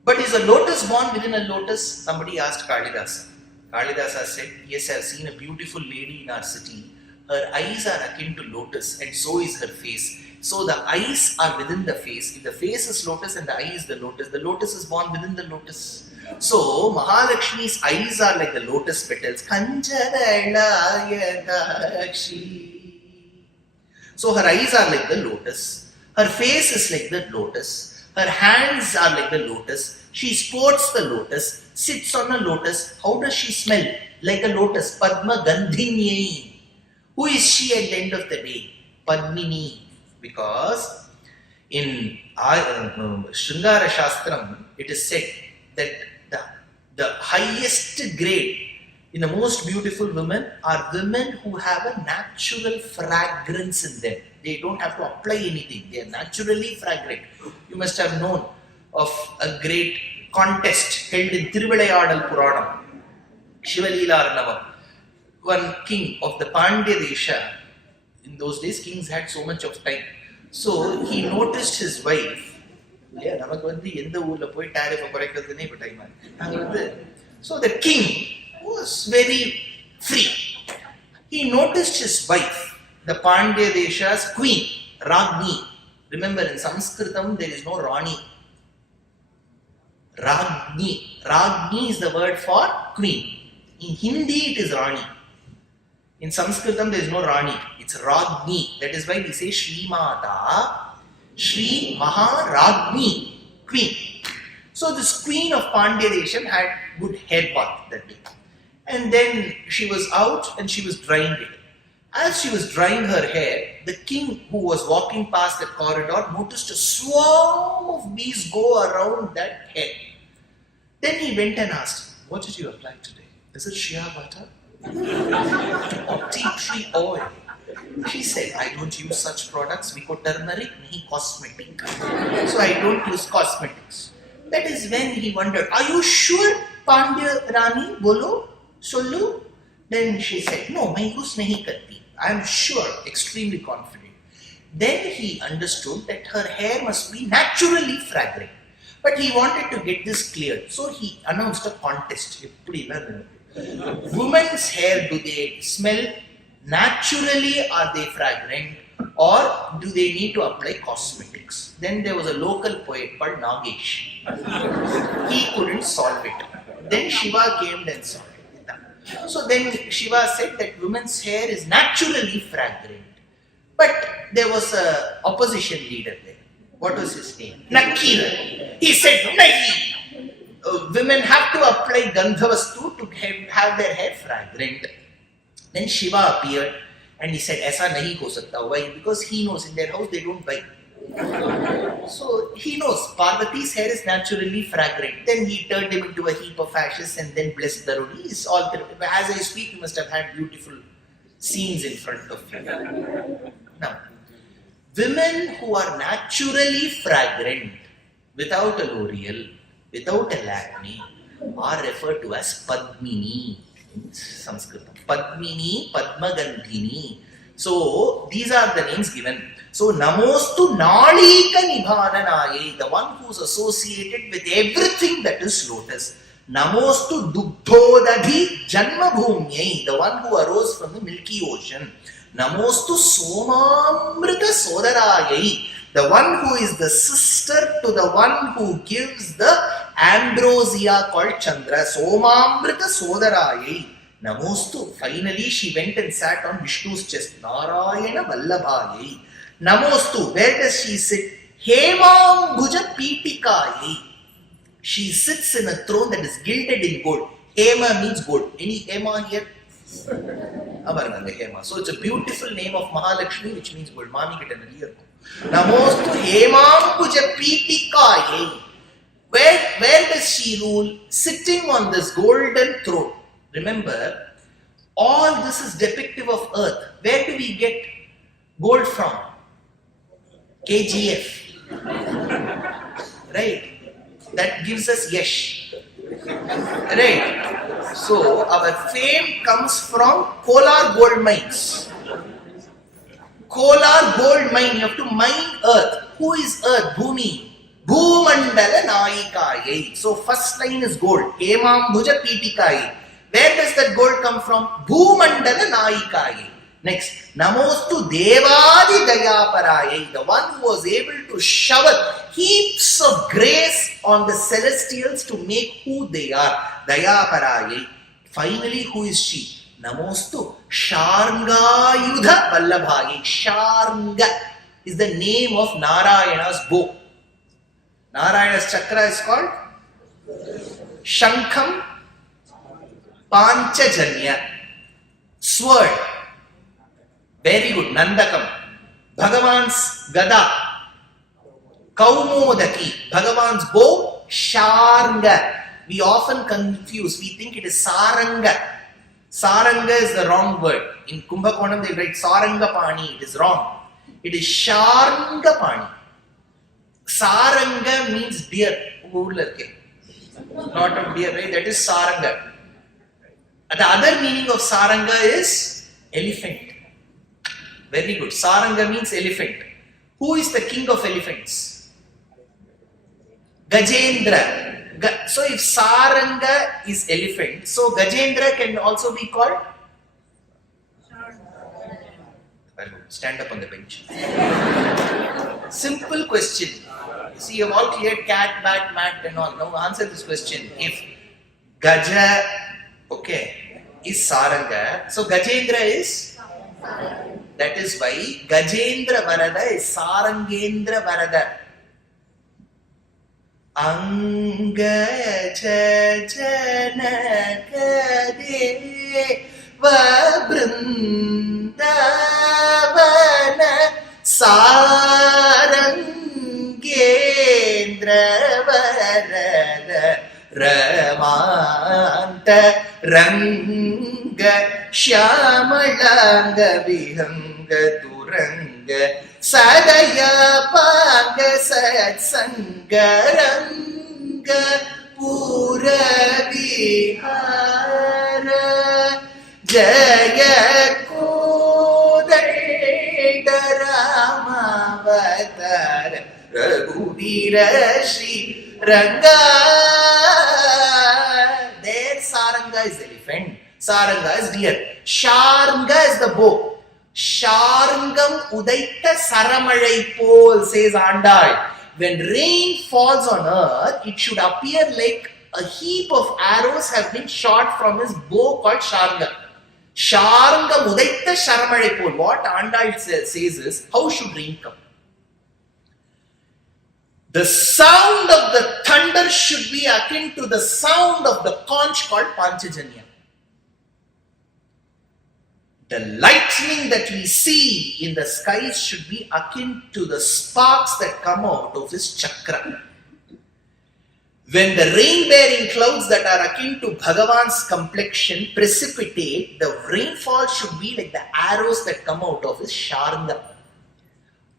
But is a lotus born within a lotus? Somebody asked Kalidasa. Kalidasa said, yes, I have seen a beautiful lady in our city. Her eyes are akin to lotus and so is her face. So the eyes are within the face. If the face is lotus and the eye is the lotus is born within the lotus. So Mahalakshmi's eyes are like the lotus petals. So her eyes are like the lotus. Her face is like the lotus. Her hands are like the lotus. She sports the lotus, sits on a lotus. How does she smell? Like a lotus. Padma Gandhinyai. Who is she at the end of the day? Padmini. Because in Shringara Shastram, it is said that the highest grade in the most beautiful women are women who have a natural fragrance in them. They don't have to apply anything. They are naturally fragrant. You must have known of a great contest held in Thiruvilayadal Puranam, Shivalila Arnavam. One king of the Pandya Desha, in those days kings had so much of time. So he noticed his wife. So the king was very free. He noticed his wife, the Pandya Desha's queen, Ragni. Remember, in Sanskritam there is no Rani. Ragni. Ragni is the word for queen. In Hindi it is Rani. In Sanskritam there is no Rani. It's Ragni. That is why we say Shri Mata, Shri Maharagni, queen. So this queen of Pandya Desham had good hair bath that day. And then she was out and she was drying it. As she was drying her hair, the king who was walking past the corridor noticed a swarm of bees go around that hair. Then he went and asked, what did you apply today? Is it shea butter? Or tea tree oil? She said, I don't use such products. We got turmeric, nahi cosmetic. So I don't use cosmetics. That is when he wondered, are you sure Pandya Rani? Bolo? Solu? Then she said, no, main kuch nahi karti. I am sure, extremely confident. Then he understood that her hair must be naturally fragrant. But he wanted to get this cleared. So he announced a contest. Women's hair, do they smell naturally? Are they fragrant? Or do they need to apply cosmetics? Then there was a local poet called Nagesh. He couldn't solve it. Then Shiva came and solved it. So then Shiva said that women's hair is naturally fragrant. But there was an opposition leader there. What was his name? Nakir. He said, Nahi. Women have to apply Gandhavastu to have their hair fragrant. Then Shiva appeared and he said, Aisa nahi ho sakta. Why? Because he knows in their house they don't buy. So he knows Parvati's hair is naturally fragrant. Then he turned him into a heap of ashes and then blessed the road. As I speak, you must have had beautiful scenes in front of you. Now, women who are naturally fragrant, without a L'Oreal, without a Lakme, are referred to as Padmini in Sanskrit. Padmini, Padmagandhini. So these are the names given. So Namostu Nalika Nibhananaye, the one who is associated with everything that is lotus. Namostu Dugdhodadhi Janmabhumyai, the one who arose from the Milky Ocean. Namostu Somamrita Sodarayai, the one who is the sister to the one who gives the ambrosia called Chandra. Somamrita Sodarayai. Namostu. Finally, she went and sat on Vishnu's chest. Narayana Vallabhayai. Namostu. Where does she sit? Hemambuja Pitikayi. She sits in a throne that is gilded in gold. Hema means gold. Any Hema here? Hema. So it's a beautiful name of Mahalakshmi, which means gold. Mami get an ear. Namostu Hemambuja Pitikayi. Where does she rule? Sitting on this golden throne. Remember, all this is depictive of earth. Where do we get gold from? KGF. Right? That gives us yash. Right? So, our fame comes from Kolar gold mines. Kolar gold mine. You have to mine earth. Who is earth? Bhumi. Bhumandala Naikayai. So first line is gold. Hemambuja Pitikayi. Where does that gold come from? Bhumandala Naikayai. Next, Namostu Devadi Dayaparayai. The one who was able to shower heaps of grace on the celestials to make who they are. Dayaparayai. Finally, who is she? Namostu Sharngayudha Vallabhayai. Sharnga is the name of Narayana's bow. Narayana's chakra is called Shankham Panchajanya. Sword. Very good. Nandakam. Bhagavan's Gada. Kaumodaki. Bhagavan's bow. Sharnga. We often confuse. We think it is Saranga. Saranga is the wrong word. In Kumbhakonam they write Sarangapani. It is wrong. It is Sharngapani. Saranga means deer. Not of deer, right? That is Saranga. The other meaning of Saranga is elephant. Very good. Saranga means elephant. Who is the king of elephants? Gajendra. So if Saranga is elephant, so Gajendra can also be called? Stand up on the bench. Simple question. You see, you have all cleared cat, bat, mat and all. Now answer this question. If Gaja, is Saranga, so Gajendra is? That is why Gajendra Varada is Sarangendra Varada. Angaja Janakade Vabrindavana Sarangendra Varada Ramanta Ranga Shyamalanga Vihanga Duranga Sadaya Panga Satsangaranga Pura Vihara Jaya Kodalda Ramavatar Raghuvira Shri Ranga. There Saranga is elephant. Saranga is deer. Sharanga is the bow. Sharngam Udaita Saramalai pol, says Andal. When rain falls on earth, it should appear like a heap of arrows have been shot from his bow called Sharngam. Sharngam Udaita Saramalai pol. What Andal says is, how should rain come? The sound of the thunder should be akin to the sound of the conch called Panchajanya. The lightning that we see in the skies should be akin to the sparks that come out of his chakra. When the rain-bearing clouds that are akin to Bhagavan's complexion precipitate, the rainfall should be like the arrows that come out of his Sharanga.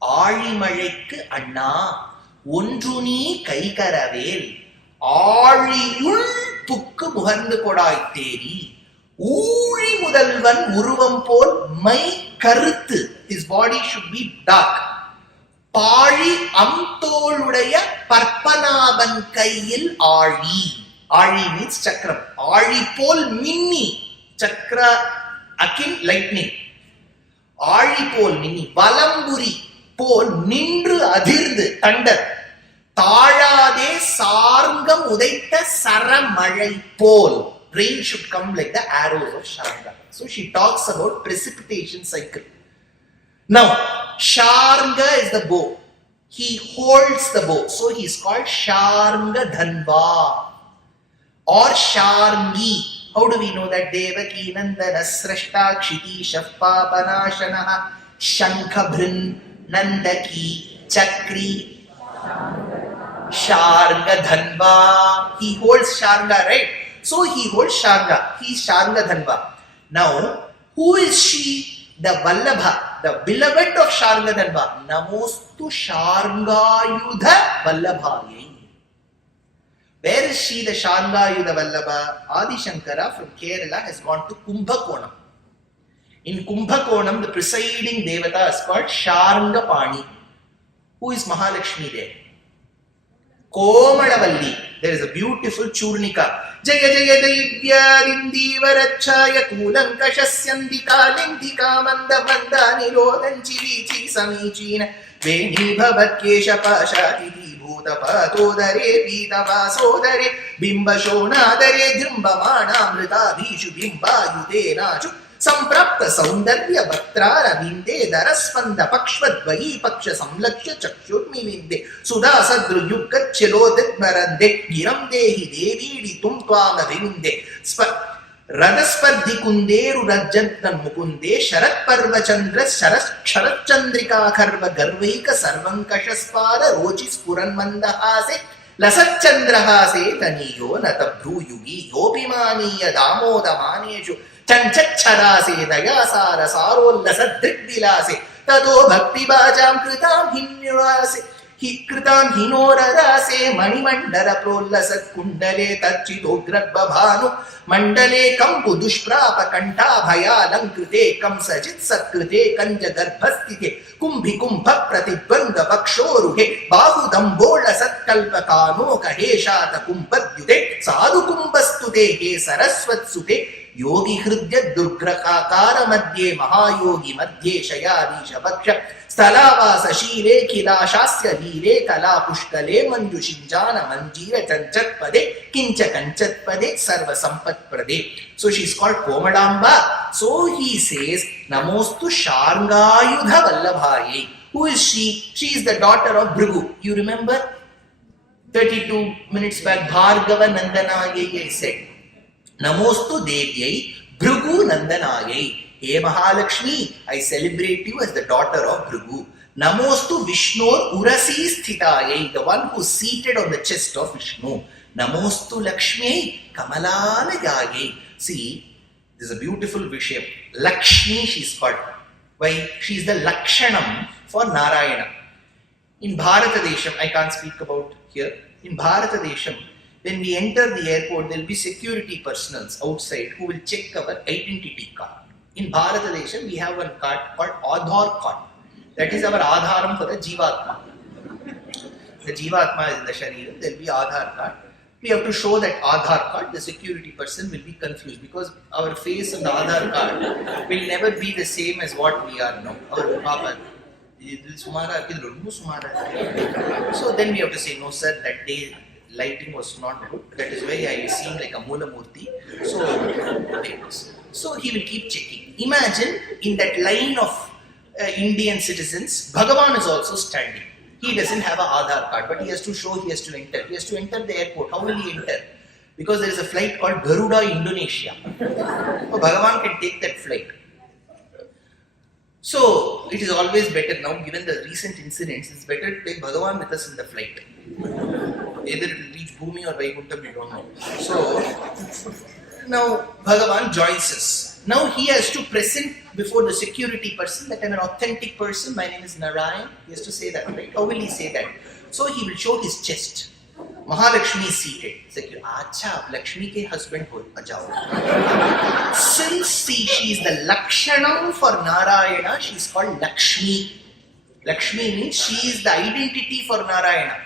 Aalimalaikku Anna Ondruni Kaikaravel Aaliyul Pukku Muhandu Kodai Teri Oori Mudalvan Uruvam Pol Mai Karuthu. His body should be dark. Pali Amtoludaya Parpanaban Kayil Ari. Ari means chakram. Ari Pol Minni. Chakra akin lightning. Ari Pol Minni. Valamburi Pol Nindru Adhirdu. Thunder. Taalade Sarngam Udaita Saramalai Pol. Rain should come like the arrows of Sharanga. So she talks about precipitation cycle. Now, Sharanga is the bow. He holds the bow. So he is called Sharanga Dhanva or Sharngi. How do we know that? Devaki Nandana Srashta Kshiti Shappa Panashanaha Shankhabrin Nandaki Chakri Sharanga Dhanva. He holds Sharanga, right? So he holds Sharanga. He is Sharanga Dhanva. Now, who is she? The Vallabha, the beloved of Sharanga Dhanva. Namostu Sharngayudha Vallabhayi. Where is she, the Sharngayudha Vallabha? Adi Shankara from Kerala has gone to Kumbhakonam. In Kumbhakonam, the presiding devata is called Sharangapani. Who is Mahalakshmi there? Komalavalli. There is a beautiful Churnika. Jaya Jaya Daivya Varachaya Kulankashasyanti Kalindika Manda Manda Nirodanchi Vichi Samichina Veni Bhavatkesha Pashatiti Bhuta Patodare Pita Vasodare Bimba Shonadare Dhimba Mana Mrita Vishu Bimba Yudenachu Samprapta Saundarya Bhatrara Vinde Daraspanda Pakshvadvayi Paksha Samlaksha Chakshurmi Vinde Sudha Sadru Yukkat Chilodit Marande Giram Dehi Devi Tumtvama Vinde Radaspardi Kunderu Rajjantan Mukunde Sharat Parva Chandra Sharat Chandrika Karva Garvaika Sarvankashaspara Rochis Puran Mandahase Lasat Chandrahase Taniyo Natabru Yugi Yopimaniya Damodamaneshu Chanchacharase Dayasara Sarollasa Dridvilase Tado Bhakti Bhajam Kritam Hinyurase Kritam Hinorarase Manimandara Prollasat Kundale Tachito Grabhabhanu Mandale Kampu Dushprapa Kanta Bhayalam Krite Kam Sajit Satkrite Kanja Garbhastite Kumbhi Kumbha Pratibanda Vakshoruhe Bahu Dambola Satkalpakano Kaheshata Kumpadyude Sadhu Kumbastute He Saraswat Sute Yogi Hridya Durgrakakara Madhye Mahayogi Madhye Shayadisha Bhaksha Stalavasa Shire Kilashasya Vire Kala Pushkale Manjushinjana Manjira Chanchatpade Kincha Kanchatpade Sarva Sampat Prade. So she is called Komadamba. So he says Namostu Sharngayudha Vallabhaye. Who is she? She is the daughter of Bhrigu. You remember? 32 minutes back Bhargava Nandanaye I said. Namostu Devyai Bhrigu Nandanayai. Hey Mahalakshmi, I celebrate you as the daughter of Bhrigu. Namostu Vishnur Urasi Sthitayai, the one who is seated on the chest of Vishnu. Namostu Lakshmi Kamalalagayai. See, this is a beautiful Vishayam. Lakshmi she is called. Why? She is the Lakshanam for Narayana. In Bharatadesham, I can't speak about here. In Bharatadesham, when we enter the airport, there will be security personals outside who will check our identity card. In Bharatadesham, we have one card called Aadhar card. That is our Aadharam for the Jivatma. The Jivatma is in the Sharira. There will be Aadhar card. We have to show that Aadhar card. The security person will be confused because our face on the Aadhar card will never be the same as what we are now. Our Papa. So then we have to say, no sir, that day lighting was not good. That is why I seem like a Mula Murti. So he will keep checking. Imagine in that line of Indian citizens, Bhagavan is also standing. He doesn't have an Aadhar card, but he has to show, he has to enter. He has to enter the airport. How will he enter? Because there is a flight called Garuda Indonesia. So Bhagavan can take that flight. So it is always better now, given the recent incidents, it's better to take Bhagavan with us in the flight. Either it will reach Bhumi or Vaikuntha, we don't know. So now Bhagavan joins us. Now he has to present before the security person that I am an authentic person, my name is Narayan. He has to say that, right? How will he say that? So he will show his chest. Mahalakshmi is seated. He's like, Acha, Lakshmi ke husband ho, ajao. Since she is the Lakshanam for Narayana, she is called Lakshmi. Lakshmi means she is the identity for Narayana.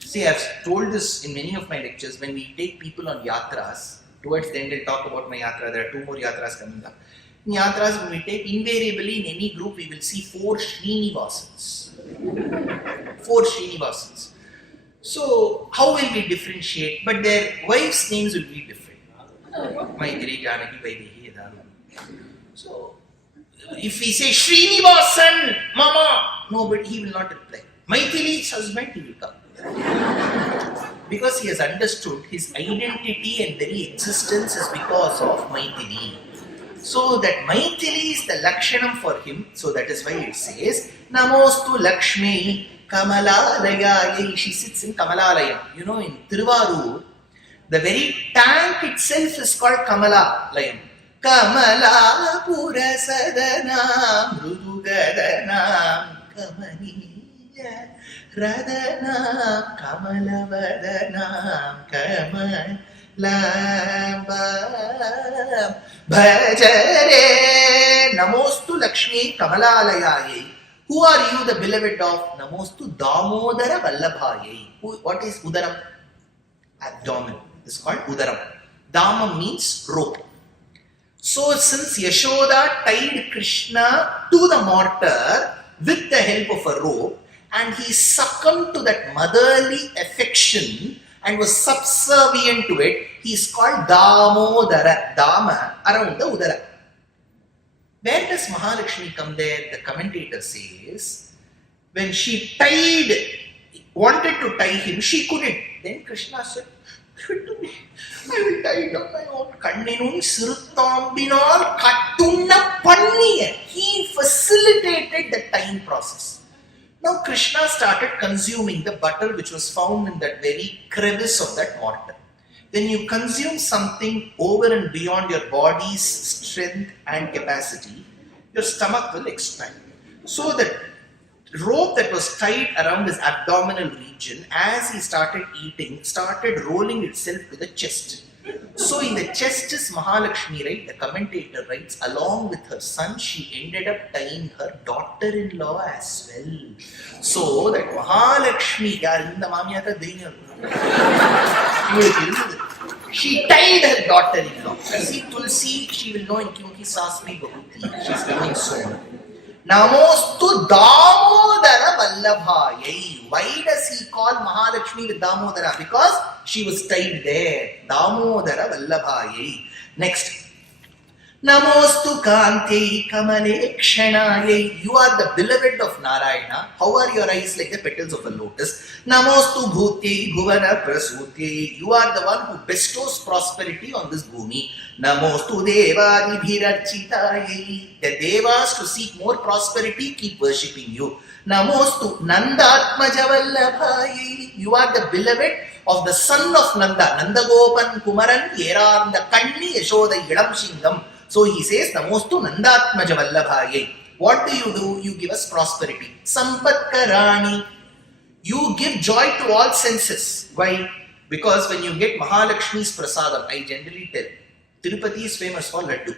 See, I have told this in many of my lectures. When we take people on yatras, towards the end I'll talk about my yatra. There are 2 more yatras coming up. In yatras, when we take, invariably in any group, we will see 4 Srinivasans. 4 Srinivasans. So, how will we differentiate? But their wives' names will be different. Maitri, Janaki, Vaidehi, Dharu. So, if we say Srinivasan, Mama, no, but he will not reply. Maithili's husband, he will come. Because he has understood his identity and very existence is because of Maithili. So that Maithili is the Lakshanam for him. So that is why it says, Namostu Lakshmi Kamalalayai. She sits in Kamalalayam. You know, in Tiruvarur, the very tank itself is called Kamalalayam. Kamala Purasadanam Mrudugadanam Kamaniya Radhanam Kamalabadanam Lambam Bhajare Namostu Lakshmi Kamalalayai. Who are you, the beloved of? Namostu Damodara Vallabhayai. What is Udaram? Abdomen. This is called Udaram. Damam means rope. So since Yashoda tied Krishna to the mortar with the help of a rope, and he succumbed to that motherly affection and was subservient to it, he is called Damodara. Dama, around the Udara. Where does Mahalakshmi come there? The commentator says, when she wanted to tie him, she couldn't. Then Krishna said, give it to me. I will tie it on my own. Kannenun sirutambinal kattunna panniya. He facilitated the tying process. Now Krishna started consuming the butter which was found in that very crevice of that mortar. When you consume something over and beyond your body's strength and capacity, your stomach will expand. So the rope that was tied around his abdominal region, as he started eating, started rolling itself to the chest. So in the chest is Mahalakshmi, right? The commentator writes, along with her son, she ended up tying her daughter-in-law as well. So that Mahalakshmi, she tied her daughter-in-law. See, Tulsi, she will know in Kyunki Sasmi Bhakuti. She's coming soon. Namostu Damodara Vallabhayai. Why does he call Mahalakshmi with Damodara? Because she was tied there. Damodara Vallabhayai. Next. Namostu Kante Kamale Kshanayai. You are the beloved of Narayana. How are your eyes? Like the petals of a lotus. Namostu Bhute Bhuvana Prasute. You are the one who bestows prosperity on this bhumi. Namostu Devadi Bhirarchitayai. The Devas, to seek more prosperity, keep worshipping you. Namostu Nandatmaja Vallabhayai. You are the beloved of the son of Nanda. Nandagopan Kumaran Yeranda Kanni Yashoda Idam Shingam. So he says, Namostu Nandatmaja Vallabhayai. What do? You give us prosperity. Sampatkarani. You give joy to all senses. Why? Because when you get Mahalakshmi's prasadam, I generally tell, Tirupati is famous for laddu.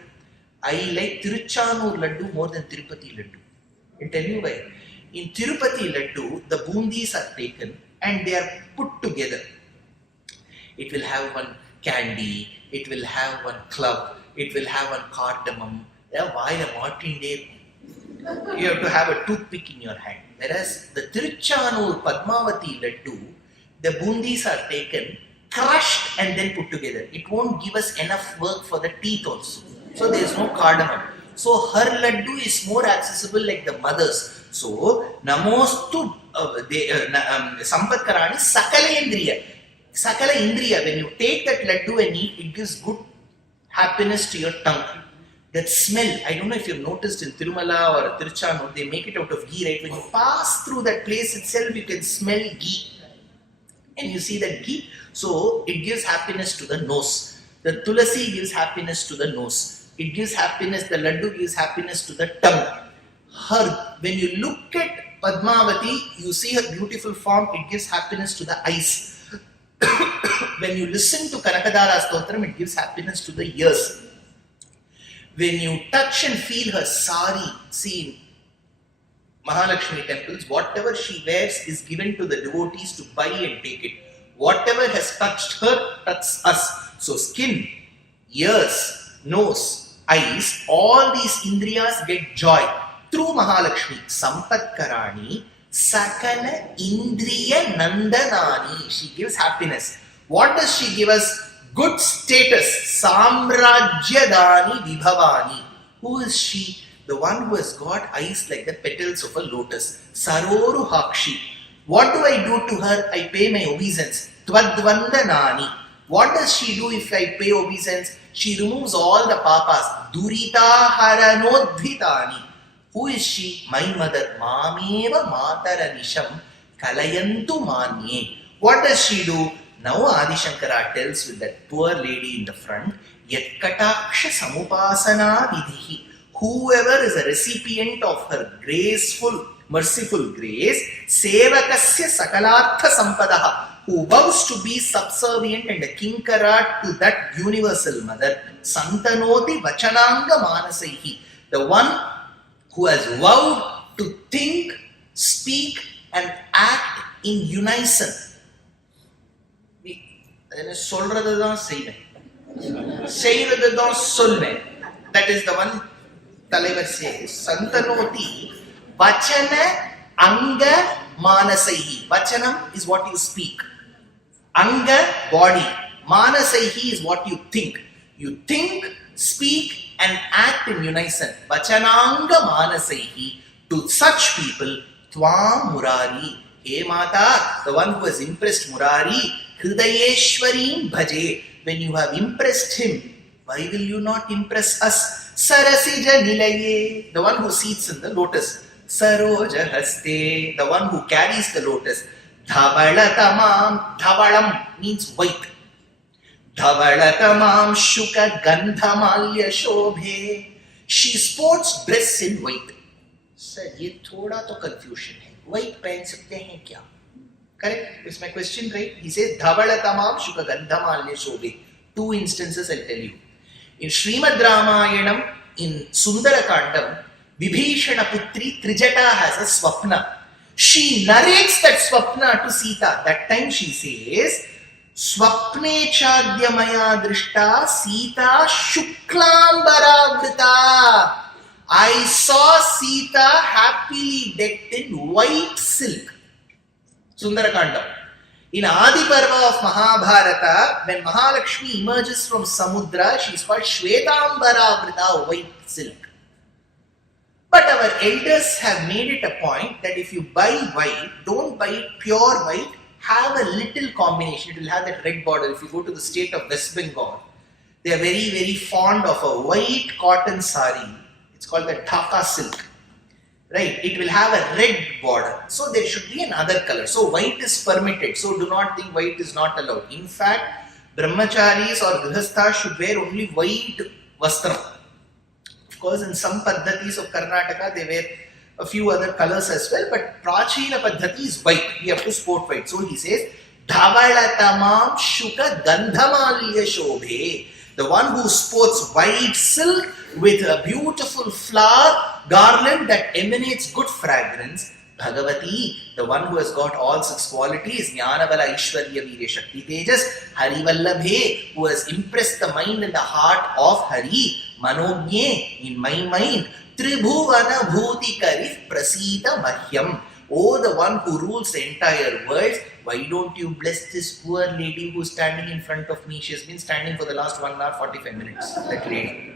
I like Tiruchanur laddu more than Tirupati laddu. I'll tell you why. In Tirupati laddu, the bundis are taken and they are put together. It will have one candy, it will have one clove, it will have one cardamom. Why a Martin Day? You have to have a toothpick in your hand. Whereas the Tiruchanur Padmavati laddu, the bundis are taken, crushed and then put together. It won't give us enough work for the teeth also. So there is no cardamom. So her laddu is more accessible like the mother's. So Namostu Sampatkarani Sakala Indriya. Sakala Indriya, when you take that laddu and eat, it gives good happiness to your tongue. That smell, I don't know if you've noticed in Tirumala or Tiruchanur, they make it out of ghee, right? When you pass through that place itself, you can smell ghee. And you see that ghee, so it gives happiness to the nose. The tulasi gives happiness to the nose. It gives happiness, the laddu gives happiness to the tongue. When you look at Padmavati, you see her beautiful form, it gives happiness to the eyes. When you listen to Kanakadhara Stotram, it gives happiness to the ears. When you touch and feel her sari, see Mahalakshmi temples, whatever she wears is given to the devotees to buy and take it. Whatever has touched her, touches us. So skin, ears, nose, eyes, all these indriyas get joy through Mahalakshmi. Sampatkarani, Sakala Indriya Nandanani. She gives happiness. What does she give us? Good status. Samrajyadani Vibhavani. Who is she? The one who has got eyes like the petals of a lotus. Saroru Hakshi. What do I do to her? I pay my obeisance. Twadvandanani. What does she do if I pay obeisance? She removes all the papas. Durita Haranodhitani. Who is she? My mother. Mameva Mataranisham Kalayantu Manye. What does she do? Now Adi Shankara tells with that poor lady in the front, Yatkataksha Samupasana Vidhi. Whoever is a recipient of her graceful, merciful grace, Sevakasya Sakalartha Sampadaha. who vows to be subservient and a kinkara to that universal mother, santanoti vachananga manasaihi, the one who has vowed to think, speak and act in unison. That is the one Talaivar says, Santanoti Vachana Anga Manasaihi. Vachanam is what you speak. Anga, body. Manasaihi is what you think. You think, speak and act in unison. Vachananga Manasaihi. To such people, Tvam Murari. Hey Mata, the one who has impressed Murari, Hridayeshwarim Bhaje. When you have impressed him, why will you not impress us? Sarasija Nilaye, the one who sits in the lotus. Saroja Haste, the one who carries the lotus. Dhavalatamam, Dhavalam means white. Dhavalatamam Shuka Gandhamalya Shobhe. She sports dress in white. Sir, ये थोड़ा तो confusion है. White पहन सकते हैं क्या? Correct? Is my question right? He says Dhavalatamam Shuka Gandhamalya Shobhe. Two instances I'll tell you. In Srimad Ramayanam, in Sundarakandam, Vibhishana Putri Trijata has a swapna. She narrates that swapna to Sita. That time she says, Swapne Chadyamaya Drishta Sita Shuklambaraavrita. I saw Sita happily decked in white silk. Sundarakandam. In Adi Parva of Mahabharata, when Mahalakshmi emerges from Samudra, she is called Shvetambaravrita, white silk. But our elders have made it a point that if you buy white, don't buy it pure white, have a little combination. It will have that red border. If you go to the state of West Bengal, they are very, very fond of a white cotton sari. It's called the Dhaka silk. Right, it will have a red border. So there should be another color. So white is permitted. So do not think white is not allowed. In fact, brahmacharis or grihasthas should wear only white vastram. Of course, in some paddhatis of Karnataka, they wear a few other colors as well. But prachina paddhati is white. We have to sport white. So he says, Dhavalatamam Shuka Gandhamalya Shobhe. The one who sports white silk with a beautiful flower garland that emanates good fragrance. Bhagavati, the one who has got all six qualities. Jnanavala Aishwarya Virya Shakti Tejas. Harivallabhe, who has impressed the mind and the heart of Hari. Manogye, in my mind. Tribhuvana Bhuti Karif Prasita Mahyam. Oh, the one who rules the entire world. Why don't you bless this poor lady who is standing in front of me? She has been standing for the last 1 hour 45 minutes. That lady.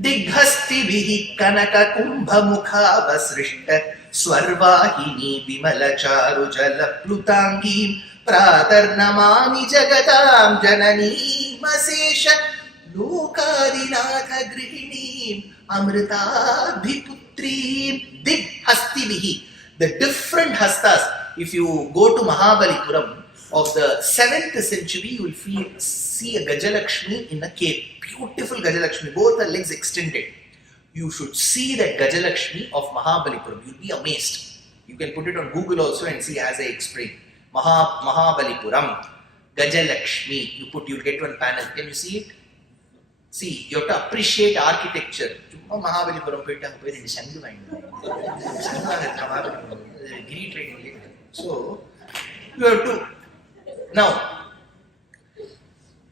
Dighasti vihi kanaka kumbha mukha vasrishta swarvahini vimala charu jala plutangi pratarnamani jagatam janani masesha lokadinatha grihini amritadhiputri dighasti vihi. The different hastas. If you go to Mahabalipuram of the 7th century, you will see a Gajalakshmi in a cave. Beautiful Gajalakshmi, both her legs extended. You should see that Gajalakshmi of Mahabalipuram. You'll be amazed. You can put it on Google also and see as I explain. Mahabalipuram, Gajalakshmi. You'll get one panel. Can you see it? See, you have to appreciate architecture. Mahabalipuram So, you have to. Now,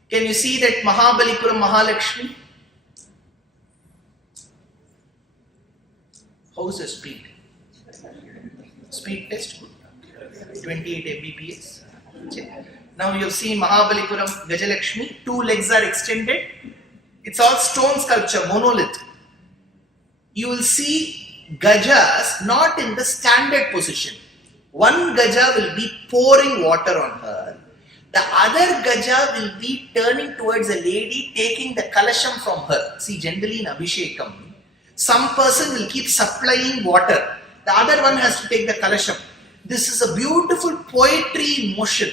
can you see that Mahabalipuram Mahalakshmi? How's the speed? Speed test good. 28 Mbps. Now you have seen Mahabalipuram Gajalakshmi. 2 legs are extended. It's all stone sculpture, monolith. You will see Gajas not in the standard position. One Gaja will be pouring water on her. The other Gaja will be turning towards a lady taking the kalasham from her. See, generally in Abhishekam, some person will keep supplying water. The other one has to take the kalasham. This is a beautiful poetry in motion.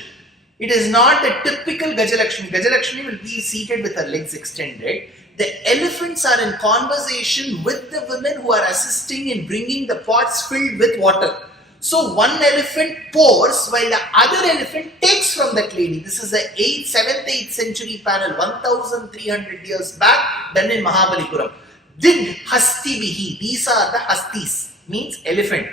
It is not the typical Gajalakshmi. Gajalakshmi will be seated with her legs extended. The elephants are in conversation with the women who are assisting in bringing the pots filled with water. So one elephant pours while the other elephant takes from that lady. This is the 7th, 8th century panel, 1300 years back, done in Mahabalipuram. Dig hasti bihi. These are the hastis, means elephant.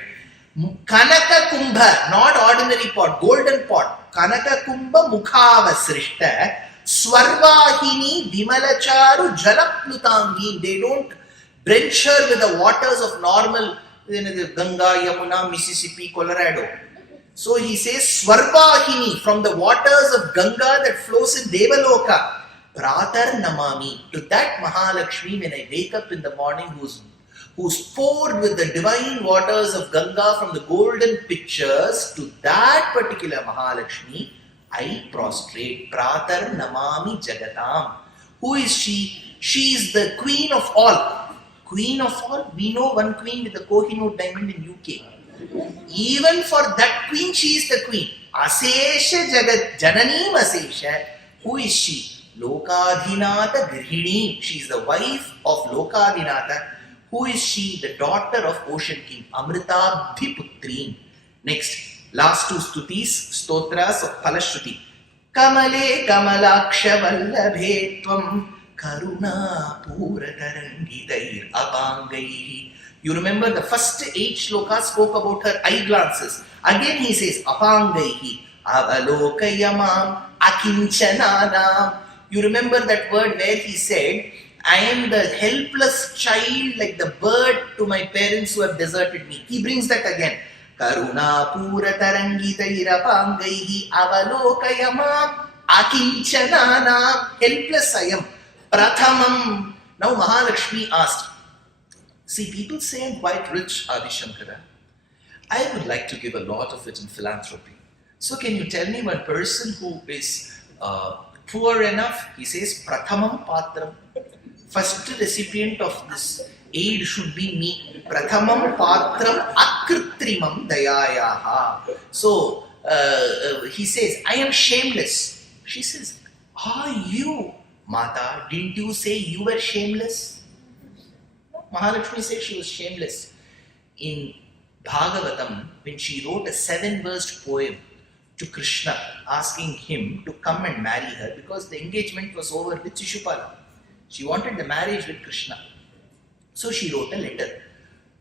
Kanaka kumbha, not ordinary pot, golden pot. Kanaka kumbha mukhava srishta. Swarvahini vimalacharu jalaplutangi. They don't drench her with the waters of normal Ganga, Yamuna, Mississippi, Colorado. So he says Swarvahini, from the waters of Ganga that flows in Devaloka. Pratar namami. To that Mahalakshmi, when I wake up in the morning, who's poured with the divine waters of Ganga from the golden pitchers, to that particular Mahalakshmi, I prostrate. Pratar namami jagatam. Who is she? She is the queen of all. Queen of all, we know one queen with the Kohinoor diamond in UK. Even for that queen, she is the queen. Asesha Jagat Jananeem Asesha. Who is she? Lokadhinata Grihini. She is the wife of Lokadhinata. Who is she? The daughter of Ocean King. Amritabhiputrin. Next, last two stutis, stotras of Palashruti. Kamale Kamalaksha Vallabhe Tvam. Karuna Pura Tarangitair Apangaihi. You remember the first 8 shlokas spoke about her eye glances. Again he says Apangaihi Avalokayamam Akinchananam. You remember that word where he said, I am the helpless child like the bird to my parents who have deserted me. He brings that again. Karuna Pura Tarangitair Apangaihi Avalokayamam Akinchananam. Helpless I am. Prathamam. Now Mahalakshmi asked, see, people say I'm quite rich, Adi Shankara. I would like to give a lot of it in philanthropy. So can you tell me one person who is poor enough? He says, Prathamam Patram. First recipient of this aid should be me. Prathamam Patram Akritrimam Dayayaha. So he says, I am shameless. She says, are you? Mata, didn't you say you were shameless? Mahalakshmi said she was shameless. In Bhagavatam, when she wrote a 7-versed poem to Krishna, asking him to come and marry her because the engagement was over with Shishupala. She wanted the marriage with Krishna. So she wrote a letter.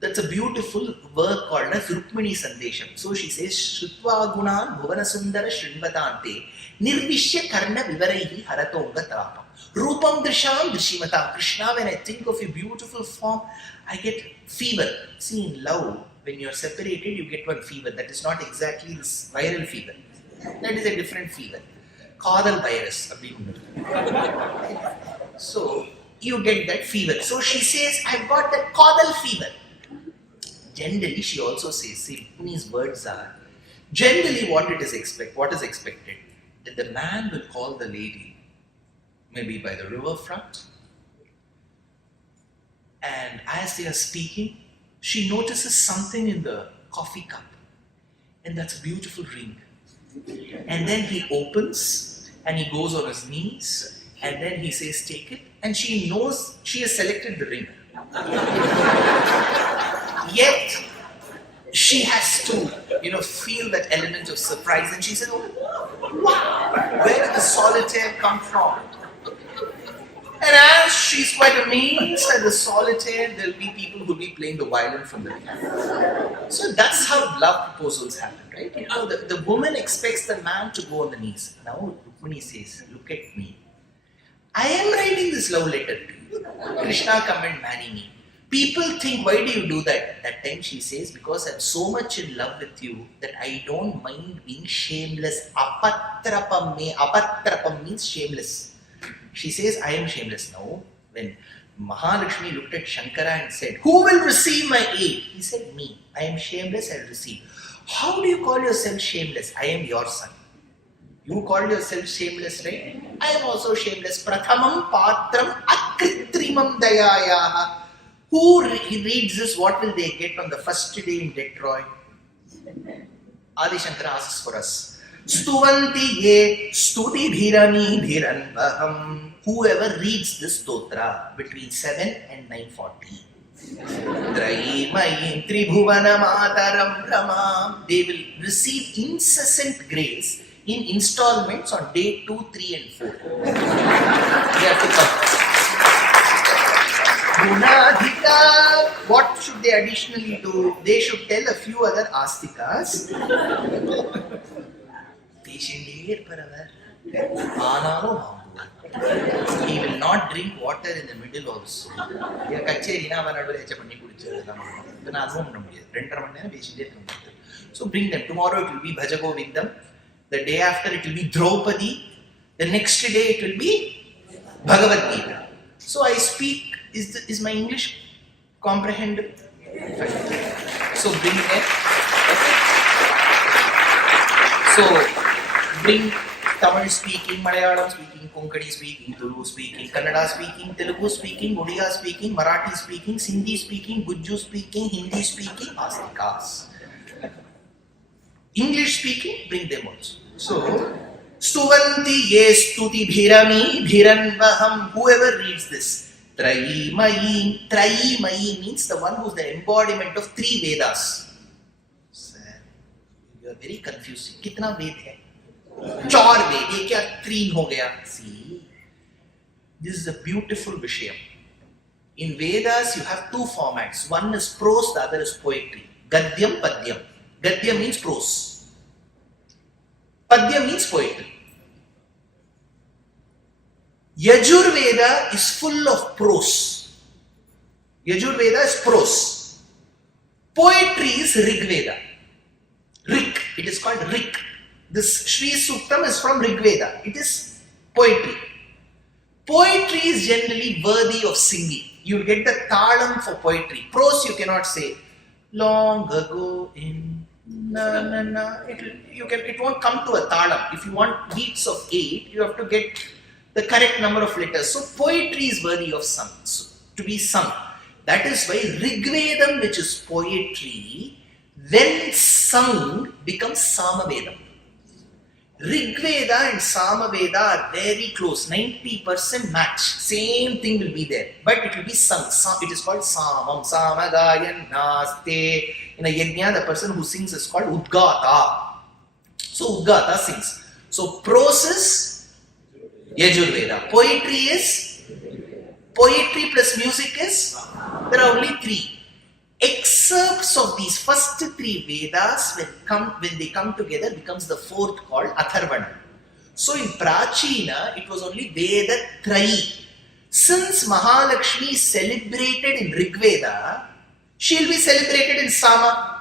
That's a beautiful work called as Rukmini Sandesham. So she says, Shrutva Gunan Bhuvana Sundara Shrinvatante Nirvishya Karna Vivaraihi Haratonga Trapam. Rupam Drisham Drishimata. Krishna, when I think of your beautiful form, I get fever. See, in love, when you're separated, you get one fever. That is not exactly this viral fever. That is a different fever. Kadal virus. So, you get that fever. So she says, I've got that Kadal fever. Generally, she also says, see, Rukmini's words are, generally what is expected, that the man will call the lady, maybe by the riverfront, and as they are speaking, she notices something in the coffee cup, and that's a beautiful ring. And then he opens, and he goes on his knees, and then he says, take it, and she knows she has selected the ring. Yet, she has to, feel that element of surprise, and she said, oh, wow, where did the solitaire come from? And as she's quite amazed at the solitaire, there'll be people who'll be playing the violin from the piano. So that's how love proposals happen, right? The woman expects the man to go on the knees. Now, Rukmini says, look at me. I am writing this love letter to you. Krishna, come and marry me. People think, why do you do that? That time she says, because I'm so much in love with you that I don't mind being shameless. Apatrapam means shameless. She says, I am shameless. Now, when Mahalakshmi looked at Shankara and said, who will receive my aid? He said, me. I am shameless, I will receive. How do you call yourself shameless? I am your son. You call yourself shameless, right? I am also shameless. Prathamam patram akritrimam dayayaha. Who reads this? What will they get on the first day in Detroit? Adi Shankara asks for us. Stuvanti ye stuti bhirani bhiranvaham. Whoever reads this stotra between 7 and 9:40, Traimayim Tribhuvana Mataram Ramam. They will receive incessant grace in installments on day 2, 3 and 4. They have to come. Gunadhika. What should they additionally do? They should tell a few other astikas. He will not drink water in the middle also. So bring them. Tomorrow it will be Bhajagovindam. The day after it will be Draupadi. The next day it will be Bhagavad Gita. So I speak. Is my English comprehensible? So bring them. Okay. So bring Tamil speaking, Malayalam speaking, Konkani speaking, Tulu speaking, Kannada speaking, Telugu speaking, Odia speaking, Marathi speaking, Sindhi speaking, Gujju speaking, Hindi speaking, Astikas. English speaking, bring them also. So, Stuvanti ye stuti bhirami bhiranvaham. Whoever reads this, Traimayim. Traimayim means the one who is the embodiment of 3 Vedas. Sir, you are very confusing. Kitna Ved hai? 4 Ved. Ye kya 3 ho gaya? See, this is a beautiful Vishayam. In Vedas, you have 2 formats. One is prose, the other is poetry. Gadyam, Padyam. Gadyam means prose. Padyam means poetry. Yajurveda is full of prose. Yajurveda is prose. Poetry is Rigveda. Rik. It is called Rik. This Shri Suktam is from Rigveda. It is poetry. Poetry is generally worthy of singing. You get the talam for poetry. Prose you cannot say. Long ago in na na na. It won't come to a talam. If you want beats of 8, you have to get the correct number of letters. So poetry is worthy of to be sung. That is why Rigvedam, which is poetry, when sung becomes Samavedam. Rigveda and Samaveda are very close, 90% match. Same thing will be there, but it will be sung. It is called Samam, Samagayan Naste. In a yajna, the person who sings is called Udgata. So Udgata sings. So prose is Yajurveda. Poetry plus music is, there are only 3. Excerpts of these first 3 Vedas, when they come together, becomes the 4th called Atharvana. So in Prachina, it was only Veda Trayi. Since Mahalakshmi is celebrated in Rigveda, she will be celebrated in Sama.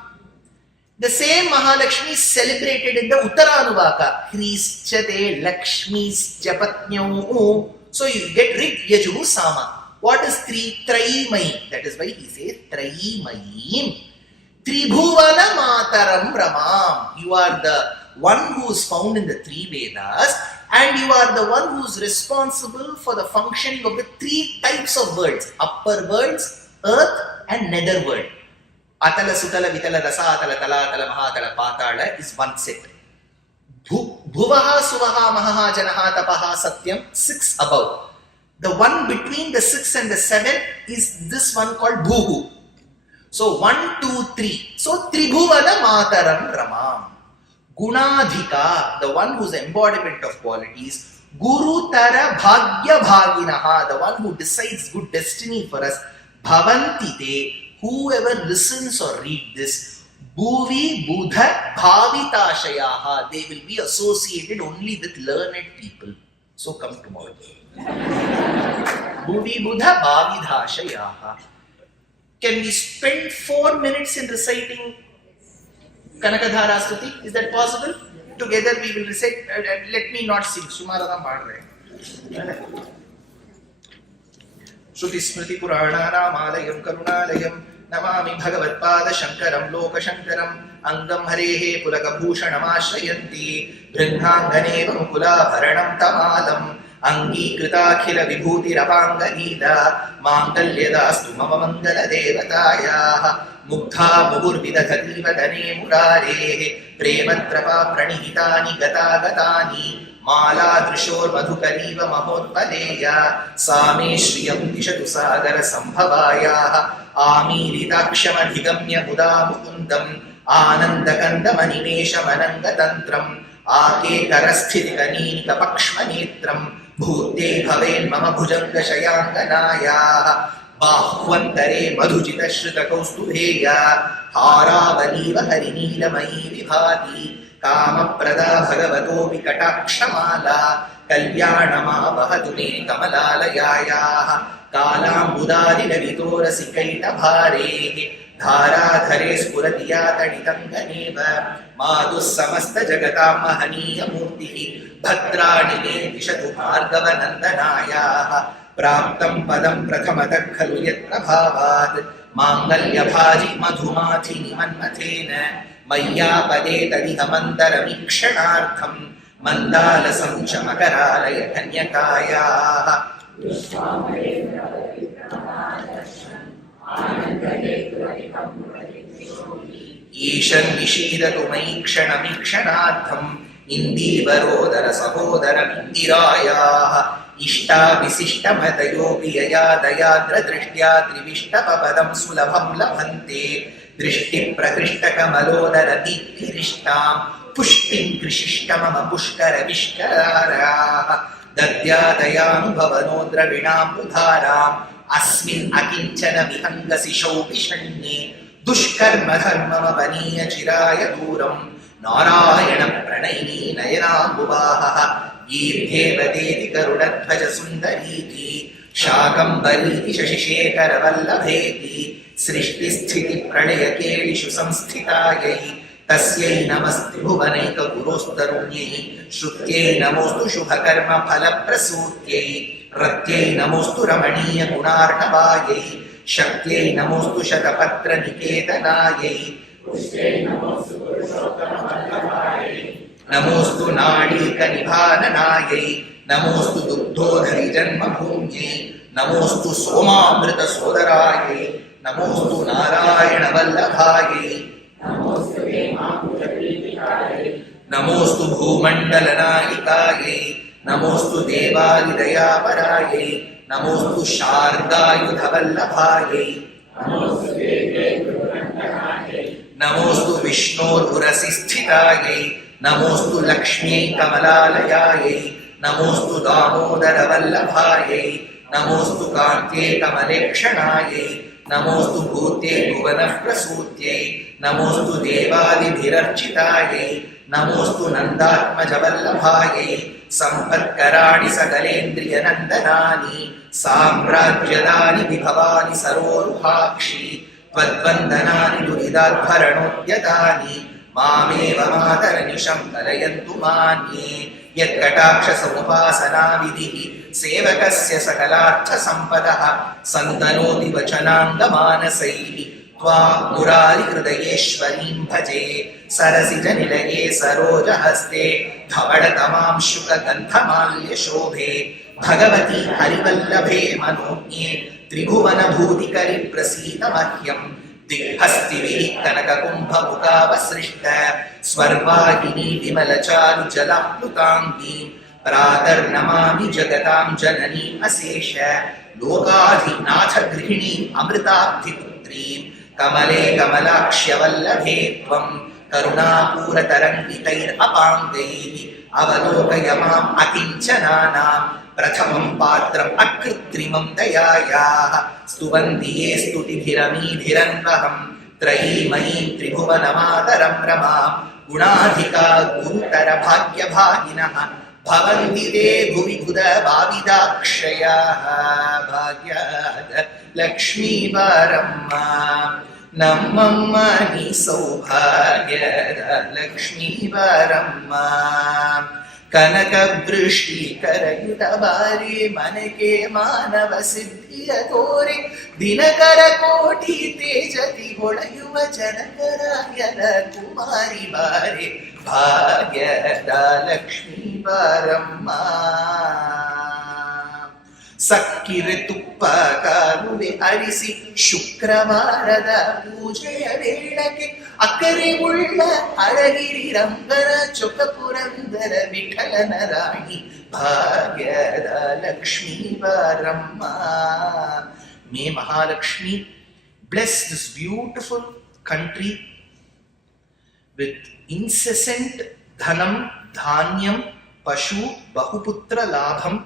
The same Mahalakshmi is celebrated in the Uttaranuvaka. Hrischate Lakshmi's Japatnyo. So you get Rig, Yaju, Sama. What is 3? Traimayim. That is why he says Traimayim. Tribhuvana Mataram Ramam. You are the one who is found in the 3 Vedas, and you are the one who is responsible for the functioning of the 3 types of worlds. Upper worlds, earth and nether world. Atala, Sutala, Vitala, Rasa, Atala, Tala, Atala, Mahatala, Patala is one set. Bhuvaha, Suvaha, Mahaha, Janaha, Tapaha, Satyam, 6 above. The one between the 6 and the 7 is this one called Bhuhu. So 1, 2, 3. So Tribhuvana Mataram Ramam. Gunadhika, the one whose embodiment of qualities. Guru Tara Bhagya Bhaginaha, the one who decides good destiny for us. Bhavantite, whoever listens or read this. Bhuvi Buddha Bhavitashayaha, they will be associated only with learned people. So come tomorrow. Bhuvi Buddha Bhavidhashayaha. Can we spend 4 minutes in reciting Kanakadhara Stotram? Is that possible? Together we will recite. Let me not sing. Sumaradam paad rahe. Shruti Smriti Purana Namalayam Karunalayam Namami Bhagavat Pada Shankaram Loka Shankaram Angam Harehe Pulaka Bhushanam Ashrayanti Brihangane Mukula Bharanam Tamalam Angikritakila Vibhuti Rapanga Gita Mangalyadastu Mama Mangala Devataya Mukha Mugurvida Kativa Dane Murare Prematrapa Pranihitani Gata Gatani Mala Drishor Madhukariva Mahotpaleya Same Shriyam Dishatu Sagara Sambhavaya ఆమీరితాక్షమధిగమ్య ముదా ముకుందం ఆనందకందమనిమేషమనంగతంత్రం ఆకేకరస్థితికనీనికపక్ష్మనేత్రం భూతే భవేన్మమ భుజంగశయాంగనాయాః బాహ్వంతరే మధుజితశ్రుతకౌస్తుభేయ హారావలీవ హరినీలమయీ విభాతి కామప్రదా భగవతోపి కటాక్షమాలా కళ్యాణమావహతు మే కమలాలయాయాః కాలాంబుదారిలలితోరసికైటభారేః ధారాధరే స్ఫురతి యా తడితంగనేవ మాతుః సమస్తజగతాం మహనీయమూర్తిః భద్రాణి మే దిశతు భార్గవనందనాయాః ప్రాప్తం పదం ప్రథమతః ఖలు యత్ప్రభావాత్ మాంగల్యభాజి మధుమాధిని మన్మథేన మయ్యాపదే తదిహమంతరమీక్షణార్థం మందాలసం చ మకరాలయ కన్యకాయాః ఈశన్ నిషీదతు మయి క్షణమీక్షణార్థం ఇందీవరోదర సహోదరమిందిరాయాః ఇష్టా విశిష్టమతయోపి యయా దయాద్ర దృష్ట్యా త్రివిష్టపదం సులభం లభంతే దృష్టి ప్రకృష్టకమలోదర దీప్తిరిష్టాం పుష్టిం కృషిష్టమమ పుష్కర విష్కరారాః దద్యాదయానుభవనో ద్రవిణాంబుధారాం అస్మిన్ అకించన విహంగశిశౌ విషణ్ణే దుష్కర్మధర్మమపనీయ చిరాయ దూరం నారాయణ ప్రణయినీ నయనాంబువాహః గీర్భేవదేతి గరుడధ్వజ సుందరీతి శాకంబరీతి శశిశేఖరవల్లభేతి సృష్టిస్థితి ప్రళయకేళిషు సంస్థితాయై తస్యై నమస్త్రిభువనైక గురోస్తరుణ్యై శృత్యై నమోస్తు శుభకర్మ ఫలప్రసూత్యై రత్యై నమోస్తు రమణీయ గుణార్ణవాయై శక్త్యై నమోస్తు శతపత్ర నికేతనాయై నమోస్తు నాళీక నిభాననాయై నమోస్తు దుగ్ధోధరి జన్మభూమ్యై నమోస్తు సోమామృత సోదరాయై నమోస్తు నారాయణ వల్లభాయై నమోస్తు భూమండలనాయికాయై నమోస్తు దేవాదిదయాపరాయై నమోస్తు శార్దాయుధవల్లభాయై నమోస్తు విష్ణోరురసి స్థితాయై నమోస్తు లక్ష్మ్యై కమలాలయాయై నమోస్తు దామోదరవల్లభాయై నమోస్తు కాంత్యై కమలేక్షణాయై నమోస్తు భూతే భువనః ప్రసూత్యై నమోస్తు దేవాదిభిరర్చితాయై నమోస్తు నందాత్మజవల్లభాయై సంపత్కరాణి సకలేంద్రియనందనాని సామ్రాజ్యదాని విభవాని సరోరుహాక్షి త్వద్వందనాని దురిదాద్భరణోద్యతాని మామేవ మాతరనిశం కలయంతు మాన్యే యత్కటాక్షసముపాసనా విధిః సేవకస్య సకలార్థ సంపదః సంతనోతి వచనాంగమానసైః త్వా మురారి హృదయేశ్వరీం భజే సరసిజ నిలయే సరోజహస్తే ధవళతమాం శుకగంధమాల్య శోభే భగవతి హరివల్లభే మనోజ్ఞే త్రిభువన భూతికరి ప్రసీద మహ్యం దిగ్హస్తిభిః కనకకుంభముఖావసృష్ట స్వర్వాహినీ విమలచారు జలాప్లుతాంగీం ప్రాతర్నమామి జగతాం జననీం అశేష లోకాధినాథ గృహిణీం అమృతాబ్ధిపుత్రీం కమలే కమలాక్ష్యవల్లభే త్వం కరుణాపూరతరంగితైరపాంగైః అవలోకయ మాం అకించనానాం ప్రథమం పాత్రం అకృత్రిమం దయాయాః స్తువంతి ఏ స్తుతిభిరమీభిరన్వహం త్రయీమయీం త్రిభువనమాతరం రమాం గుణాధికా గురుతర భాగ్యభాగినః భవంతి తే భువి బుధ భావిదాక్షయాః భాగ్యాద లక్ష్మీవరమ్మ నమ్మమ్మ నీ సౌభాగ్యద లక్ష్మీవరమ్మ కనక వృష్టి కరయుత బారి మనకే మానవ సిద్ధియ తోరి దినకర కోటి తేజతి ಹೊಳೆಯುವ ಜನಕರಾಯನ ಕುಮಾರಿ ಬಾರೆ ಭಾಗ್ಯದ ಲಕ್ಷ್ಮೀ ಬಾರಮ್ಮ ಸಕ್ಕಿರೆ ತುಪ್ಪ ಕಾಲುವೆ ಅರಿಸಿ ಶುಕ್ರವಾರದ ಪೂಜೆಯ ವೇಳಕ್ಕೆ ಅಕ್ಕರೆ ಉಳ್ಳ ಅಳಗಿರಿ ರಂಗನ ಚೊಕ್ಕಪುರಂದರ ವಿಠಲನ ರಾಣಿ ಭಾಗ್ಯದ ಲಕ್ಷ್ಮೀ ಬಾರಮ್ಮ. మే Mahalakshmi bless this beautiful country with incessant dhanam, dhanyam, pashu, bahuputra labham,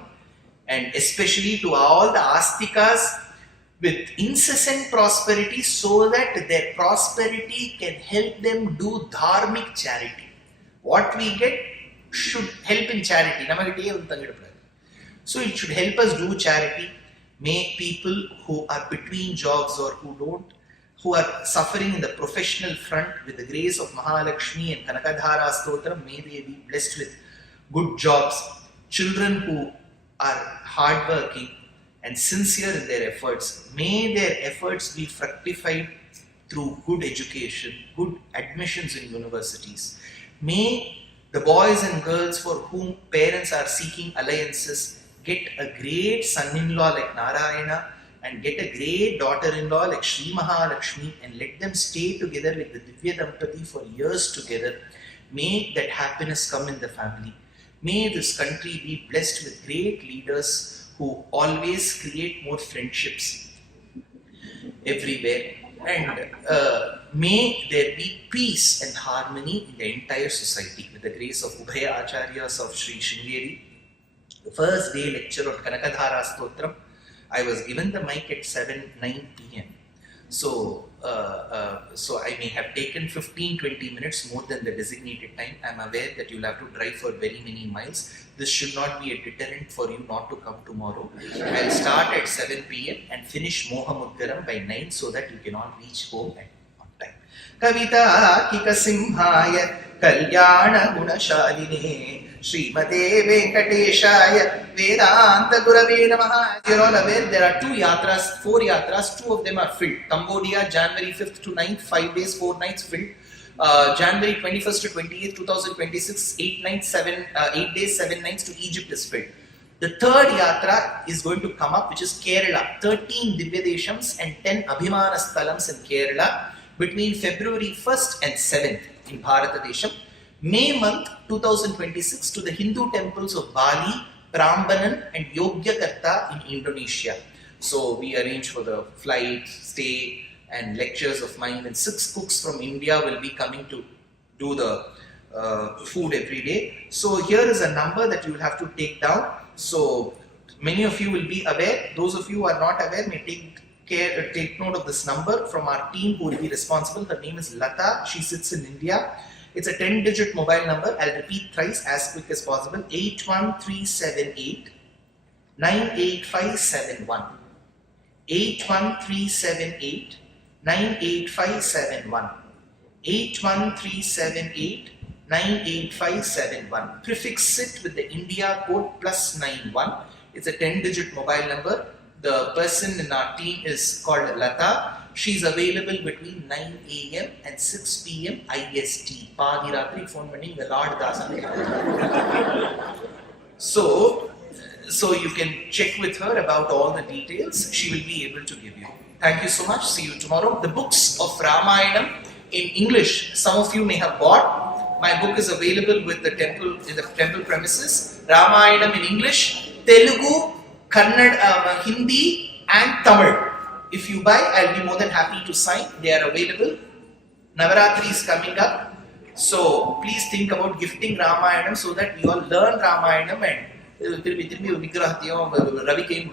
and especially to all the astikas with incessant prosperity, so that their prosperity can help them do dharmic charity. What we get should help in charity. So it should help us do charity. May people who are between jobs or who are suffering in the professional front, with the grace of Mahalakshmi and Kanakadhara Stotram, may they be blessed with good jobs. Children who are hardworking and sincere in their efforts, may their efforts be fructified through good education, good admissions in universities. May the boys and girls for whom parents are seeking alliances get a great son-in-law like Narayana and get a great daughter-in-law like Sri Mahalakshmi, and let them stay together like the Divya Dampati for years together. May that happiness come in the family. May this country be blessed with great leaders who always create more friendships everywhere. And may there be peace and harmony in the entire society. With the grace of Ubhaya Acharyas of Sri Shringeri, the first day lecture on Kanakadhara Stotram, I was given the mic at 9 p.m. So I may have taken 15-20 minutes more than the designated time. I am aware that you will have to drive for very many miles. This should not be a deterrent for you not to come tomorrow. I will start at 7 p.m. and finish Mohamudgaram by 9, so that you can all reach home on time. Kavita Kika Simhaya Kalyana Gunashaline Srimate Venkateshaya Vedanta Gurave Namaha. You're all aware, there are 4 yatras, 2 of them are filled. Cambodia, January 5th to 9th, 5 days, 4 nights filled. January 21st to 28th, 2026, 8 days, 7 nights to Egypt is filled. The third yatra is going to come up, which is Kerala. 13 Divyadeshams and 10 Abhimana Sthalams in Kerala between February 1st and 7th in Bharatadesham. May month 2026 to the Hindu temples of Bali, Prambanan and Yogyakarta in Indonesia. So we arrange for the flight, stay and lectures of mine, and 6 cooks from India will be coming to do the food every day. So here is a number that you will have to take down. So many of you will be aware. Those of you who are not aware may take note of this number from our team who will be responsible. Her name is Lata. She sits in India. It's a 10-digit mobile number. I'll repeat thrice as quick as possible. 81378 98571. 81378 98571. 81378 98571. Prefix it with the India code +91. It's a 10-digit mobile number. The person in our team is called Lata. She's available between 9 a.m. and 6 p.m. IST. Paadiratri phone panni the Lord Dasan. So you can check with her about all the details. She will be able to give you. Thank you so much. See you tomorrow. The books of Ramayanam in English, some of you may have bought. My book is available with the temple in the temple premises. Ramayanam in English, Telugu, Kannada, Hindi and Tamil. If you buy, I'll be more than happy to sign. They are available. Navaratri is coming up. So please think about gifting Ramayanam so that we all learn Ramayanam and Ravi Kain